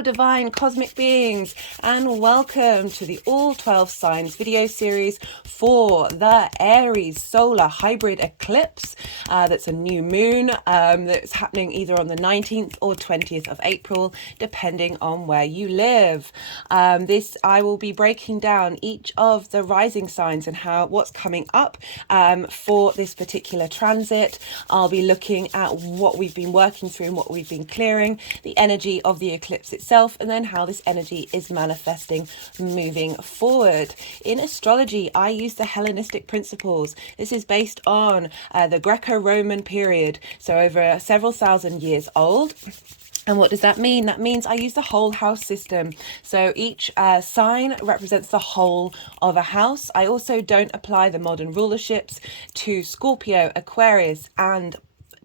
Hello divine cosmic beings, and welcome to the all 12 signs video series for the Aries solar hybrid eclipse. That's a new moon that's happening either on the 19th or 20th of April, depending on where you live. I will be breaking down each of the rising signs and what's coming up for this particular transit. I'll be looking at what we've been working through and what we've been clearing, the energy of the eclipse itself, and then how this energy is manifesting moving forward. In astrology, I use the Hellenistic principles. This is based on the Greco-Roman period, so over several thousand years old. And what does that mean? That means I use the whole house system. So each sign represents the whole of a house. I also don't apply the modern rulerships to Scorpio, Aquarius, and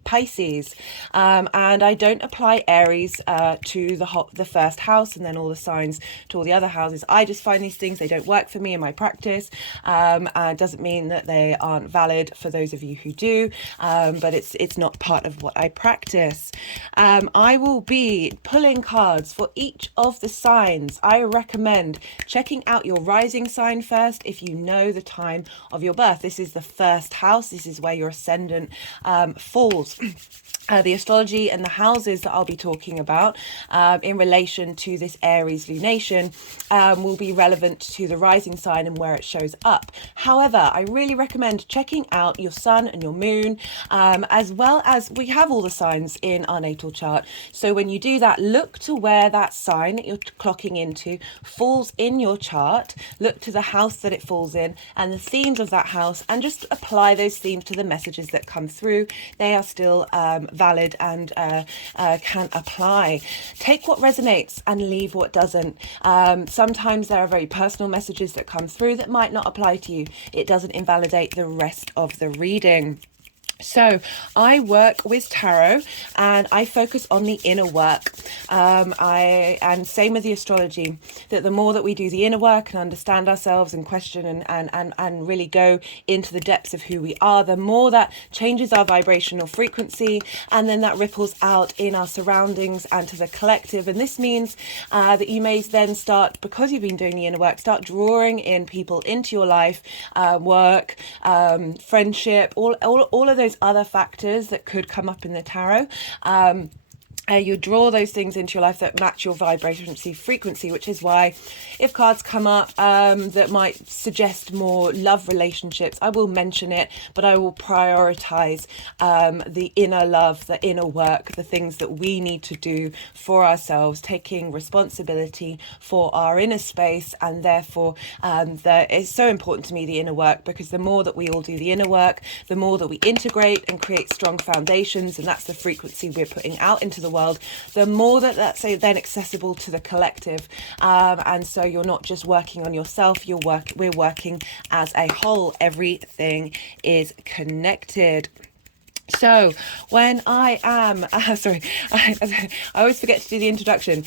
Pisces, and I don't apply Aries to the first house and then all the signs to all the other houses. I just find these things, they don't work for me in my practice. It doesn't mean that they aren't valid for those of you who do, but it's not part of what I practice. I will be pulling cards for each of the signs. I recommend checking out your rising sign first if you know the time of your birth. This is the first house. This is where your ascendant falls. The astrology and the houses that I'll be talking about in relation to this Aries lunation will be relevant to the rising sign and where it shows up. However, I really recommend checking out your sun and your moon, as well as we have all the signs in our natal chart. So when you do that, look to where that sign that you're clocking into falls in your chart. Look to the house that it falls in and the themes of that house, and just apply those themes to the messages that come through. They are still valid and can apply. Take what resonates and leave what doesn't. Sometimes there are very personal messages that come through that might not apply to you. It doesn't invalidate the rest of the reading. So I work with tarot and I focus on the inner work. And same with the astrology, that the more that we do the inner work and understand ourselves and question and really go into the depths of who we are, the more that changes our vibrational frequency, and then that ripples out in our surroundings and to the collective. And this means that you may then start, because you've been doing the inner work, start drawing in people into your life, work, friendship, all of those other factors that could come up in the tarot. You draw those things into your life that match your vibration frequency, which is why if cards come up that might suggest more love relationships, I will mention it, but I will prioritize the inner love, the inner work, the things that we need to do for ourselves, taking responsibility for our inner space. And therefore it's so important to me, the inner work, because the more that we all do the inner work, the more that we integrate and create strong foundations, and that's the frequency we're putting out into the world, the more that's then accessible to the collective, and so you're not just working on yourself, we're working as a whole. Everything is connected. So when I am, I always forget to do the introduction.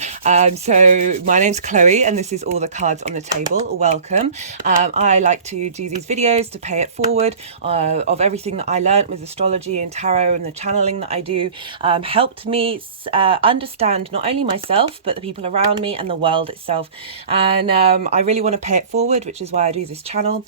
So my name's Chloe and this is all the cards on the table. Welcome. I like to do these videos to pay it forward of everything that I learned with astrology and tarot, and the channeling that I do helped me understand not only myself, but the people around me and the world itself. And I really want to pay it forward, which is why I do this channel.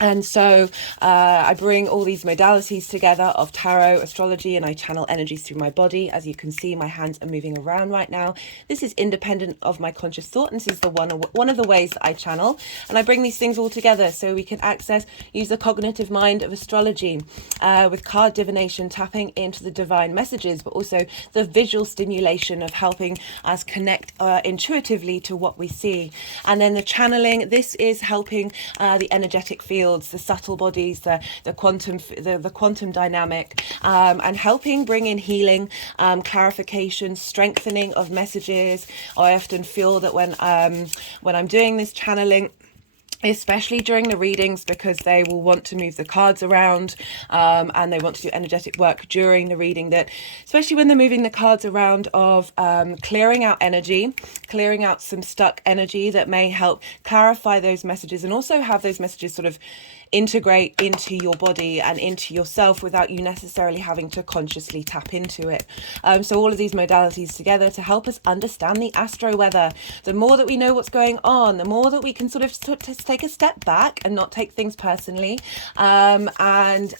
And so I bring all these modalities together of tarot, astrology, and I channel energies through my body. As you can see, my hands are moving around right now. This is independent of my conscious thought, and this is the one of the ways that I channel. And I bring these things all together so we can use the cognitive mind of astrology with card divination, tapping into the divine messages, but also the visual stimulation of helping us connect intuitively to what we see. And then the channeling, this is helping the energetic field, the subtle bodies, the quantum dynamic, and helping bring in healing, clarification, strengthening of messages. I often feel that when I'm doing this channeling, especially during the readings, because they will want to move the cards around and they want to do energetic work during the reading, that especially when they're moving the cards around, of clearing out energy, clearing out some stuck energy that may help clarify those messages, and also have those messages sort of integrate into your body and into yourself without you necessarily having to consciously tap into it. So all of these modalities together to help us understand the astro weather. The more that we know what's going on, the more that we can sort of take a step back and not take things personally, and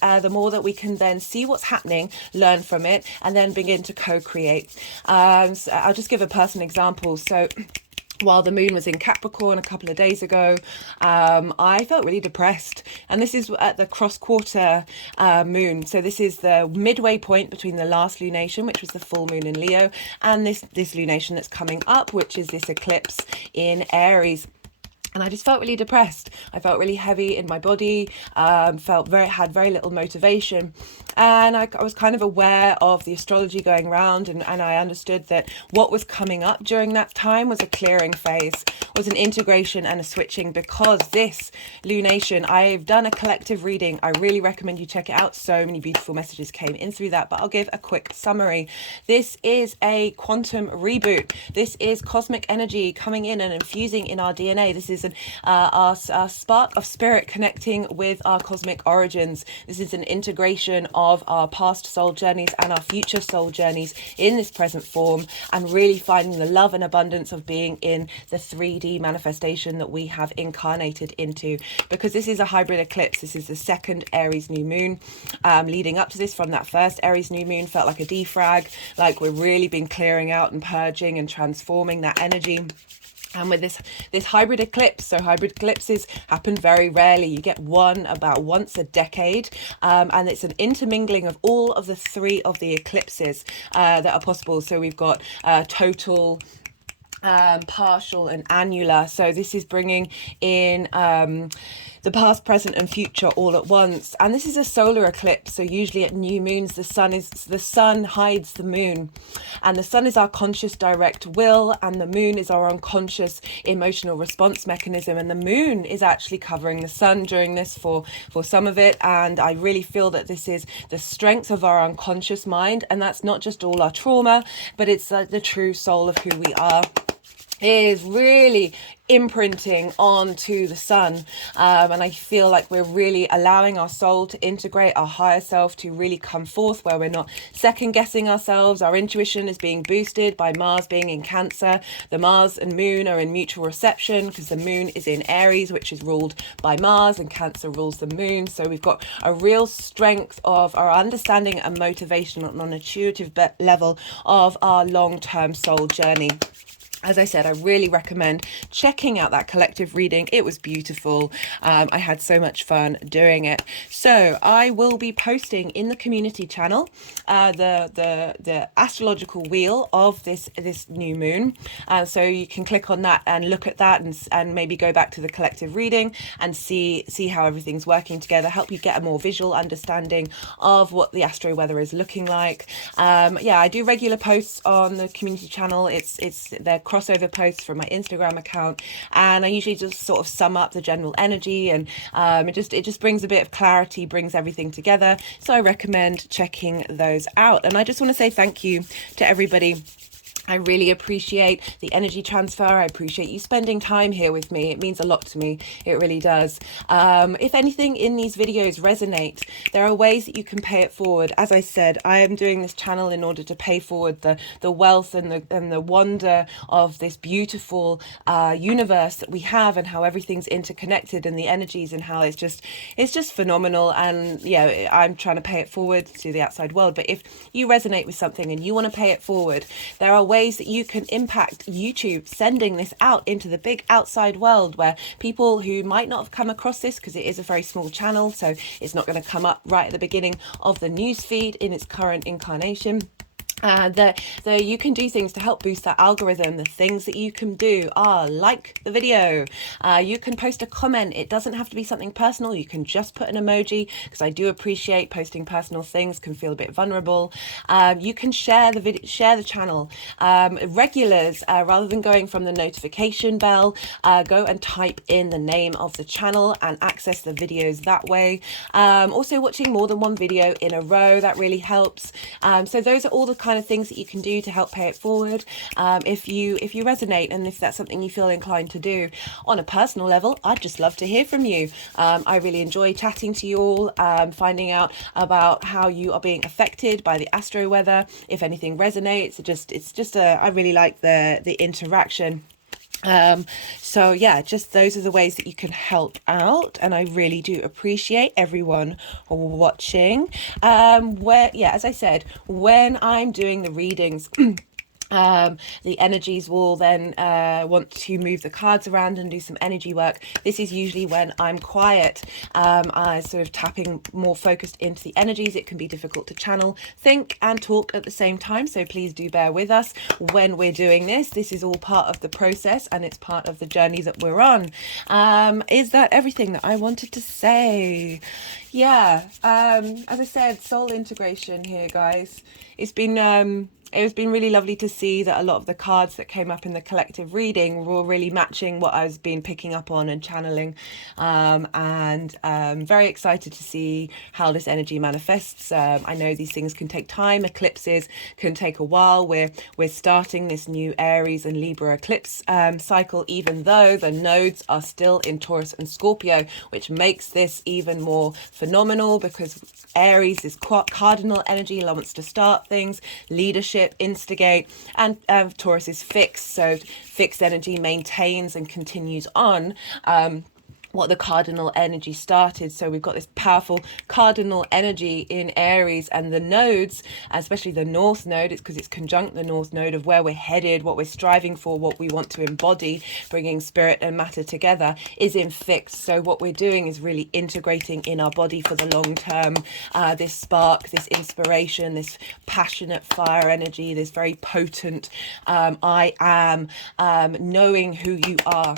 the more that we can then see what's happening, learn from it, and then begin to co-create. So I'll just give a personal example. So while the moon was in Capricorn a couple of days ago, I felt really depressed. And this is at the cross quarter moon. So this is the midway point between the last lunation, which was the full moon in Leo, and this lunation that's coming up, which is this eclipse in Aries. And I just felt really depressed. I felt really heavy in my body, had very little motivation. And I was kind of aware of the astrology going around, and I understood that what was coming up during that time was a clearing phase, was an integration and a switching, because this lunation, I've done a collective reading. I really recommend you check it out. So many beautiful messages came in through that, but I'll give a quick summary. This is a quantum reboot. This is cosmic energy coming in and infusing in our DNA. This is our spark of spirit connecting with our cosmic origins. This is an integration of our past soul journeys and our future soul journeys in this present form, and really finding the love and abundance of being in the 3D manifestation that we have incarnated into. Because this is a hybrid eclipse. This is the second Aries new moon. Leading up to this, from that first Aries new moon, felt like a defrag, like we've really been clearing out and purging and transforming that energy. And with this hybrid eclipse, so hybrid eclipses happen very rarely. You get one about once a decade, and it's an intermingling of all of the three of the eclipses that are possible. So we've got total, partial, and annular. So this is bringing in the past, present, and future all at once. And this is a solar eclipse. So usually at new moons, the sun hides the moon, and the sun is our conscious direct will, and the moon is our unconscious emotional response mechanism. And the moon is actually covering the sun during this for some of it. And I really feel that this is the strength of our unconscious mind, and that's not just all our trauma, but it's the true soul of who we are. Is really imprinting onto the sun, and I feel like we're really allowing our soul to integrate, our higher self to really come forth, where we're not second guessing ourselves. Our intuition is being boosted by Mars being in Cancer. The Mars and moon are in mutual reception, because the moon is in Aries, which is ruled by Mars, and Cancer rules the moon. So we've got a real strength of our understanding and motivation on an intuitive level of our long-term soul journey. As I said, I really recommend checking out that collective reading. It was beautiful. I had so much fun doing it. So I will be posting in the community channel the astrological wheel of this new moon. So you can click on that and look at that, and maybe go back to the collective reading and see how everything's working together, help you get a more visual understanding of what the astro weather is looking like. Yeah, I do regular posts on the community channel. They're crossover posts from my Instagram account, and I usually just sort of sum up the general energy, and it just brings a bit of clarity, brings everything together. So I recommend checking those out. And I just want to say thank you to everybody. I really appreciate the energy transfer. I appreciate you spending time here with me. It means a lot to me. It really does. If anything in these videos resonate, there are ways that you can pay it forward. As I said, I am doing this channel in order to pay forward the wealth and the wonder of this beautiful universe that we have, and how everything's interconnected, and the energies, and how it's just phenomenal. And yeah, I'm trying to pay it forward to the outside world. But if you resonate with something and you want to pay it forward, there are ways that you can impact YouTube, sending this out into the big outside world, where people who might not have come across this, because it is a very small channel, so it's not going to come up right at the beginning of the news feed in its current incarnation. That you can do things to help boost that algorithm. The things that you can do are like the video. You can post a comment. It doesn't have to be something personal. You can just put an emoji, because I do appreciate posting personal things can feel a bit vulnerable. You can share the video, share the channel. Regulars, rather than going from the notification bell, go and type in the name of the channel and access the videos that way. Also watching more than one video in a row, that really helps. So those are all the kinds kind of things that you can do to help pay it forward. If you resonate, and if that's something you feel inclined to do. On a personal level, I'd just love to hear from you. I really enjoy chatting to you all, finding out about how you are being affected by the astro weather. If anything resonates, I really like the interaction. So yeah, just those are the ways that you can help out, and I really do appreciate everyone watching. As I said, when I'm doing the readings, the energies will then want to move the cards around and do some energy work. This is usually when I'm quiet, I sort of tapping more focused into the energies. It can be difficult to channel, think and talk at the same time, so please do bear with us when we're doing this. This is all part of the process, and it's part of the journey that we're on. Is that everything that I wanted to say? Yeah, as I said, soul integration here, guys. It's been really lovely to see that a lot of the cards that came up in the collective reading were really matching what I've been picking up on and channeling. Very excited to see how this energy manifests. I know these things can take time. Eclipses can take a while. We're starting this new Aries and Libra eclipse cycle, even though the nodes are still in Taurus and Scorpio, which makes this even more phenomenal, because Aries is cardinal energy, wants to start things, leadership, instigate, and Taurus is fixed, so fixed energy maintains and continues on what the cardinal energy started. So we've got this powerful cardinal energy in Aries, and the nodes, especially the north node, it's because it's conjunct the north node of where we're headed, what we're striving for, what we want to embody, bringing spirit and matter together, is in fixed. So what we're doing is really integrating in our body for the long term, this spark, this inspiration, this passionate fire energy, this very potent I am, knowing who you are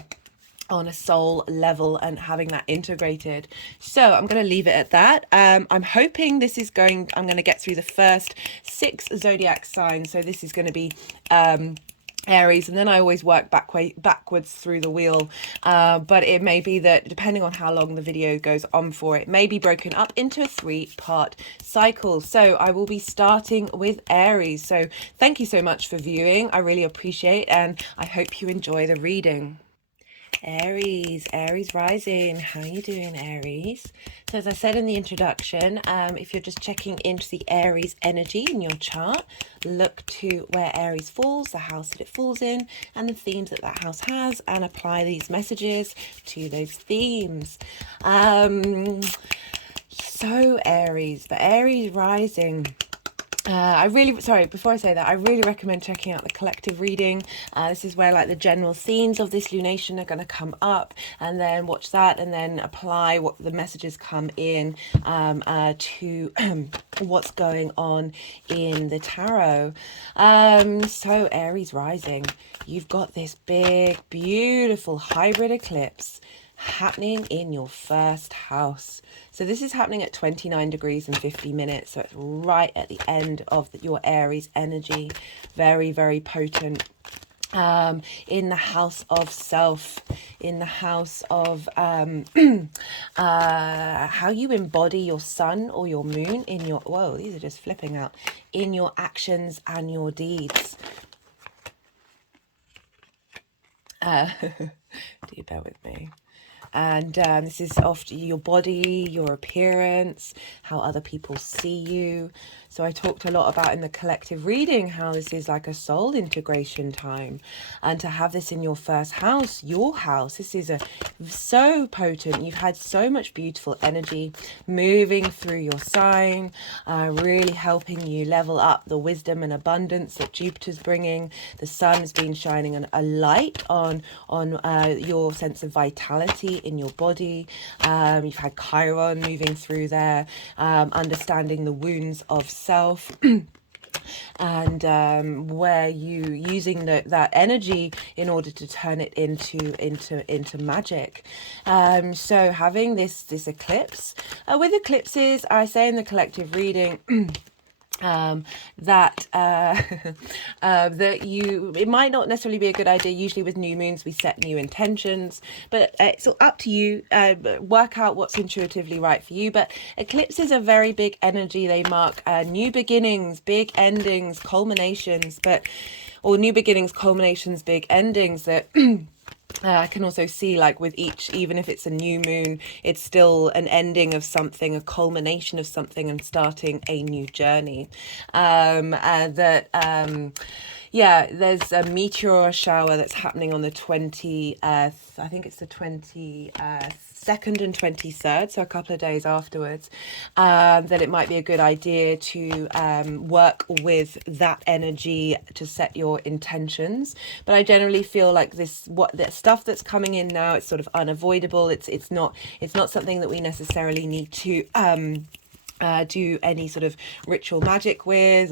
on a soul level and having that integrated. So I'm going to leave it at that. I'm hoping I'm going to get through the first 6 zodiac signs. So this is going to be Aries, and then I always work backwards through the wheel, but it may be that, depending on how long the video goes on for, it may be broken up into a 3-part cycle. So I will be starting with Aries. So thank you so much for viewing. I really appreciate, and I hope you enjoy the reading. Aries rising. How you doing, Aries? So as I said in the introduction, if you're just checking into the Aries energy in your chart, look to where Aries falls, the house that it falls in, and the themes that that house has, and apply these messages to those themes. So Aries, the Aries rising. Before I say that, I really recommend checking out the collective reading. This is where like the general themes of this lunation are going to come up, and then watch that and then apply what the messages come in to what's going on in the tarot. So Aries rising, you've got this big, beautiful hybrid eclipse happening in your first house. So this is happening at 29 degrees and 50 minutes. So it's right at the end of your Aries energy. Very, very potent. In the house of self, in the house of how you embody your sun or your moon in your, whoa, these are just flipping out, in your actions and your deeds. Do bear with me. And this is often your body, your appearance, how other people see you. So I talked a lot about in the collective reading how this is like a soul integration time. And to have this in your first house, your house, this is so potent. You've had so much beautiful energy moving through your sign, really helping you level up the wisdom and abundance that Jupiter's bringing. The sun's been shining a light on your sense of vitality in your body. You've had Chiron moving through there, understanding the wounds of self. And where you using that energy in order to turn it into magic. So having this eclipse, with eclipses, I say in the collective reading, that that it might not necessarily be a good idea. Usually with new moons we set new intentions, but it's up to you. Work out what's intuitively right for you. But eclipses are very big energy. They mark new beginnings, big endings, culminations, or new beginnings, culminations, big endings that I can also see, like, with each, even if it's a new moon, it's still an ending of something, a culmination of something, and starting a new journey. Yeah, there's a meteor shower that's happening on the 20th, I think it's the 22nd and 23rd, so a couple of days afterwards, that it might be a good idea to work with that energy to set your intentions. But I generally feel like the stuff that's coming in now, it's sort of unavoidable. It's not something that we necessarily need to do any sort of ritual magic with,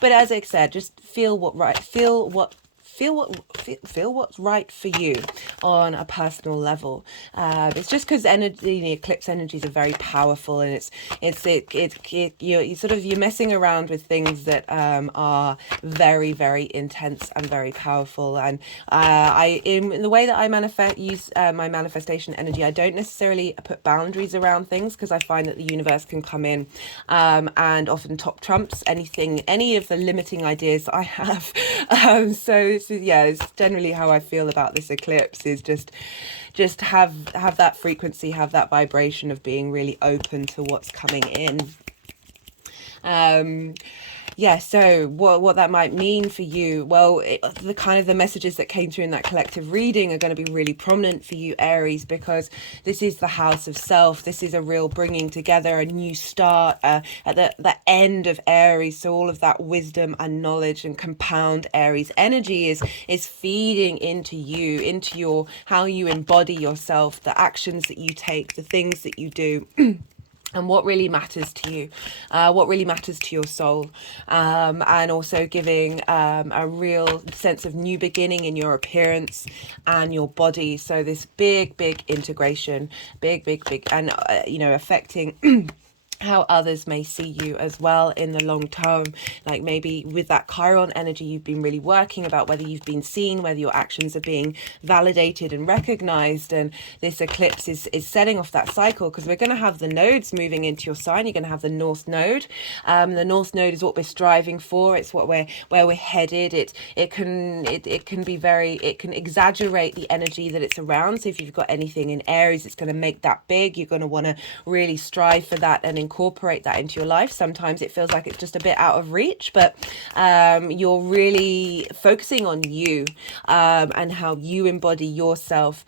but as I said, just feel what's right for you on a personal level. It's just because the eclipse energies are very powerful, and you're messing around with things that are very, very intense and very powerful. And in the way that I use my manifestation energy, I don't necessarily put boundaries around things, because I find that the universe can come in and often top trumps any of the limiting ideas that I have. So it's generally how I feel about this eclipse, is just have that frequency, have that vibration of being really open to what's coming in. So what that might mean for you, well, the messages that came through in that collective reading are going to be really prominent for you, Aries, because this is the house of self. This is a real bringing together, a new start at the end of Aries. So all of that wisdom and knowledge and compound Aries energy is feeding into you, into your how you embody yourself, the actions that you take, the things that you do. And what really matters to you, what really matters to your soul, and also giving a real sense of new beginning in your appearance and your body. So this big integration, big, and affecting how others may see you as well in the long term. Like maybe with that Chiron energy, you've been really working about whether you've been seen, whether your actions are being validated and recognized. And this eclipse is setting off that cycle, because we're going to have the nodes moving into your sign. You're going to have the North Node. The North Node is what we're striving for. It's where we're headed. It can exaggerate the energy that it's around. So if you've got anything in Aries, it's going to make that big. You're going to want to really strive for that and incorporate that into your life. Sometimes it feels like it's just a bit out of reach, but you're really focusing on you and how you embody yourself,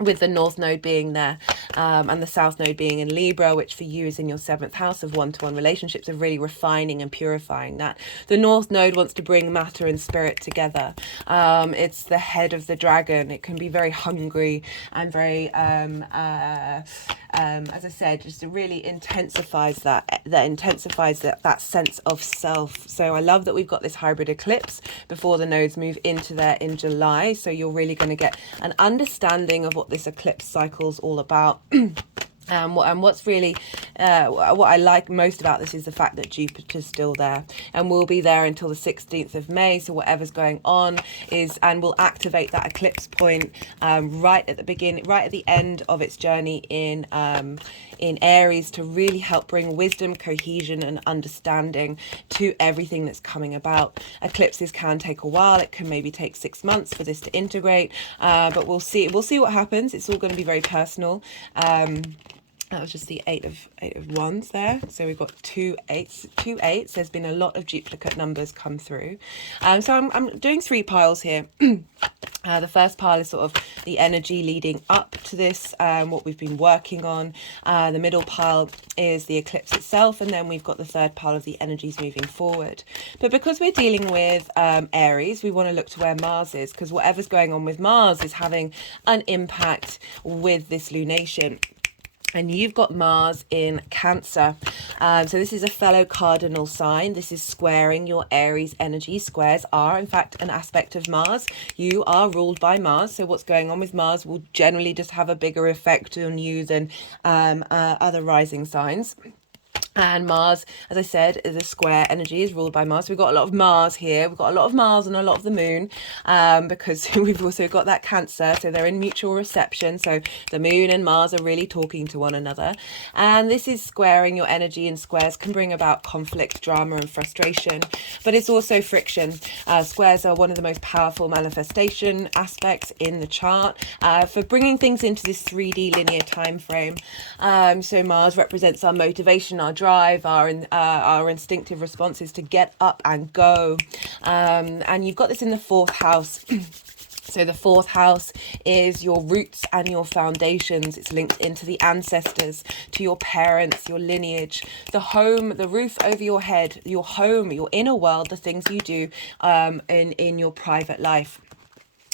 with the North Node being there and the South Node being in Libra, which for you is in your 7th house of one-to-one relationships, of really refining and purifying that. The North Node wants to bring matter and spirit together. It's the head of the dragon. It can be very hungry and very, as I said, just really intensifies that sense of self. So I love that we've got this hybrid eclipse before the nodes move into there in July. So you're really going to get an understanding of what this eclipse cycle is all about. And what's really what I like most about this is the fact that Jupiter's still there and will be there until the 16th of May. So whatever's going on will activate that eclipse point right at the beginning, right at the end of its journey in Aries, to really help bring wisdom, cohesion and understanding to everything that's coming about. Eclipses can take a while. It can maybe take 6 months for this to integrate, but we'll see what happens. It's all going to be very personal. That was just the eight of wands there. So we've got two eights. There's been a lot of duplicate numbers come through. So I'm doing 3 piles here. The first pile is sort of the energy leading up to this, what we've been working on. The middle pile is the eclipse itself, and then we've got the third pile of the energies moving forward. But because we're dealing with Aries, we want to look to where Mars is, because whatever's going on with Mars is having an impact with this lunation. And you've got Mars in Cancer. So this is a fellow cardinal sign. This is squaring your Aries energy. Squares are, in fact, an aspect of Mars. You are ruled by Mars. So what's going on with Mars will generally just have a bigger effect on you than other rising signs. And Mars, as I said, is a square energy, is ruled by Mars. So we've got a lot of Mars here. We've got a lot of Mars and a lot of the moon, because we've also got that Cancer. So they're in mutual reception. So the moon and Mars are really talking to one another. And this is squaring your energy, and squares can bring about conflict, drama, and frustration. But it's also friction. Squares are one of the most powerful manifestation aspects in the chart, for bringing things into this 3D linear time frame. So Mars represents our motivation, our drive, our instinctive responses to get up and go. And you've got this in the 4th house. So the 4th house is your roots and your foundations. It's linked into the ancestors, to your parents, your lineage, the home, the roof over your head, your home, your inner world, the things you do in your private life.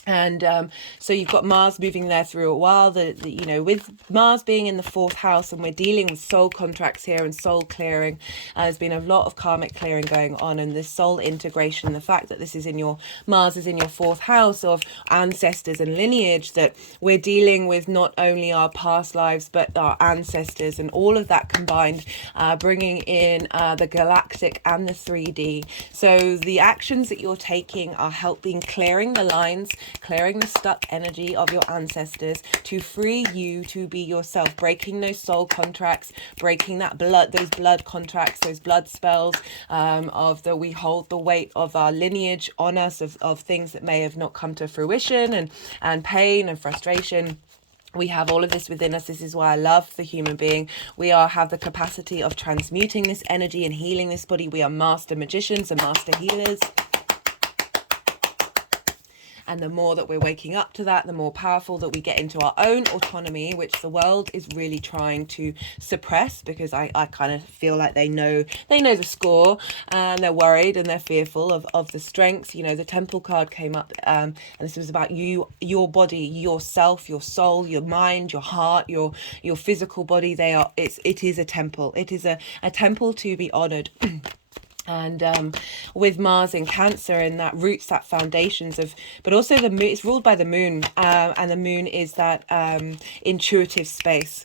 And so you've got Mars moving there through a while, you know, with Mars being in the 4th house, and we're dealing with soul contracts here and soul clearing. There's been a lot of karmic clearing going on, and this soul integration, the fact that this is in your, Mars is in your 4th house of ancestors and lineage, that we're dealing with not only our past lives, but our ancestors, and all of that combined, bringing in the galactic and the 3D. So the actions that you're taking are helping clearing the lines, clearing the stuck energy of your ancestors to free you to be yourself, breaking those soul contracts, breaking that blood, those blood contracts, those blood spells, we hold the weight of our lineage on us, of things that may have not come to fruition, and pain and frustration. We have all of this within us. This is why I love the human being. We have the capacity of transmuting this energy and healing this body. We are master magicians and master healers. And the more that we're waking up to that, the more powerful that we get into our own autonomy, which the world is really trying to suppress, because I kind of feel like they know the score, and they're worried and they're fearful of the strengths. You know, the Temple card came up, and this was about you, your body, yourself, your soul, your mind, your heart, your physical body. It is a temple. It is a temple to be honored. And with Mars in Cancer, and that roots, that foundations of, but also the moon, it's ruled by the moon, and the moon is that intuitive space.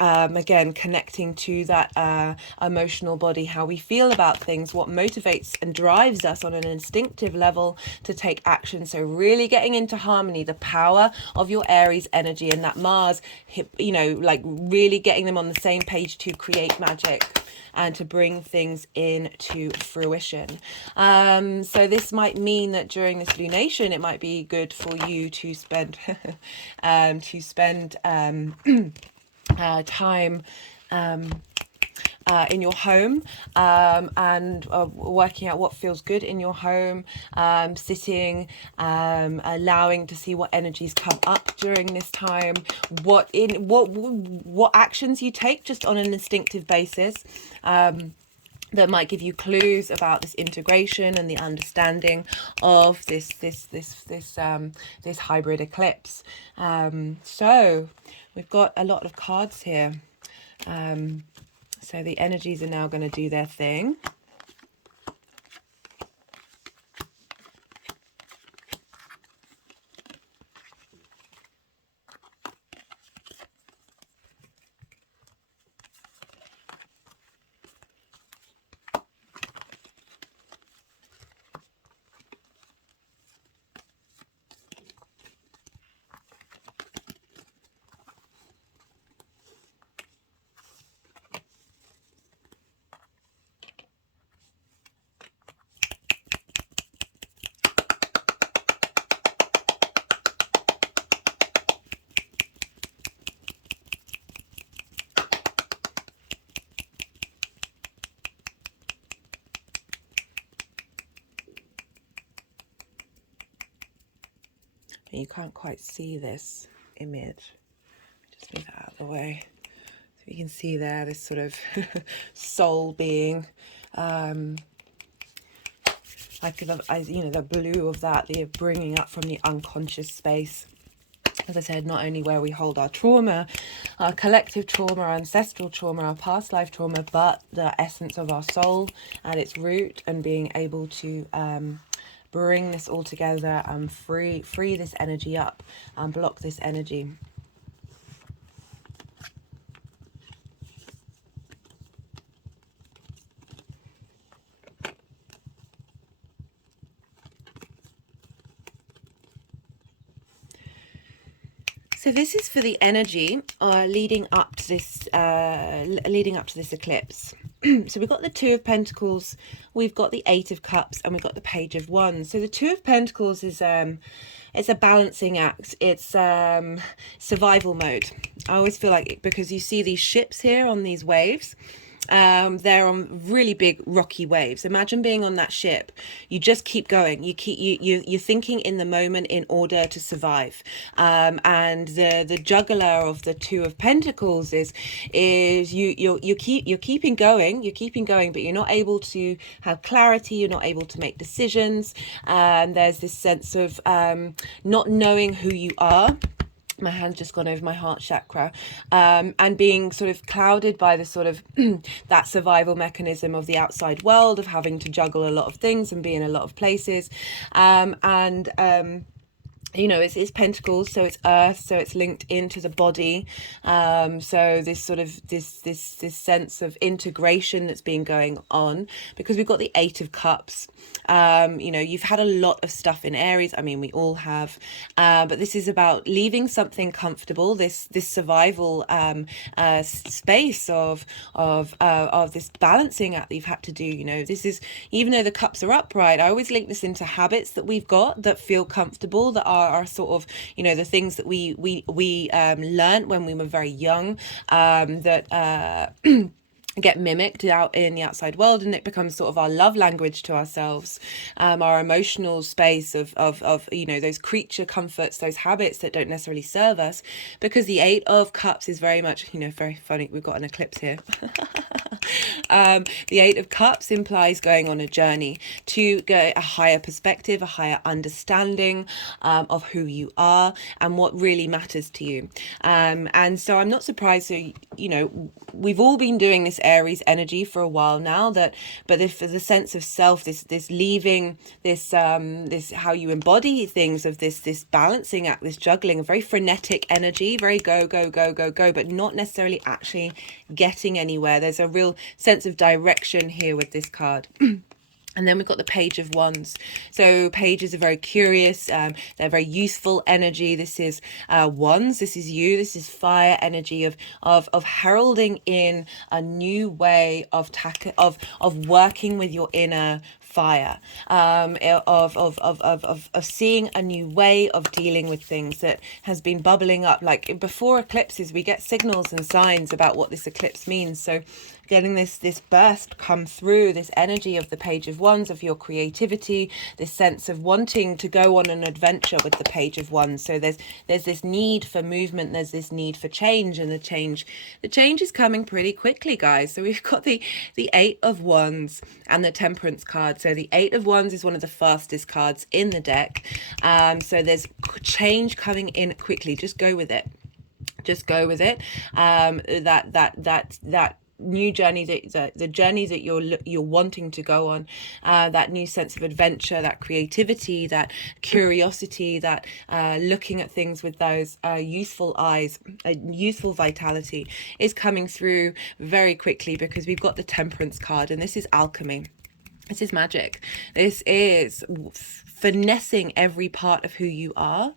Again, connecting to that emotional body, how we feel about things, what motivates and drives us on an instinctive level to take action. So really getting into harmony, the power of your Aries energy, and that Mars, you know, like really getting them on the same page to create magic and to bring things into fruition. So this might mean that during this lunation, it might be good for you to spend time in your home, and working out what feels good in your home, sitting, allowing to see what energies come up during this time, what actions you take just on an instinctive basis, that might give you clues about this integration and the understanding of this hybrid eclipse. So we've got a lot of cards here. So the energies are now going to do their thing. You can't quite see this image. Just move that out of the way. So you can see there this sort of soul being, like the blue of that, the bringing up from the unconscious space. As I said, not only where we hold our trauma, our collective trauma, our ancestral trauma, our past life trauma, but the essence of our soul at its root, and being able to bring this all together and free this energy up and block this energy. So this is for the energy leading up to this eclipse. So we've got the Two of Pentacles, we've got the Eight of Cups, and we've got the Page of Wands. So the Two of Pentacles is it's a balancing act. It's survival mode. I always feel like, because you see these ships here on these waves, they're on really big rocky waves. Imagine being on that ship. You just keep going. You're thinking in the moment in order to survive. And the juggler of the Two of Pentacles is you're keeping going. You're keeping going, but you're not able to have clarity. You're not able to make decisions. There's this sense of not knowing who you are. My hand's just gone over my heart chakra, and being sort of clouded by the sort of that survival mechanism of the outside world, of having to juggle a lot of things and be in a lot of places, you know, it's pentacles, so it's earth, so it's linked into the body. So this sort of this sense of integration that's been going on, because we've got the Eight of Cups. You know, you've had a lot of stuff in Aries. I mean, we all have, but this is about leaving something comfortable. This survival space of this balancing act that you've had to do. You know, this is, even though the cups are upright, I always link this into habits that we've got that feel comfortable, that are sort of, you know, the things that we learned when we were very young, that get mimicked out in the outside world, and it becomes sort of our love language to ourselves, our emotional space of you know, those creature comforts, those habits that don't necessarily serve us, because the Eight of Cups is very much, you know, very funny, we've got an eclipse here. The Eight of Cups implies going on a journey to get a higher perspective, a higher understanding of who you are and what really matters to you. And so I'm not surprised. So, you know, we've all been doing this Aries energy for a while now, but for the sense of self, this leaving, this how you embody things, of this balancing act, this juggling, a very frenetic energy, very go, but not necessarily actually getting anywhere. There's a real sense of direction here with this card. And then we've got the Page of Wands. So pages are very curious. They're very useful energy. This is wands. This is you. This is fire energy of heralding in a new way of working with your inner fire, of seeing a new way of dealing with things that has been bubbling up. Like before eclipses, we get signals and signs about what this eclipse means. So getting this burst come through, this energy of the Page of Wands, of your creativity, this sense of wanting to go on an adventure with the Page of Wands. So there's this need for movement, there's this need for change, and the change is coming pretty quickly, guys. So we've got the Eight of Wands and the Temperance card. So the Eight of Wands is one of the fastest cards in the deck. So there's change coming in quickly. Just go with it. Just go with it. That new journey, the journey that you're wanting to go on, that new sense of adventure, that creativity, that curiosity, that looking at things with those youthful eyes, youthful vitality is coming through very quickly, because we've got the Temperance card, and this is alchemy. This is magic. This is finessing every part of who you are,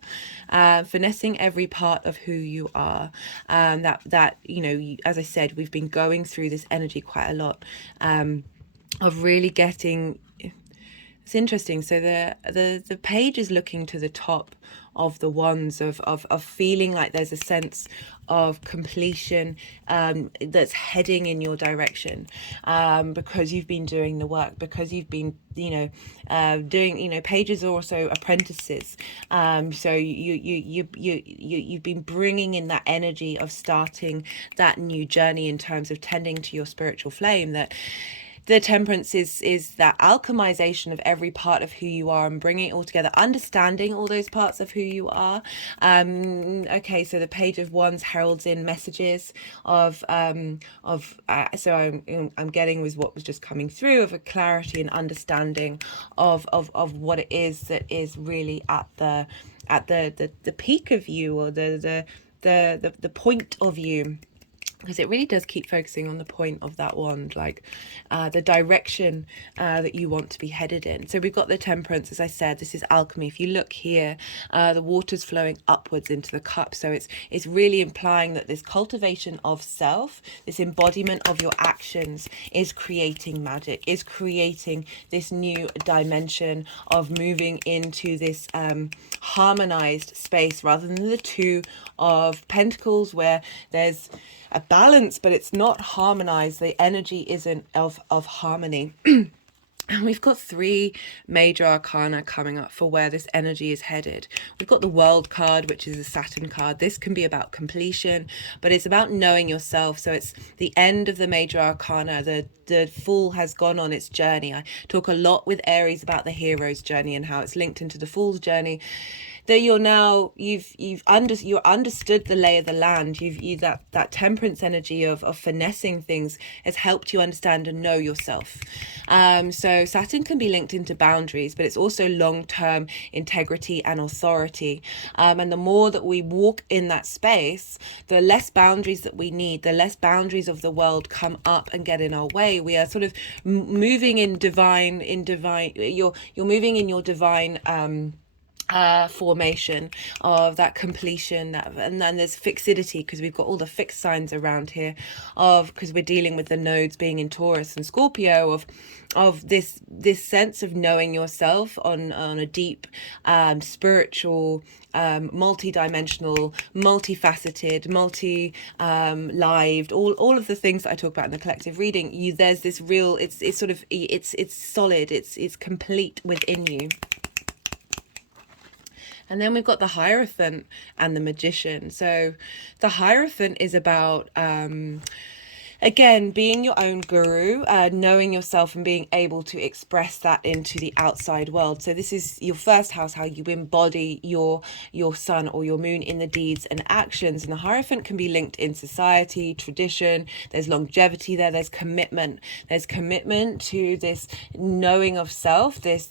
finessing every part of who you are. That you know, as I said, we've been going through this energy quite a lot, of really getting. It's interesting. So the page is looking to the top of the wands, of feeling like there's a sense of completion that's heading in your direction, because you've been doing the work, because you've been, you know, doing, you know, pages are also apprentices. So you've been bringing in that energy of starting that new journey in terms of tending to your spiritual flame. That the Temperance is that alchemization of every part of who you are and bringing it all together, understanding all those parts of who you are. Okay, so the Page of Wands heralds in messages so I'm getting with what was just coming through, of a clarity and understanding of what it is that is really at the peak of you, or the point of you. because it really does keep focusing on the point of that wand, like the direction that you want to be headed in. So we've got the Temperance, as I said, this is alchemy. If you look here, the water's flowing upwards into the cup. So it's really implying that this cultivation of self, this embodiment of your actions, is creating magic, is creating this new dimension of moving into this harmonized space, rather than the Two of Pentacles, where there's a balance, but it's not harmonized. The energy isn't of harmony. And we've got 3 major arcana coming up for where this energy is headed. We've got the World card, which is a Saturn card. This can be about completion, but it's about knowing yourself. So it's the end of the major arcana. The Fool has gone on its journey. I talk a lot with Aries about the hero's journey and how it's linked into the Fool's journey. That you're now, you've understood the lay of the land. You've that temperance energy of finessing things has helped you understand and know yourself. So Saturn can be linked into boundaries, but it's also long-term integrity and authority. And the more that we walk in that space, the less boundaries that we need, the less boundaries of the world come up and get in our way. We are sort of moving in divine. You're moving in your divine formation of that completion, and then there's fixity, because we've got all the fixed signs around here, because we're dealing with the nodes being in Taurus and Scorpio, of this sense of knowing yourself on a deep spiritual, multi-dimensional, multifaceted, multi-lived, all of the things that I talk about in the collective reading. There's this real, it's solid, it's complete within you. And then we've got the Hierophant and the Magician. So the Hierophant is about again, being your own guru, knowing yourself and being able to express that into the outside world. So this is your first house, how you embody your sun or your moon in the deeds and actions. And the Hierophant can be linked in society, tradition. There's longevity there. There's commitment. There's commitment to this knowing of self, this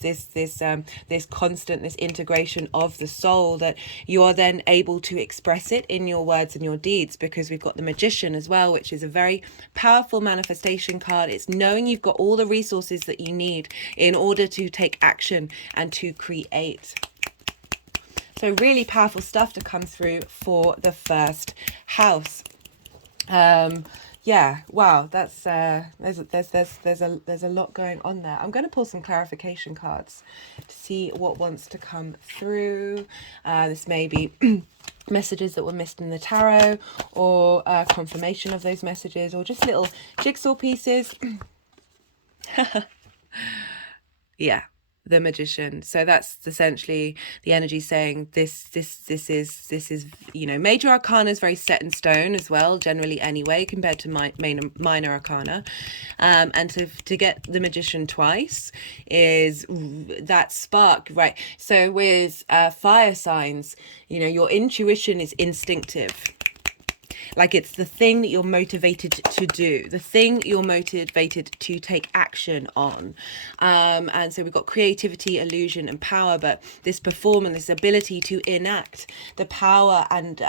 constant, this integration of the soul, that you are then able to express it in your words and your deeds, because we've got the Magician as well, which is a very powerful manifestation card. It's knowing you've got all the resources that you need in order to take action and to create. So really powerful stuff to come through for the first house. Yeah, wow, that's there's a lot going on there. I'm going to pull some clarification cards to see what wants to come through. This may be messages that were missed in the tarot, or confirmation of those messages, or just little jigsaw pieces. Yeah, the Magician. So that's essentially the energy saying this is, you know, major arcana is very set in stone as well, generally anyway, compared to minor arcana. And to get the Magician twice is that spark, right? So with fire signs, you know, your intuition is instinctive. Like, it's the thing that you're motivated to do, the thing you're motivated to take action on. And so we've got creativity, illusion, and power, but this performance, this ability to enact the power and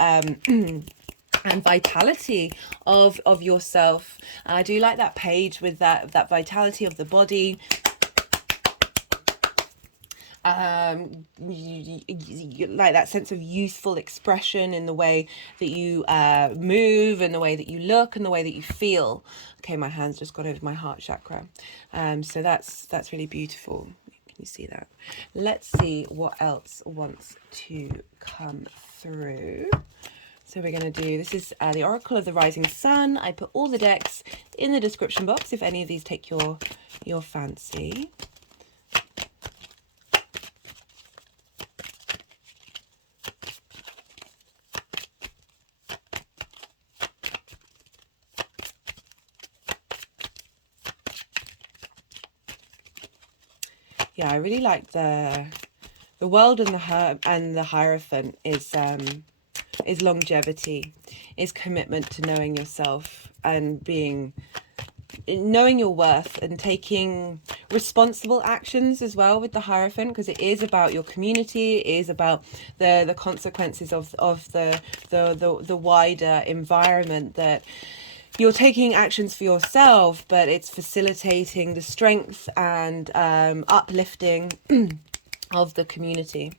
and vitality of yourself. I do like that page with that vitality of the body. You like that sense of youthful expression in the way that you move, and the way that you look, and the way that you feel. Okay, my hands just got over my heart chakra. So that's really beautiful. Can you see that? Let's see what else wants to come through. So we're going to do, this is the Oracle of the Rising Sun. I put all the decks in the description box if any of these take your fancy. Yeah, I really like the World and the Hierophant is longevity, is commitment to knowing yourself and knowing your worth, and taking responsible actions as well with the Hierophant, because it is about your community, it is about the consequences of the wider environment, that you're taking actions for yourself, but it's facilitating the strength and uplifting of the community.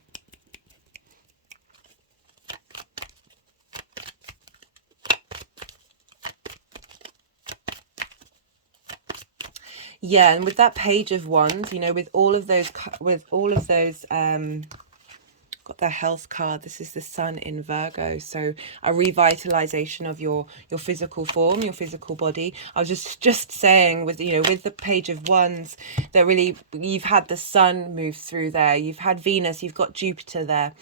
Yeah, and with that Page of Wands, you know, with all of those, got the health card. This is the Sun in Virgo, so a revitalization of your physical form, your physical body. I was just saying, with, you know, with the Page of Wands, that really you've had the Sun move through there, you've had Venus, you've got Jupiter there.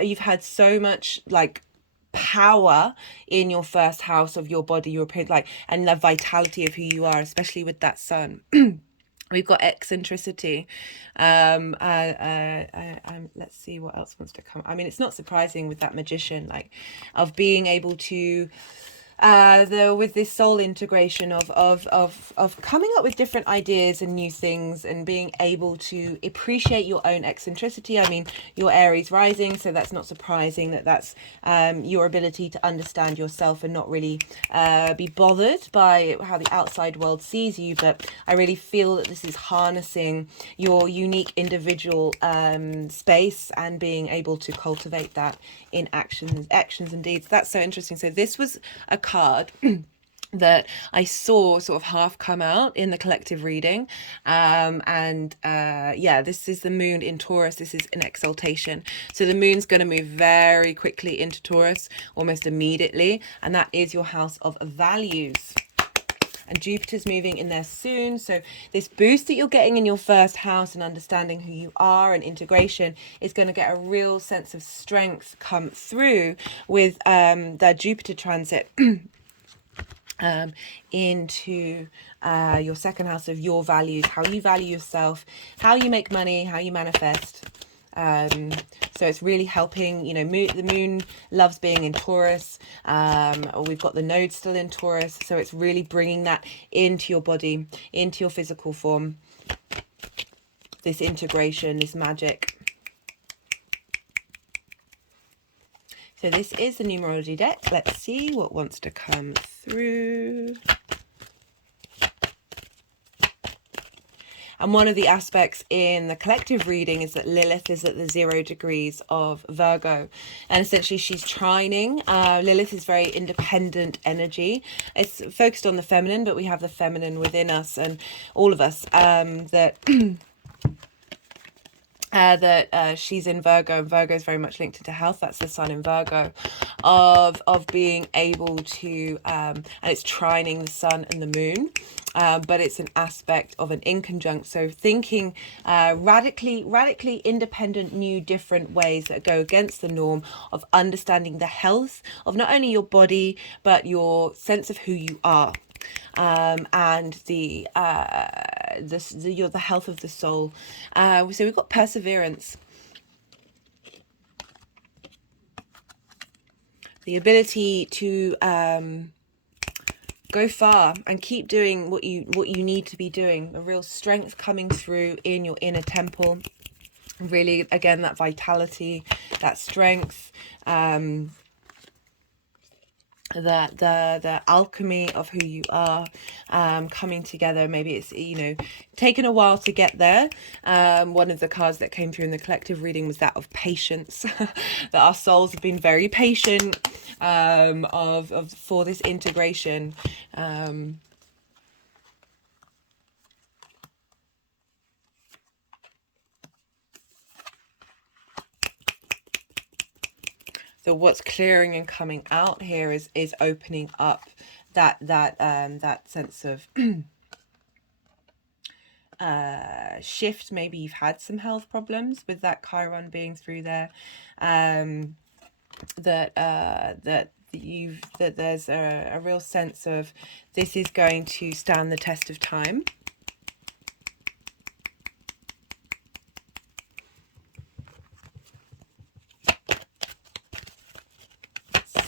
You've had so much like power in your first house of your body, your like, and the vitality of who you are, especially with that Sun. We've got eccentricity. Let's see what else wants to come. I mean, it's not surprising with that Magician, like, of being able to with this soul integration of coming up with different ideas and new things, and being able to appreciate your own eccentricity. I mean, you're Aries rising, so that's not surprising that that's your ability to understand yourself and not really be bothered by how the outside world sees you. But I really feel that this is harnessing your unique individual space and being able to cultivate that in actions and deeds. That's so interesting. So this was a card that I saw sort of half come out in the collective reading, yeah, this is the moon in Taurus. This is an exaltation, so the moon's going to move very quickly into Taurus, almost immediately, and that is your house of values. And Jupiter's moving in there soon. So this boost that you're getting in your first house and understanding who you are and integration is going to get a real sense of strength come through with the Jupiter transit into your second house of your values, how you value yourself, how you make money, how you manifest. So it's really helping, you know, the moon loves being in Taurus. We've got the node still in Taurus, so it's really bringing that into your body, into your physical form, this integration, this magic. So this is the numerology deck. Let's see what wants to come through. And one of the aspects in the collective reading is that Lilith is at the 0 degrees of Virgo. And essentially she's trining. Lilith is very independent energy. It's focused on the feminine, but we have the feminine within us and all of us, that she's in Virgo, and Virgo is very much linked into health. That's the Sun in Virgo, of being able to, and it's trining the Sun and the Moon, but it's an aspect of an inconjunct. So thinking radically independent, new, different ways that go against the norm, of understanding the health of not only your body but your sense of who you are. And the health of the soul. So we've got perseverance, the ability to go far and keep doing what you need to be doing. A real strength coming through in your inner temple. Really, again, that vitality, that strength. The alchemy of who you are coming together. Maybe it's, you know, taken a while to get there. One of the cards that came through in the collective reading was that of patience. That our souls have been very patient for this integration. So what's clearing and coming out here is opening up that sense of shift. Maybe you've had some health problems with that Chiron being through there. That there's a real sense of this is going to stand the test of time.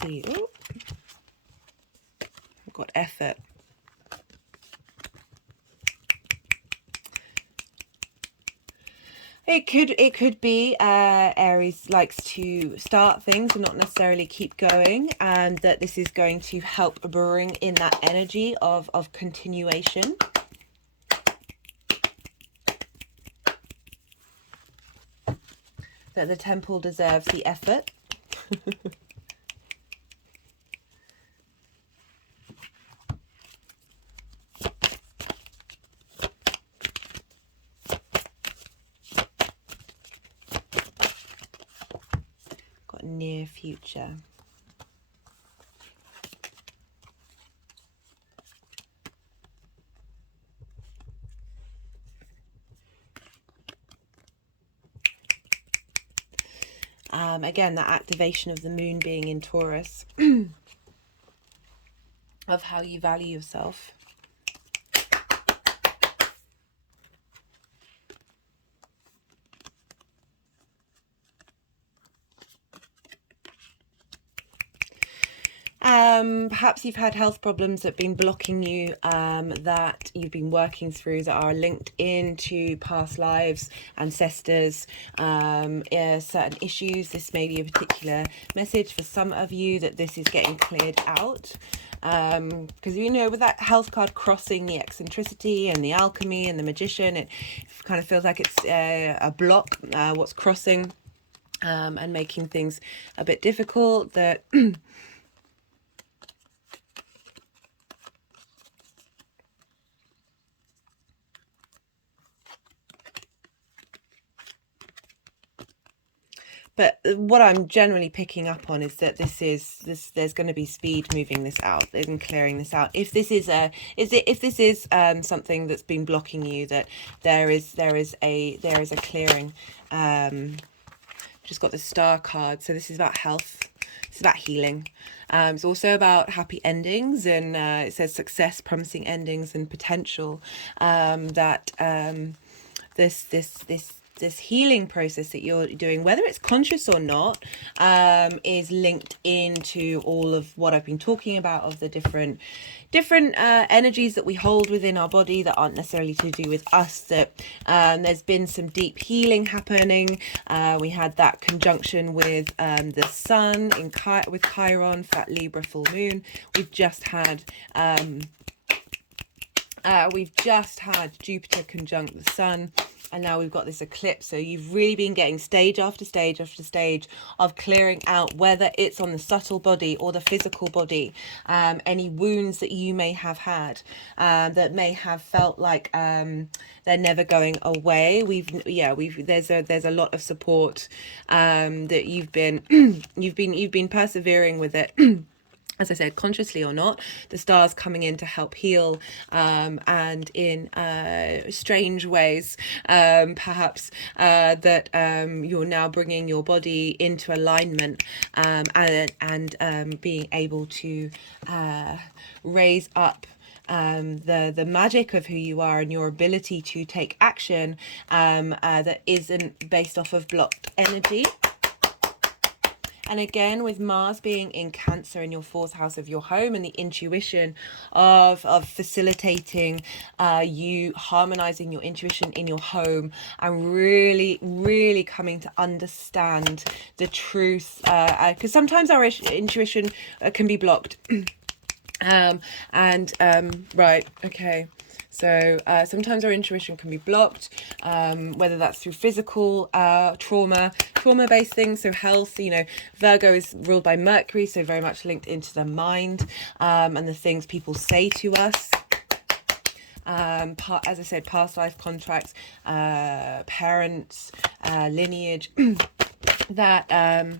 See, oh, I've got effort. It could be Aries likes to start things and not necessarily keep going, and that this is going to help bring in that energy of continuation. That the temple deserves the effort. Got near future. Again, that activation of the moon being in Taurus, of how you value yourself. Perhaps you've had health problems that have been blocking you, that you've been working through, that are linked into past lives, ancestors, certain issues. This may be a particular message for some of you, that this is getting cleared out. Because you know, with that health card crossing the eccentricity and the alchemy and the magician, it kind of feels like it's a block, what's crossing, and making things a bit difficult. That but what I'm generally picking up on is that there's going to be speed moving this out and clearing this out. If this is something that's been blocking you, that there is a clearing. Just got the Star card, so this is about health. It's about healing. It's also about happy endings, and it says success, promising endings, and potential. This healing process that you're doing, whether it's conscious or not, is linked into all of what I've been talking about, of the different energies that we hold within our body that aren't necessarily to do with us. That there's been some deep healing happening. We had that conjunction with the sun with Chiron for that Libra full moon. We've just had Jupiter conjunct the sun, and now we've got this eclipse. So you've really been getting stage after stage after stage of clearing out, whether it's on the subtle body or the physical body, any wounds that you may have had, that may have felt like they're never going away. There's a lot of support, that you've been persevering with it. As I said, consciously or not, the stars coming in to help heal, and in strange ways, perhaps, that you're now bringing your body into alignment, and being able to raise up the magic of who you are and your ability to take action, that isn't based off of blocked energy. And again, with Mars being in Cancer in your 4th house of your home, and the intuition of facilitating you harmonizing your intuition in your home, and really, really coming to understand the truth. Because sometimes our intuition can be blocked. Right, okay. So sometimes our intuition can be blocked, whether that's through physical trauma-based things, so health. You know, Virgo is ruled by Mercury, so very much linked into the mind, and the things people say to us. As I said, past life contracts, parents, lineage, that...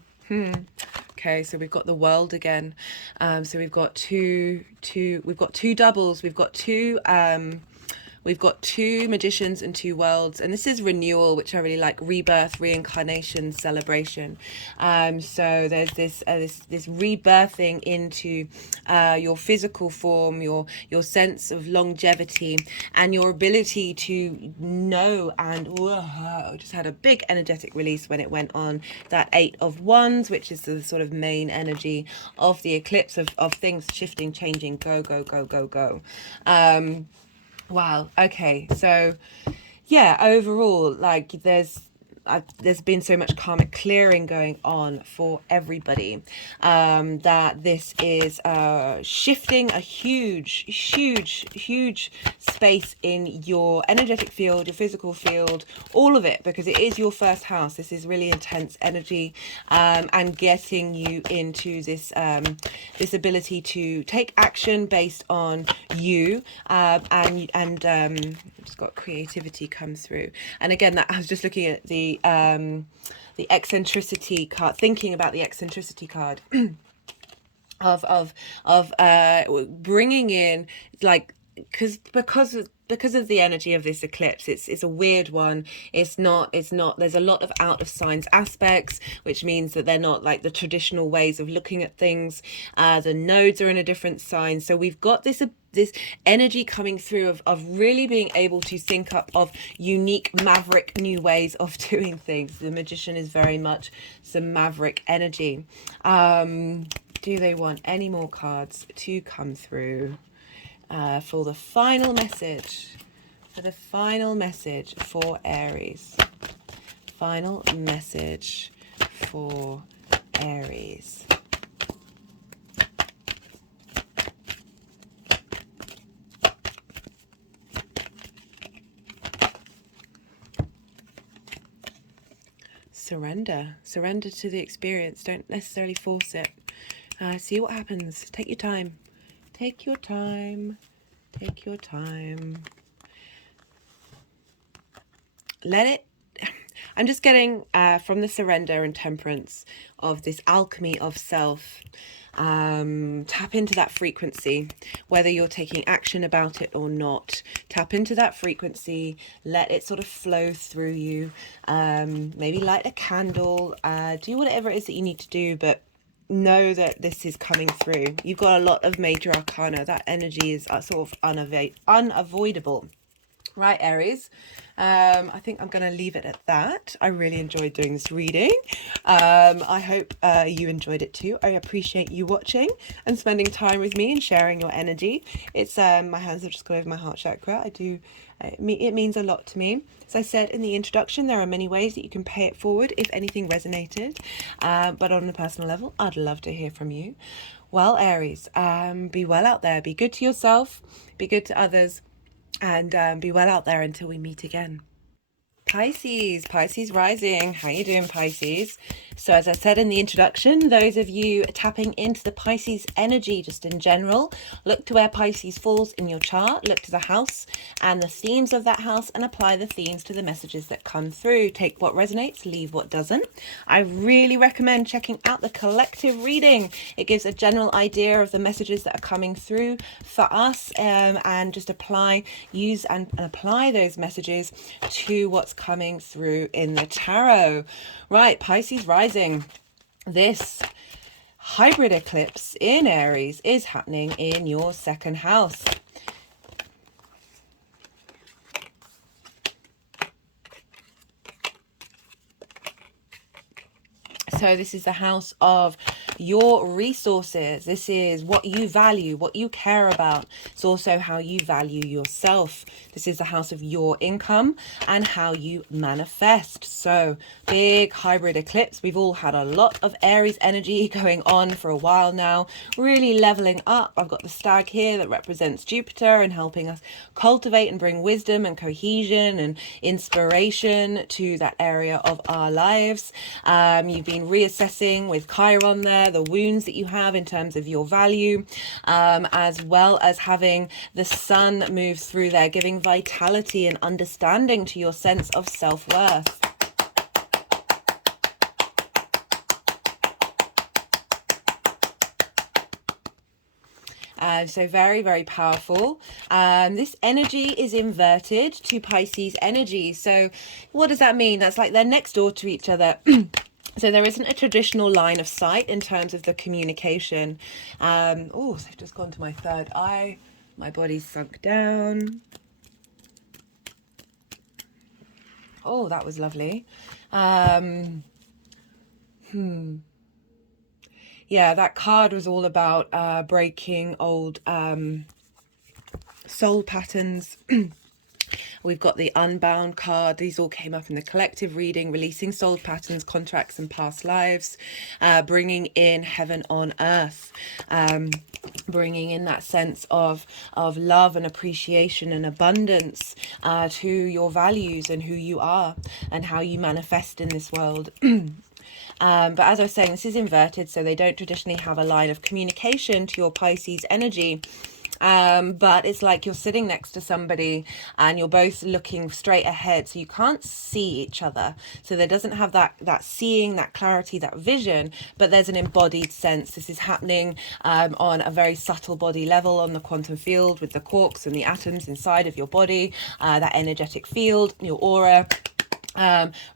Okay, so we've got the world again. So we've got two doubles. We've got two magicians and 2 worlds, and this is renewal, which I really like. Rebirth, reincarnation, celebration. So there's this rebirthing into your physical form, your sense of longevity, and your ability to know. And just had a big energetic release when it went on that 8 of Wands, which is the sort of main energy of the eclipse, of things shifting, changing, go, go, go, go, go. Wow. Okay. So yeah, overall, like there's there's been so much karmic clearing going on for everybody, that this is shifting a huge space in your energetic field, your physical field, all of it, because it is your first house. This is really intense energy, and getting you into this this ability to take action based on you, and just got creativity come through. And again, that I was just looking at the eccentricity card, thinking about the eccentricity card of bringing in, like, because of the energy of this eclipse, it's a weird one. It's not there's a lot of out of signs aspects, which means that they're not like the traditional ways of looking at things. The nodes are in a different sign, so we've got this energy coming through of really being able to think up of unique, maverick new ways of doing things. The Magician is very much some maverick energy. Do they want any more cards to come through for the final message? For the final message for Aries. Final message for Aries. Surrender to the experience. Don't necessarily force it. See what happens. Take your time. Take your time. Take your time. Let it. I'm just getting from the surrender and temperance of this alchemy of self. Tap into that frequency, whether you're taking action about it or not. Tap into that frequency, let it sort of flow through you. Maybe light a candle, do whatever it is that you need to do, but know that this is coming through. You've got a lot of major arcana. That energy is sort of unavoidable. Right, Aries, I think I'm going to leave it at that. I really enjoyed doing this reading. I hope you enjoyed it too. I appreciate you watching and spending time with me and sharing your energy. It's my hands have just gone over my heart chakra. It means a lot to me. As I said in the introduction, there are many ways that you can pay it forward if anything resonated. But on a personal level, I'd love to hear from you. Well, Aries, be well out there. Be good to yourself. Be good to others. And be well out there until we meet again. Pisces rising. How you doing, Pisces? So as I said in the introduction, those of you tapping into the Pisces energy just in general, look to where Pisces falls in your chart, look to the house and the themes of that house, and apply the themes to the messages that come through. Take what resonates, leave what doesn't. I really recommend checking out the collective reading. It gives a general idea of the messages that are coming through for us, and just use and apply those messages to what's coming through in the tarot. Right, Pisces rising. This hybrid eclipse in Aries is happening in your second house. So this is the house of your resources. This is what you value, what you care about. It's also how you value yourself. This is the house of your income and how you manifest. So big hybrid eclipse. We've all had a lot of Aries energy going on for a while now, really leveling up. I've got the stag here that represents Jupiter and helping us cultivate and bring wisdom and cohesion and inspiration to that area of our lives. You've been reassessing with Chiron there, the wounds that you have in terms of your value, as well as having the sun move through there, giving vitality and understanding to your sense of self-worth. So very, very powerful. This energy is inverted to Pisces energy. So what does that mean? That's like they're next door to each other. So there isn't a traditional line of sight in terms of the communication. Oh, they've just gone to my third eye. My body's sunk down. Oh, that was lovely. Yeah, that card was all about breaking old soul patterns We've got the Unbound card. These all came up in the collective reading, releasing soul patterns, contracts, and past lives, bringing in heaven on earth, bringing in that sense of love and appreciation and abundance to your values and who you are and how you manifest in this world. But as I was saying, this is inverted, so they don't traditionally have a line of communication to your Pisces energy. But it's like you're sitting next to somebody and you're both looking straight ahead, so you can't see each other, so there doesn't have that seeing, that clarity, that vision, but there's an embodied sense. This is happening on a very subtle body level on the quantum field with the quarks and the atoms inside of your body, that energetic field, your aura.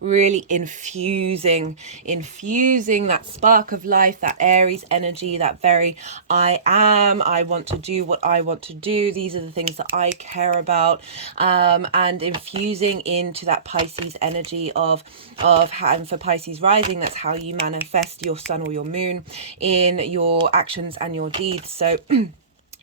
Really infusing that spark of life, that Aries energy, that very I want to do what I want to do, these are the things that I care about, and infusing into that Pisces energy of and for Pisces rising, that's how you manifest your sun or your moon in your actions and your deeds. So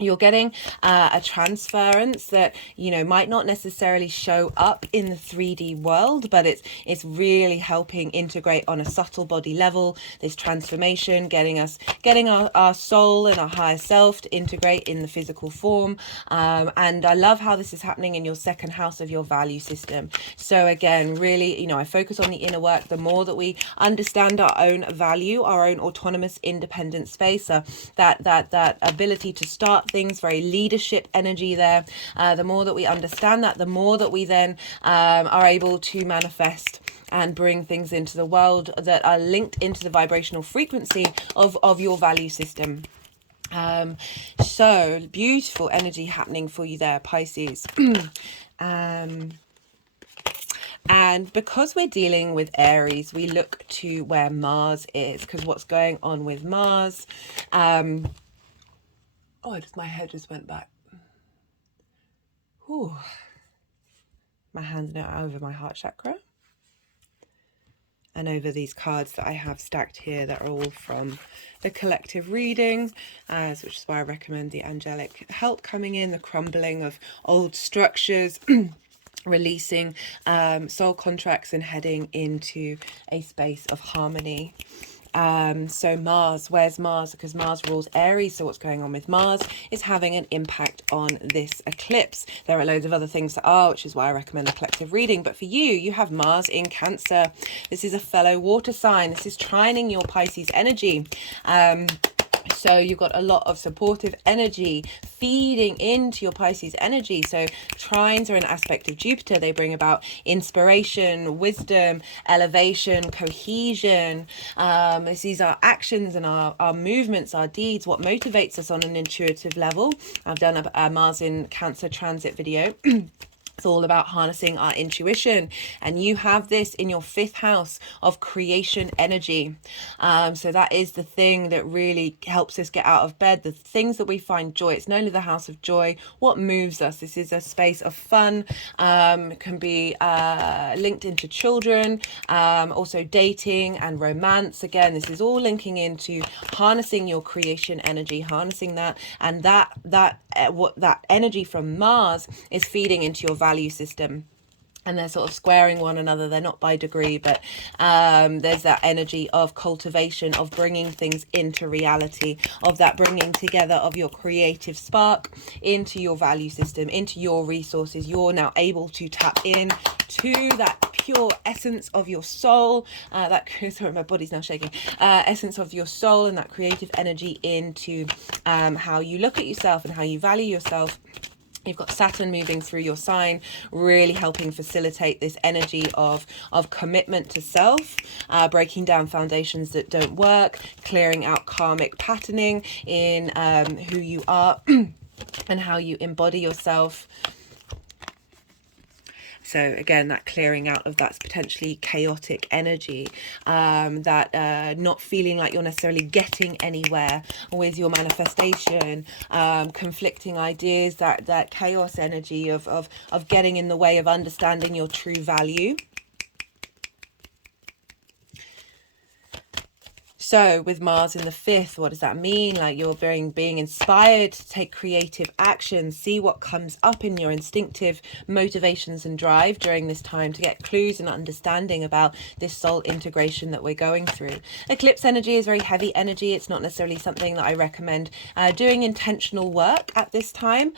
you're getting a transference that, you know, might not necessarily show up in the 3D world, but it's really helping integrate on a subtle body level, this transformation, getting our soul and our higher self to integrate in the physical form. And I love how this is happening in your second house of your value system. So again, really, you know, I focus on the inner work. The more that we understand our own value, our own autonomous independent space, that ability to start things, very leadership energy there, the more that we understand that, the more that we then are able to manifest and bring things into the world that are linked into the vibrational frequency of your value system. So beautiful energy happening for you there, Pisces. And because we're dealing with Aries, we look to where Mars is, because what's going on with Mars, my head just went back. Whew. My hand's now over my heart chakra. And over these cards that I have stacked here that are all from the collective reading, which is why I recommend the angelic help coming in, the crumbling of old structures, releasing soul contracts and heading into a space of harmony. So Mars, where's Mars? Because Mars rules Aries, so what's going on with Mars is having an impact on this eclipse. There are loads of other things that are, which is why I recommend a collective reading, but for you have Mars in Cancer. This is a fellow water sign. This is trining your Pisces energy. So you've got a lot of supportive energy feeding into your Pisces energy. So trines are an aspect of Jupiter. They bring about inspiration, wisdom, elevation, cohesion. These are actions and our movements, our deeds, what motivates us on an intuitive level. I've done a Mars in Cancer transit video. It's all about harnessing our intuition, and you have this in your 5th house of creation energy. So that is the thing that really helps us get out of bed, the things that we find joy. It's known as the house of joy, what moves us. This is a space of fun, can be linked into children, also dating and romance. Again, this is all linking into harnessing your creation energy, harnessing that, and that energy from Mars is feeding into your value system. And they're sort of squaring one another. They're not by degree, but there's that energy of cultivation, of bringing things into reality, of that bringing together of your creative spark into your value system, into your resources. You're now able to tap in to that pure essence of your soul, sorry, my body's now shaking, essence of your soul, and that creative energy into how you look at yourself and how you value yourself. You've got Saturn moving through your sign, really helping facilitate this energy of commitment to self, breaking down foundations that don't work, clearing out karmic patterning in who you are and how you embody yourself. So again, that clearing out of that potentially chaotic energy, that not feeling like you're necessarily getting anywhere with your manifestation, conflicting ideas, that chaos energy of getting in the way of understanding your true value. So with Mars in the fifth, what does that mean? Like you're being inspired to take creative action, see what comes up in your instinctive motivations and drive during this time to get clues and understanding about this soul integration that we're going through. Eclipse energy is very heavy energy. It's not necessarily something that I recommend doing intentional work at this time,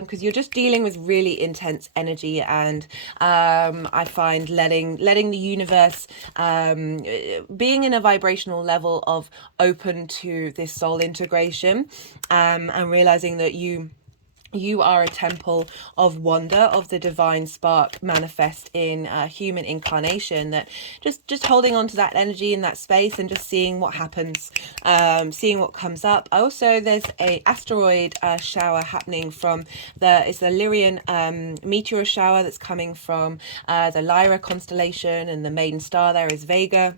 because you're just dealing with really intense energy, and I find letting the universe, being in a vibrational level of open to this soul integration, and realizing that you are a temple of wonder, of the divine spark manifest in human incarnation, that just holding on to that energy in that space and just seeing what happens, seeing what comes up. Also, there's a asteroid shower happening from it's the Lyrian meteor shower that's coming from the Lyra constellation, and the maiden star there is Vega.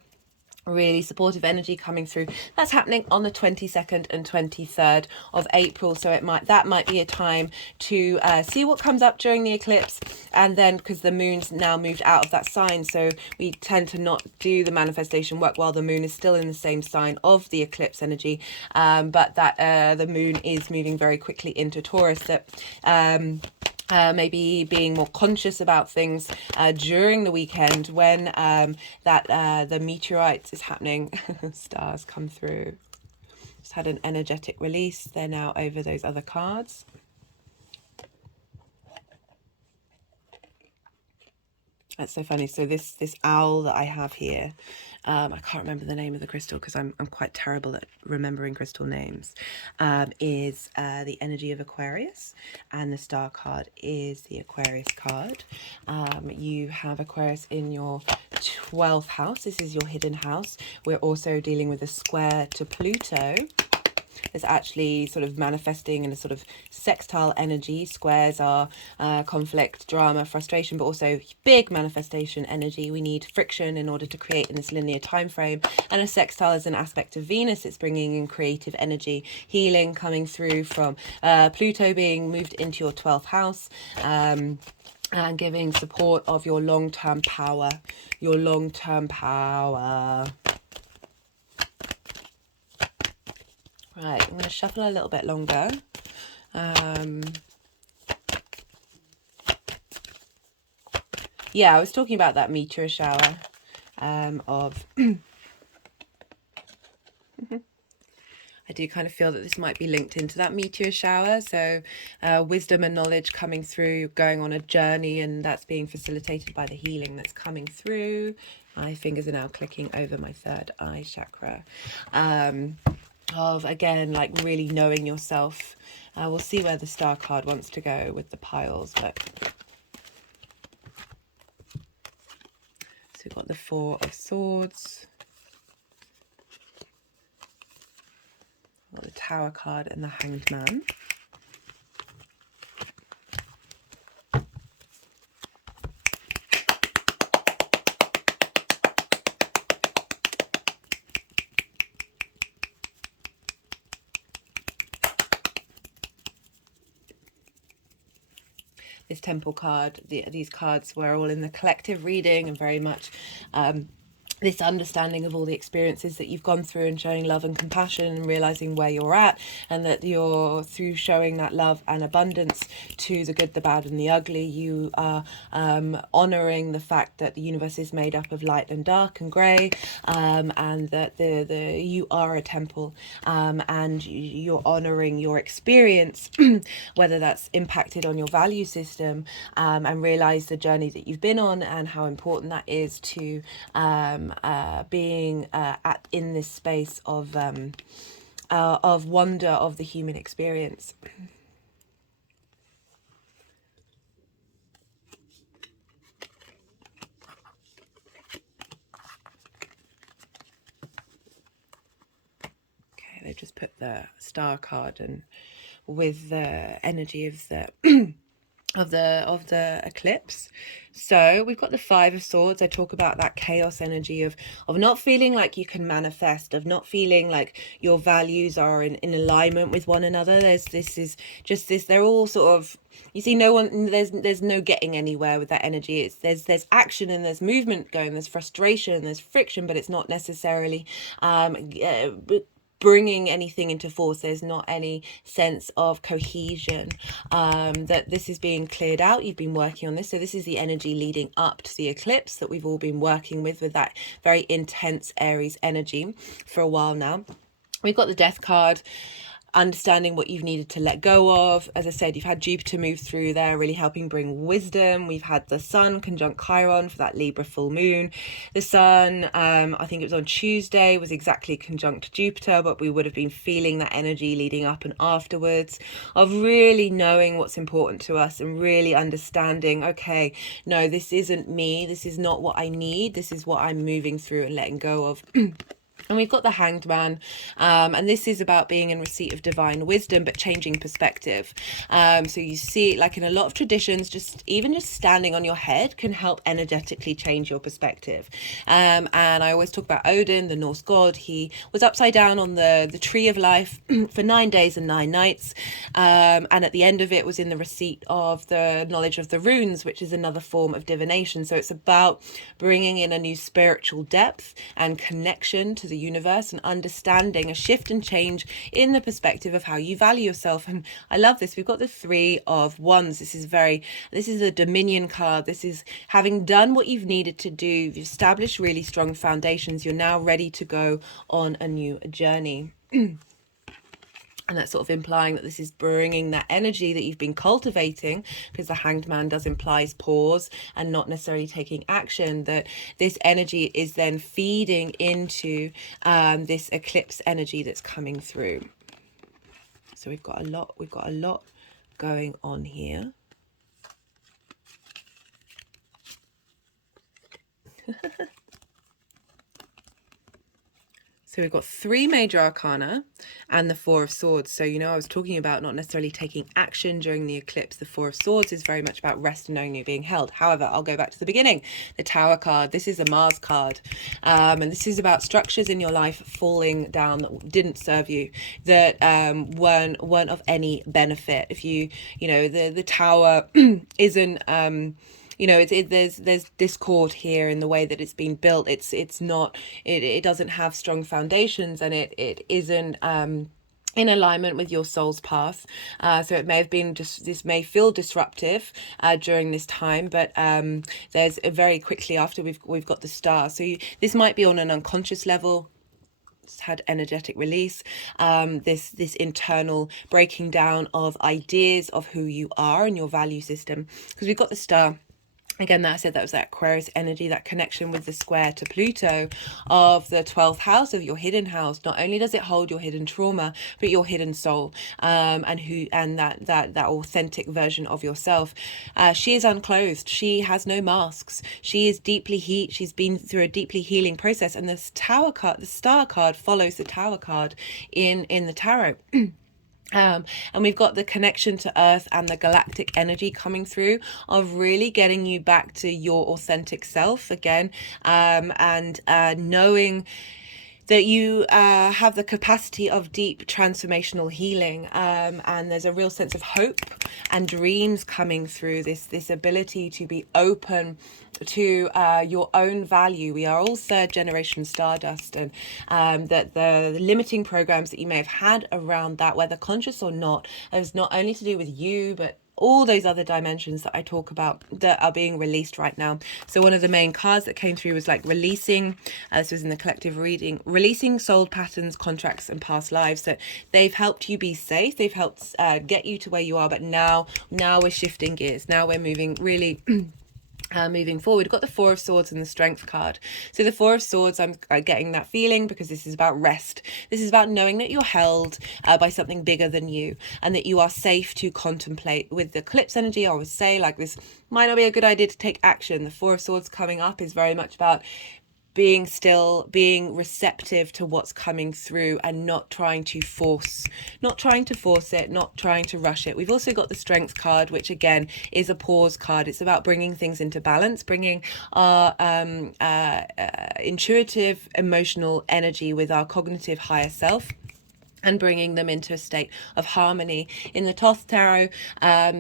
Really supportive energy coming through. That's happening on the 22nd and 23rd of April, so that might be a time to see what comes up during the eclipse. And then, because the moon's now moved out of that sign, so we tend to not do the manifestation work while the moon is still in the same sign of the eclipse energy, but that the moon is moving very quickly into Taurus, that maybe being more conscious about things during the weekend when the meteorites is happening. Stars come through. Just had an energetic release. They're now over those other cards. That's so funny. So this owl that I have here, I can't remember the name of the crystal because I'm quite terrible at remembering crystal names, is the energy of Aquarius, and the star card is the Aquarius card. You have Aquarius in your 12th house. This is your hidden house. We're also dealing with a square to Pluto. It's actually sort of manifesting in a sort of sextile energy. Squares are conflict, drama, frustration, but also big manifestation energy. We need friction in order to create in this linear time frame. And a sextile is an aspect of Venus. It's bringing in creative energy, healing coming through from Pluto being moved into your 12th house. And giving support of your long-term power, Right, I'm going to shuffle a little bit longer. Yeah, I was talking about that meteor shower of... I do kind of feel that this might be linked into that meteor shower. So wisdom and knowledge coming through, going on a journey, and that's being facilitated by the healing that's coming through. My fingers are now clicking over my third eye chakra. Of, again, like really knowing yourself. We'll see where the star card wants to go with the piles, but so we've got the Four of Swords, we've got the Tower card and the Hanged Man. This Temple card, these cards were all in the collective reading, and very much this understanding of all the experiences that you've gone through, and showing love and compassion and realizing where you're at, and that you're, through showing that love and abundance to the good, the bad and the ugly, you are honoring the fact that the universe is made up of light and dark and gray, and that you are a temple, and you're honoring your experience, whether that's impacted on your value system, and realize the journey that you've been on and how important that is to being in this space of wonder of the human experience. Okay, they just put the star card, and with the energy of the of the eclipse. So we've got the Five of Swords. I talk about that chaos energy of not feeling like you can manifest, of not feeling like your values are in alignment with one another. They're all sort of, you see, there's no getting anywhere with that energy. There's action and there's movement going, there's frustration and there's friction, but it's not necessarily bringing anything into force. There's not any sense of cohesion. That this is being cleared out. You've been working on this. So this is the energy leading up to the eclipse that we've all been working with that very intense Aries energy for a while now. We've got the Death card, understanding what you've needed to let go of. As I said, you've had Jupiter move through there, really helping bring wisdom. We've had the Sun conjunct Chiron for that Libra full moon. The Sun, I think it was on Tuesday, was exactly conjunct Jupiter, but we would have been feeling that energy leading up and afterwards of really knowing what's important to us and really understanding, okay, no, this isn't me. This is not what I need. This is what I'm moving through and letting go of. And we've got the Hanged Man, and this is about being in receipt of divine wisdom, but changing perspective. So you see, like in a lot of traditions, even just standing on your head can help energetically change your perspective. And I always talk about Odin, the Norse god. He was upside down on the tree of life for 9 days and 9 nights. And at the end of it was in the receipt of the knowledge of the runes, which is another form of divination. So it's about bringing in a new spiritual depth and connection to the universe and understanding a shift and change in the perspective of how you value yourself. And I love this. We've got the Three of Wands. This is a Dominion card. This is having done what you've needed to do. You've established really strong foundations. You're now ready to go on a new journey. And that's sort of implying that this is bringing that energy that you've been cultivating, because the Hanged Man does implies pause and not necessarily taking action, that this energy is then feeding into this eclipse energy that's coming through. So we've got a lot going on here. So we've got 3 major arcana and the Four of Swords. So, I was talking about not necessarily taking action during the eclipse. The Four of Swords is very much about rest and knowing you're being held. However, I'll go back to the beginning. The Tower card, this is a Mars card. And this is about structures in your life falling down that didn't serve you, that weren't of any benefit. If the Tower isn't... there's discord here in the way that it's been built. It doesn't have strong foundations, and it isn't in alignment with your soul's path. So it may have been this may feel disruptive during this time, but there's very quickly after we've got the Star. So this might be on an unconscious level. Had energetic release, this internal breaking down of ideas of who you are and your value system, because we've got the Star. Again, that I said that was that Aquarius energy, that connection with the square to Pluto of the 12th house of your hidden house. Not only does it hold your hidden trauma, but your hidden soul, and that authentic version of yourself. She is unclothed. She has no masks. She is she's been through a deeply healing process. And this Tower card, the Star card, follows the Tower card in the tarot. And we've got the connection to Earth and the galactic energy coming through of really getting you back to your authentic self again, and knowing that you have the capacity of deep transformational healing, and there's a real sense of hope and dreams coming through, this ability to be open to your own value. We are all third generation stardust, and that the limiting programs that you may have had around that, whether conscious or not, is not only to do with you, but all those other dimensions that I talk about that are being released right now. So one of the main cards that came through was like releasing, this was in the collective reading, releasing soul patterns, contracts, and past lives. That they've helped you be safe, they've helped get you to where you are, but now we're shifting gears. Now we're moving really moving forward. We've got the Four of Swords and the Strength card. So the Four of Swords, I'm getting that feeling because this is about rest. This is about knowing that you're held by something bigger than you, and that you are safe to contemplate. With the eclipse energy, I always say, like, this might not be a good idea to take action. The Four of Swords coming up is very much about being still, being receptive to what's coming through, and not trying to force it, not trying to rush it. We've also got the Strength card, which again is a pause card. It's about bringing things into balance, bringing our intuitive emotional energy with our cognitive higher self, and bringing them into a state of harmony. In the Thoth Tarot,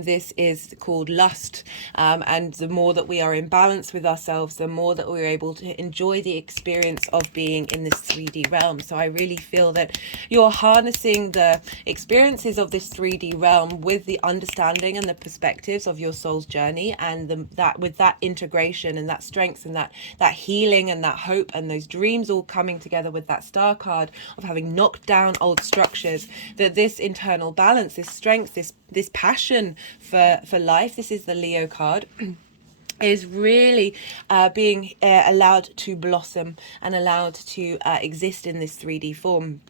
this is called lust, and the more that we are in balance with ourselves, the more that we're able to enjoy the experience of being in this 3D realm. So I really feel that you're harnessing the experiences of this 3D realm with the understanding and the perspectives of your soul's journey, and that with that integration and that strength and that healing and that hope and those dreams all coming together with that Star card of having knocked down old structures, that this internal balance, this strength, this passion for life, this is the Leo card, is really being allowed to blossom and allowed to exist in this 3D form.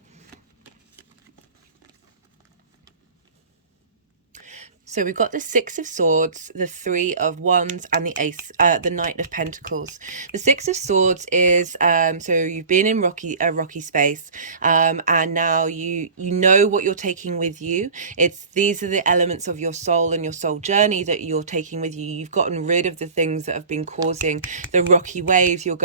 So we've got the Six of Swords, the Three of Wands, and the Ace, the Knight of Pentacles. The Six of Swords is so you've been in a rocky space, and now you know what you're taking with you. These are the elements of your soul and your soul journey that you're taking with you. You've gotten rid of the things that have been causing the rocky waves. You're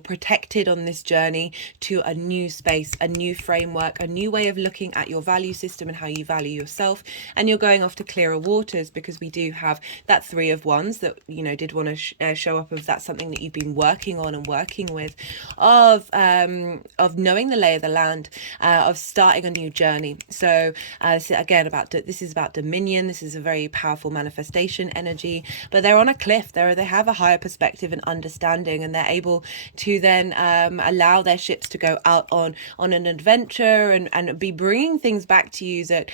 protected on this journey to a new space, a new framework, a new way of looking at your value system and how you value yourself, and you're going off to clearer waters, because we do have that Three of Wands that did want to show up. If that's something that you've been working on and working with, of knowing the lay of the land, of starting a new journey. So this is about dominion. This is a very powerful manifestation energy, but they're on a cliff. They have a higher perspective and understanding, and they're able to then allow their ships to go out on an adventure and be bringing things back to you that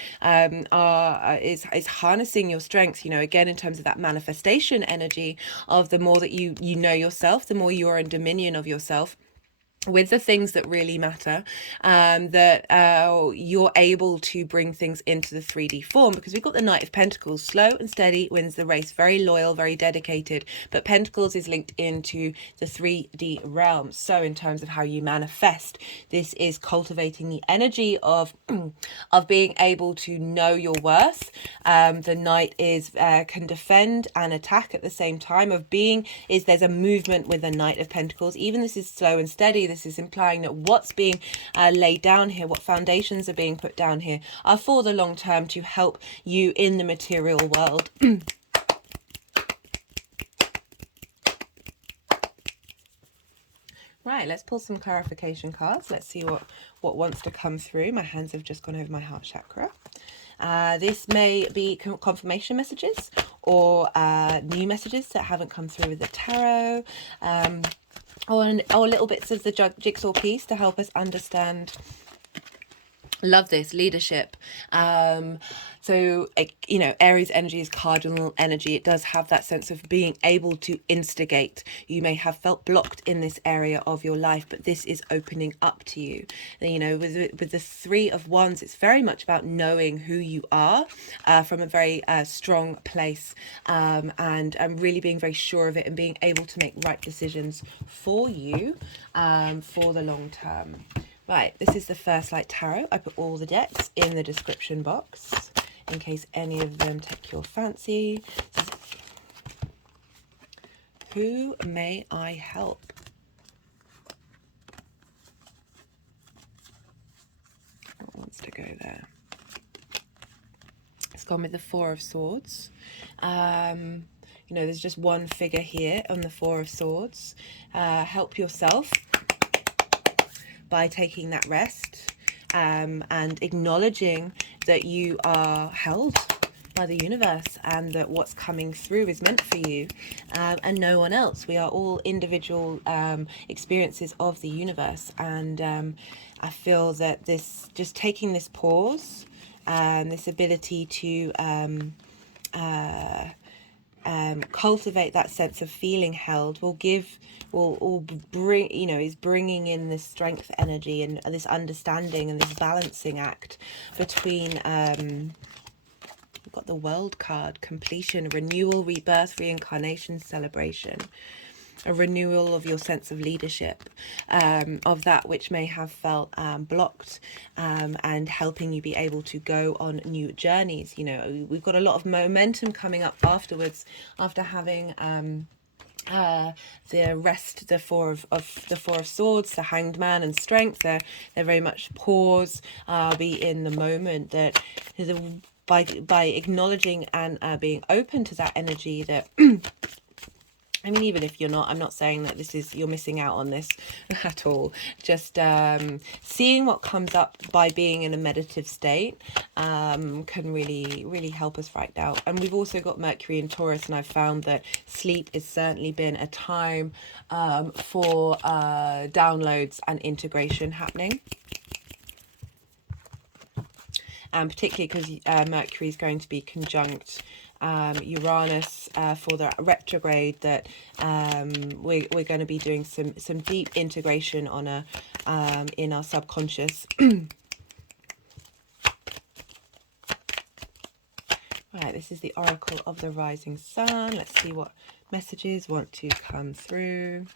is harnessing your strengths, again, in terms of that manifestation energy of the more that you know yourself, the more you are in dominion of yourself with the things that really matter, that you're able to bring things into the 3D form, because we've got the Knight of Pentacles. Slow and steady wins the race, very loyal, very dedicated, but Pentacles is linked into the 3D realm. So in terms of how you manifest, this is cultivating the energy of being able to know your worth. The Knight is can defend and attack at the same time. There's a movement with the Knight of Pentacles. Even this is slow and steady. This is implying that what's being laid down here, what foundations are being put down here, are for the long term to help you in the material world. Right, let's pull some clarification cards. Let's see what wants to come through. My hands have just gone over my heart chakra. This may be confirmation messages or new messages that haven't come through with the tarot. Or little bits of the jigsaw piece to help us understand. Love this leadership. So Aries energy is cardinal energy. It does have that sense of being able to instigate. You may have felt blocked in this area of your life, but this is opening up to you. With the Three of Wands, it's very much about knowing who you are from a very strong place, and really being very sure of it and being able to make right decisions for you for the long term. Right, this is the First Light Tarot. I put all the decks in the description box in case any of them take your fancy. Who may I help? What wants to go there? It's gone with the Four of Swords. There's just one figure here on the Four of Swords. Help yourself by taking that rest and acknowledging that you are held by the universe and that what's coming through is meant for you and no one else. We are all individual experiences of the universe, and I feel that just taking this pause and this ability to cultivate that sense of feeling held will bring, is bringing in this strength energy and this understanding and this balancing act between we've got the World card, completion, renewal, rebirth, reincarnation, celebration. a renewal of your sense of leadership, of that which may have felt blocked, and helping you be able to go on new journeys. You know, we've got a lot of momentum coming up afterwards, after having the rest, the four of swords, the hanged man, and strength. They're very much pause, be in the moment. That by acknowledging and being open to that energy, that I mean, even if you're not, I'm not saying that this is, you're missing out on this at all. Just seeing what comes up by being in a meditative state can really help us right now. And we've also got Mercury in Taurus, and I've found that sleep has certainly been a time for downloads and integration happening. And particularly because Mercury is going to be conjunct Uranus for the retrograde, that we're going to be doing some deep integration on a in our subconscious. Right, this is the Oracle of the Rising Sun. Let's see what messages want to come through.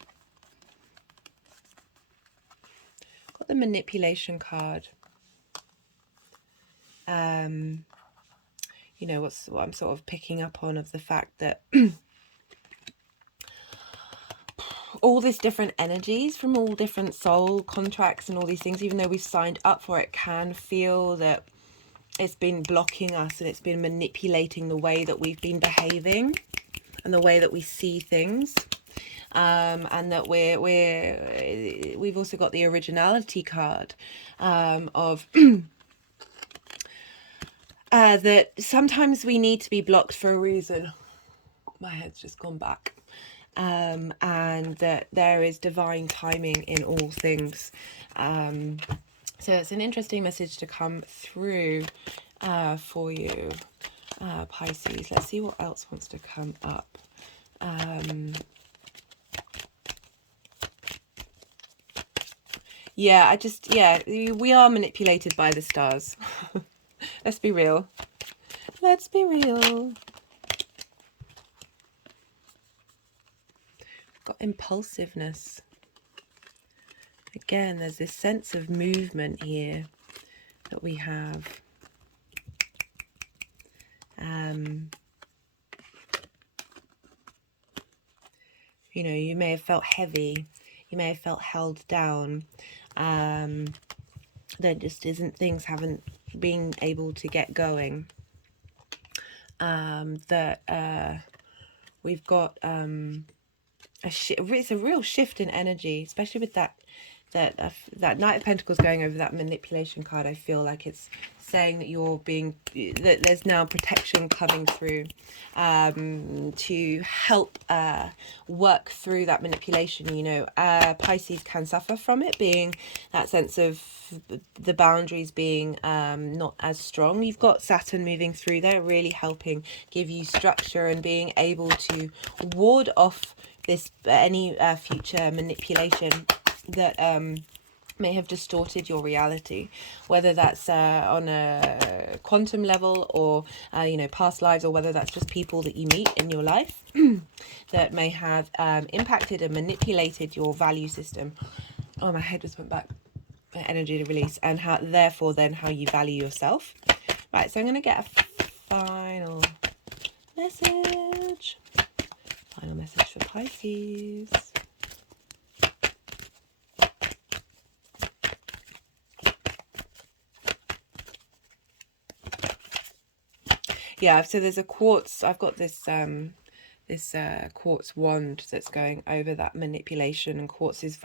Got the manipulation card. You know, what I'm sort of picking up on, of the fact that all these different energies from all different soul contracts and all these things, even though we've signed up for it, can feel that it's been blocking us, and it's been manipulating the way that we've been behaving and the way that we see things. And that we've also got the originality card of that sometimes we need to be blocked for a reason. My head's just gone back. And that there is divine timing in all things. So it's an interesting message to come through for you, Pisces. Let's see what else wants to come up. Yeah, we are manipulated by the stars. Let's be real. Let's be real. Got impulsiveness. Again, there's this sense of movement here that we have. You know, you may have felt heavy. You may have felt held down. There just isn't, things haven't been able to get going. We've got it's a real shift in energy, especially with that Knight of Pentacles going over that manipulation card. I feel like it's saying that that there's now protection coming through to help work through that manipulation. You know, Pisces can suffer from it, being that sense of the boundaries being not as strong. You've got Saturn moving through there, really helping give you structure and being able to ward off this any future manipulation that may have distorted your reality, whether that's on a quantum level, or you know, past lives, or whether that's just people that you meet in your life that may have impacted and manipulated your value system. Oh, my head just went back. Energy to release, and how therefore then how you value yourself. Right, so I'm going to get a final message. Final message for Pisces. Yeah, so there's a quartz. I've got this quartz wand that's going over that manipulation, and quartz is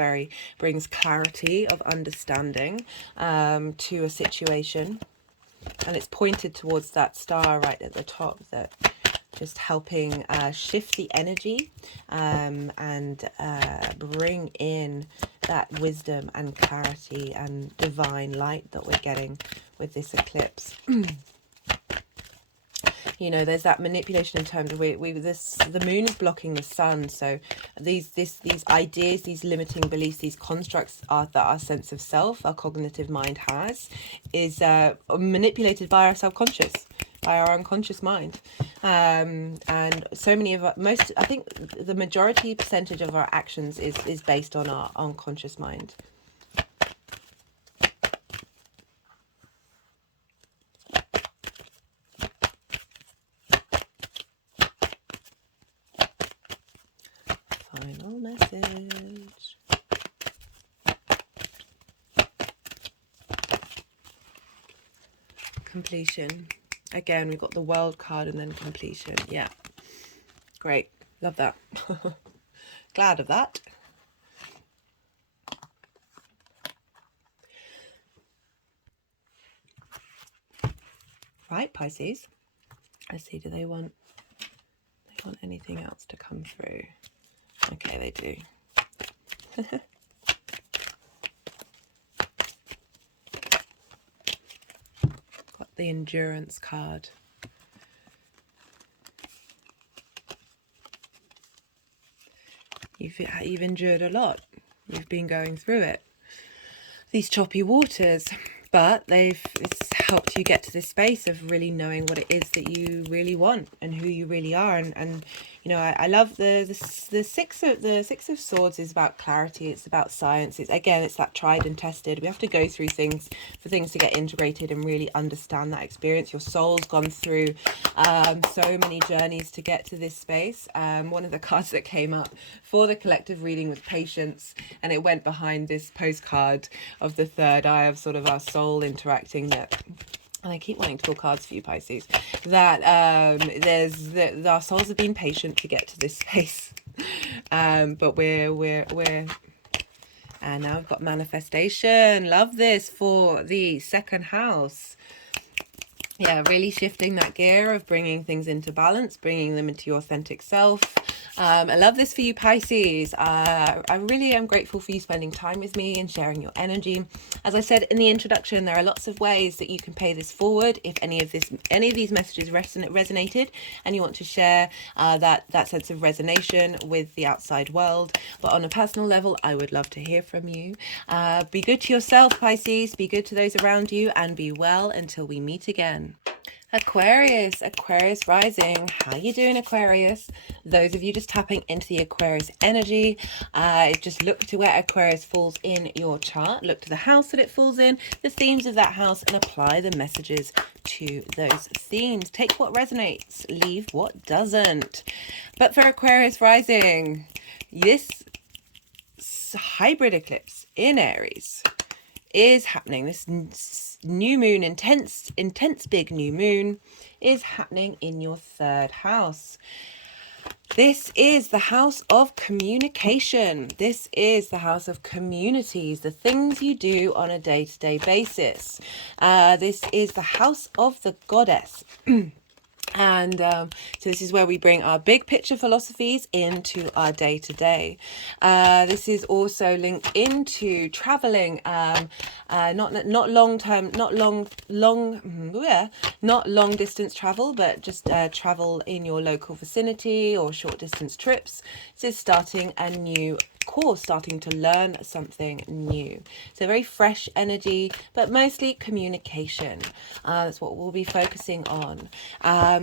brings clarity of understanding to a situation, and it's pointed towards that star right at the top, that just helping shift the energy and bring in that wisdom and clarity and divine light that we're getting with this eclipse. You know, there's that manipulation in terms of the moon is blocking the sun, so these ideas, these limiting beliefs, these constructs that our sense of self, our cognitive mind has, is manipulated by our subconscious. by our unconscious mind. And so many of I think the majority percentage of our actions is based on our unconscious mind. Final message. Completion. Again, we've got the World card and then completion. Yeah. Great. Love that. Glad of that. Right, Pisces. Let's see, do they want anything else to come through? Okay, they do. Got the Endurance card. You've endured a lot. You've been going through it. These choppy waters, but it's helped you get to this space of really knowing what it is that you really want and who you really are. And you know, I love the six of swords is about clarity. It's about science. It's that tried and tested. We have to go through things for things to get integrated and really understand that experience. Your soul's gone through so many journeys to get to this space. One of the cards that came up for the collective reading was patience, and it went behind this postcard of the third eye of sort of our soul interacting that. And I keep wanting to pull cards for you, Pisces, that our souls have been patient to get to this space, but we're and now we've got manifestation. Love this for the second house. Yeah, really shifting that gear of bringing things into balance, bringing them into your authentic self. I love this for you, Pisces. I really am grateful for you spending time with me and sharing your energy. As I said in the introduction, there are lots of ways that you can pay this forward. If any of these messages resonated and you want to share that sense of resonation with the outside world, but on a personal level, I would love to hear from you. Be good to yourself, Pisces. Be good to those around you, and be well until we meet again. Aquarius rising. How you doing, Aquarius? Those of you just tapping into the Aquarius energy, just look to where Aquarius falls in your chart. Look to the house that it falls in, the themes of that house, and apply the messages to those themes. Take what resonates, leave what doesn't. But for Aquarius rising, this hybrid eclipse in Aries is happening. This new moon, intense big new moon, is happening in your third house. This is the house of communication. This is the house of communities, the things you do on a day-to-day basis. This is the house of the goddess. And so this is where we bring our big picture philosophies into our day-to-day. This is also linked into traveling, not long distance travel, but just travel in your local vicinity or short distance trips. This is starting a new course, starting to learn something new. So very fresh energy, but mostly communication. That's what we'll be focusing on.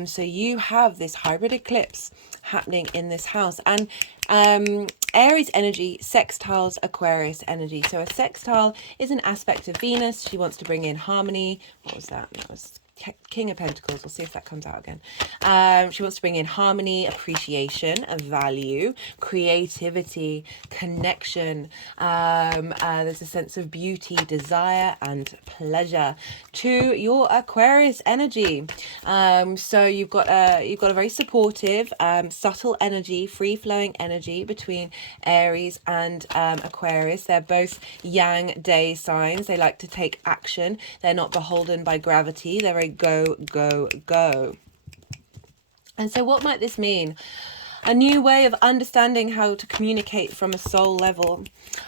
So you have this hybrid eclipse happening in this house, and Aries energy sextiles Aquarius energy. So a sextile is an aspect of Venus. She wants to bring in harmony. What was that? That was King of Pentacles. We'll see if that comes out again. She wants to bring in harmony, appreciation, value, creativity, connection. There's a sense of beauty, desire, and pleasure to your Aquarius energy. So you've got a very supportive, subtle energy, free-flowing energy between Aries and Aquarius. They're both yang day signs. They like to take action. They're not beholden by gravity. They're a go, go, go. And so what might this mean? A new way of understanding how to communicate from a soul level.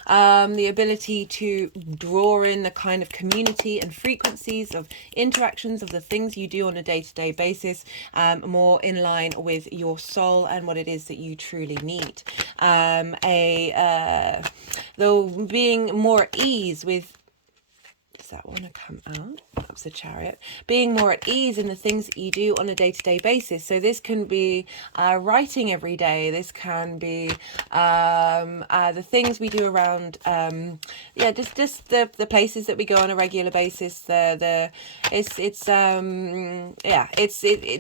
The ability to draw in the kind of community and frequencies of interactions of the things you do on a day-to-day basis, more in line with your soul and what it is that you truly need. Though being more at ease with... Does that want to come out? Cups, the Chariot, being more at ease in the things that you do on a day-to-day basis. So this can be writing every day. This can be the things we do around, just the places that we go on a regular basis. It's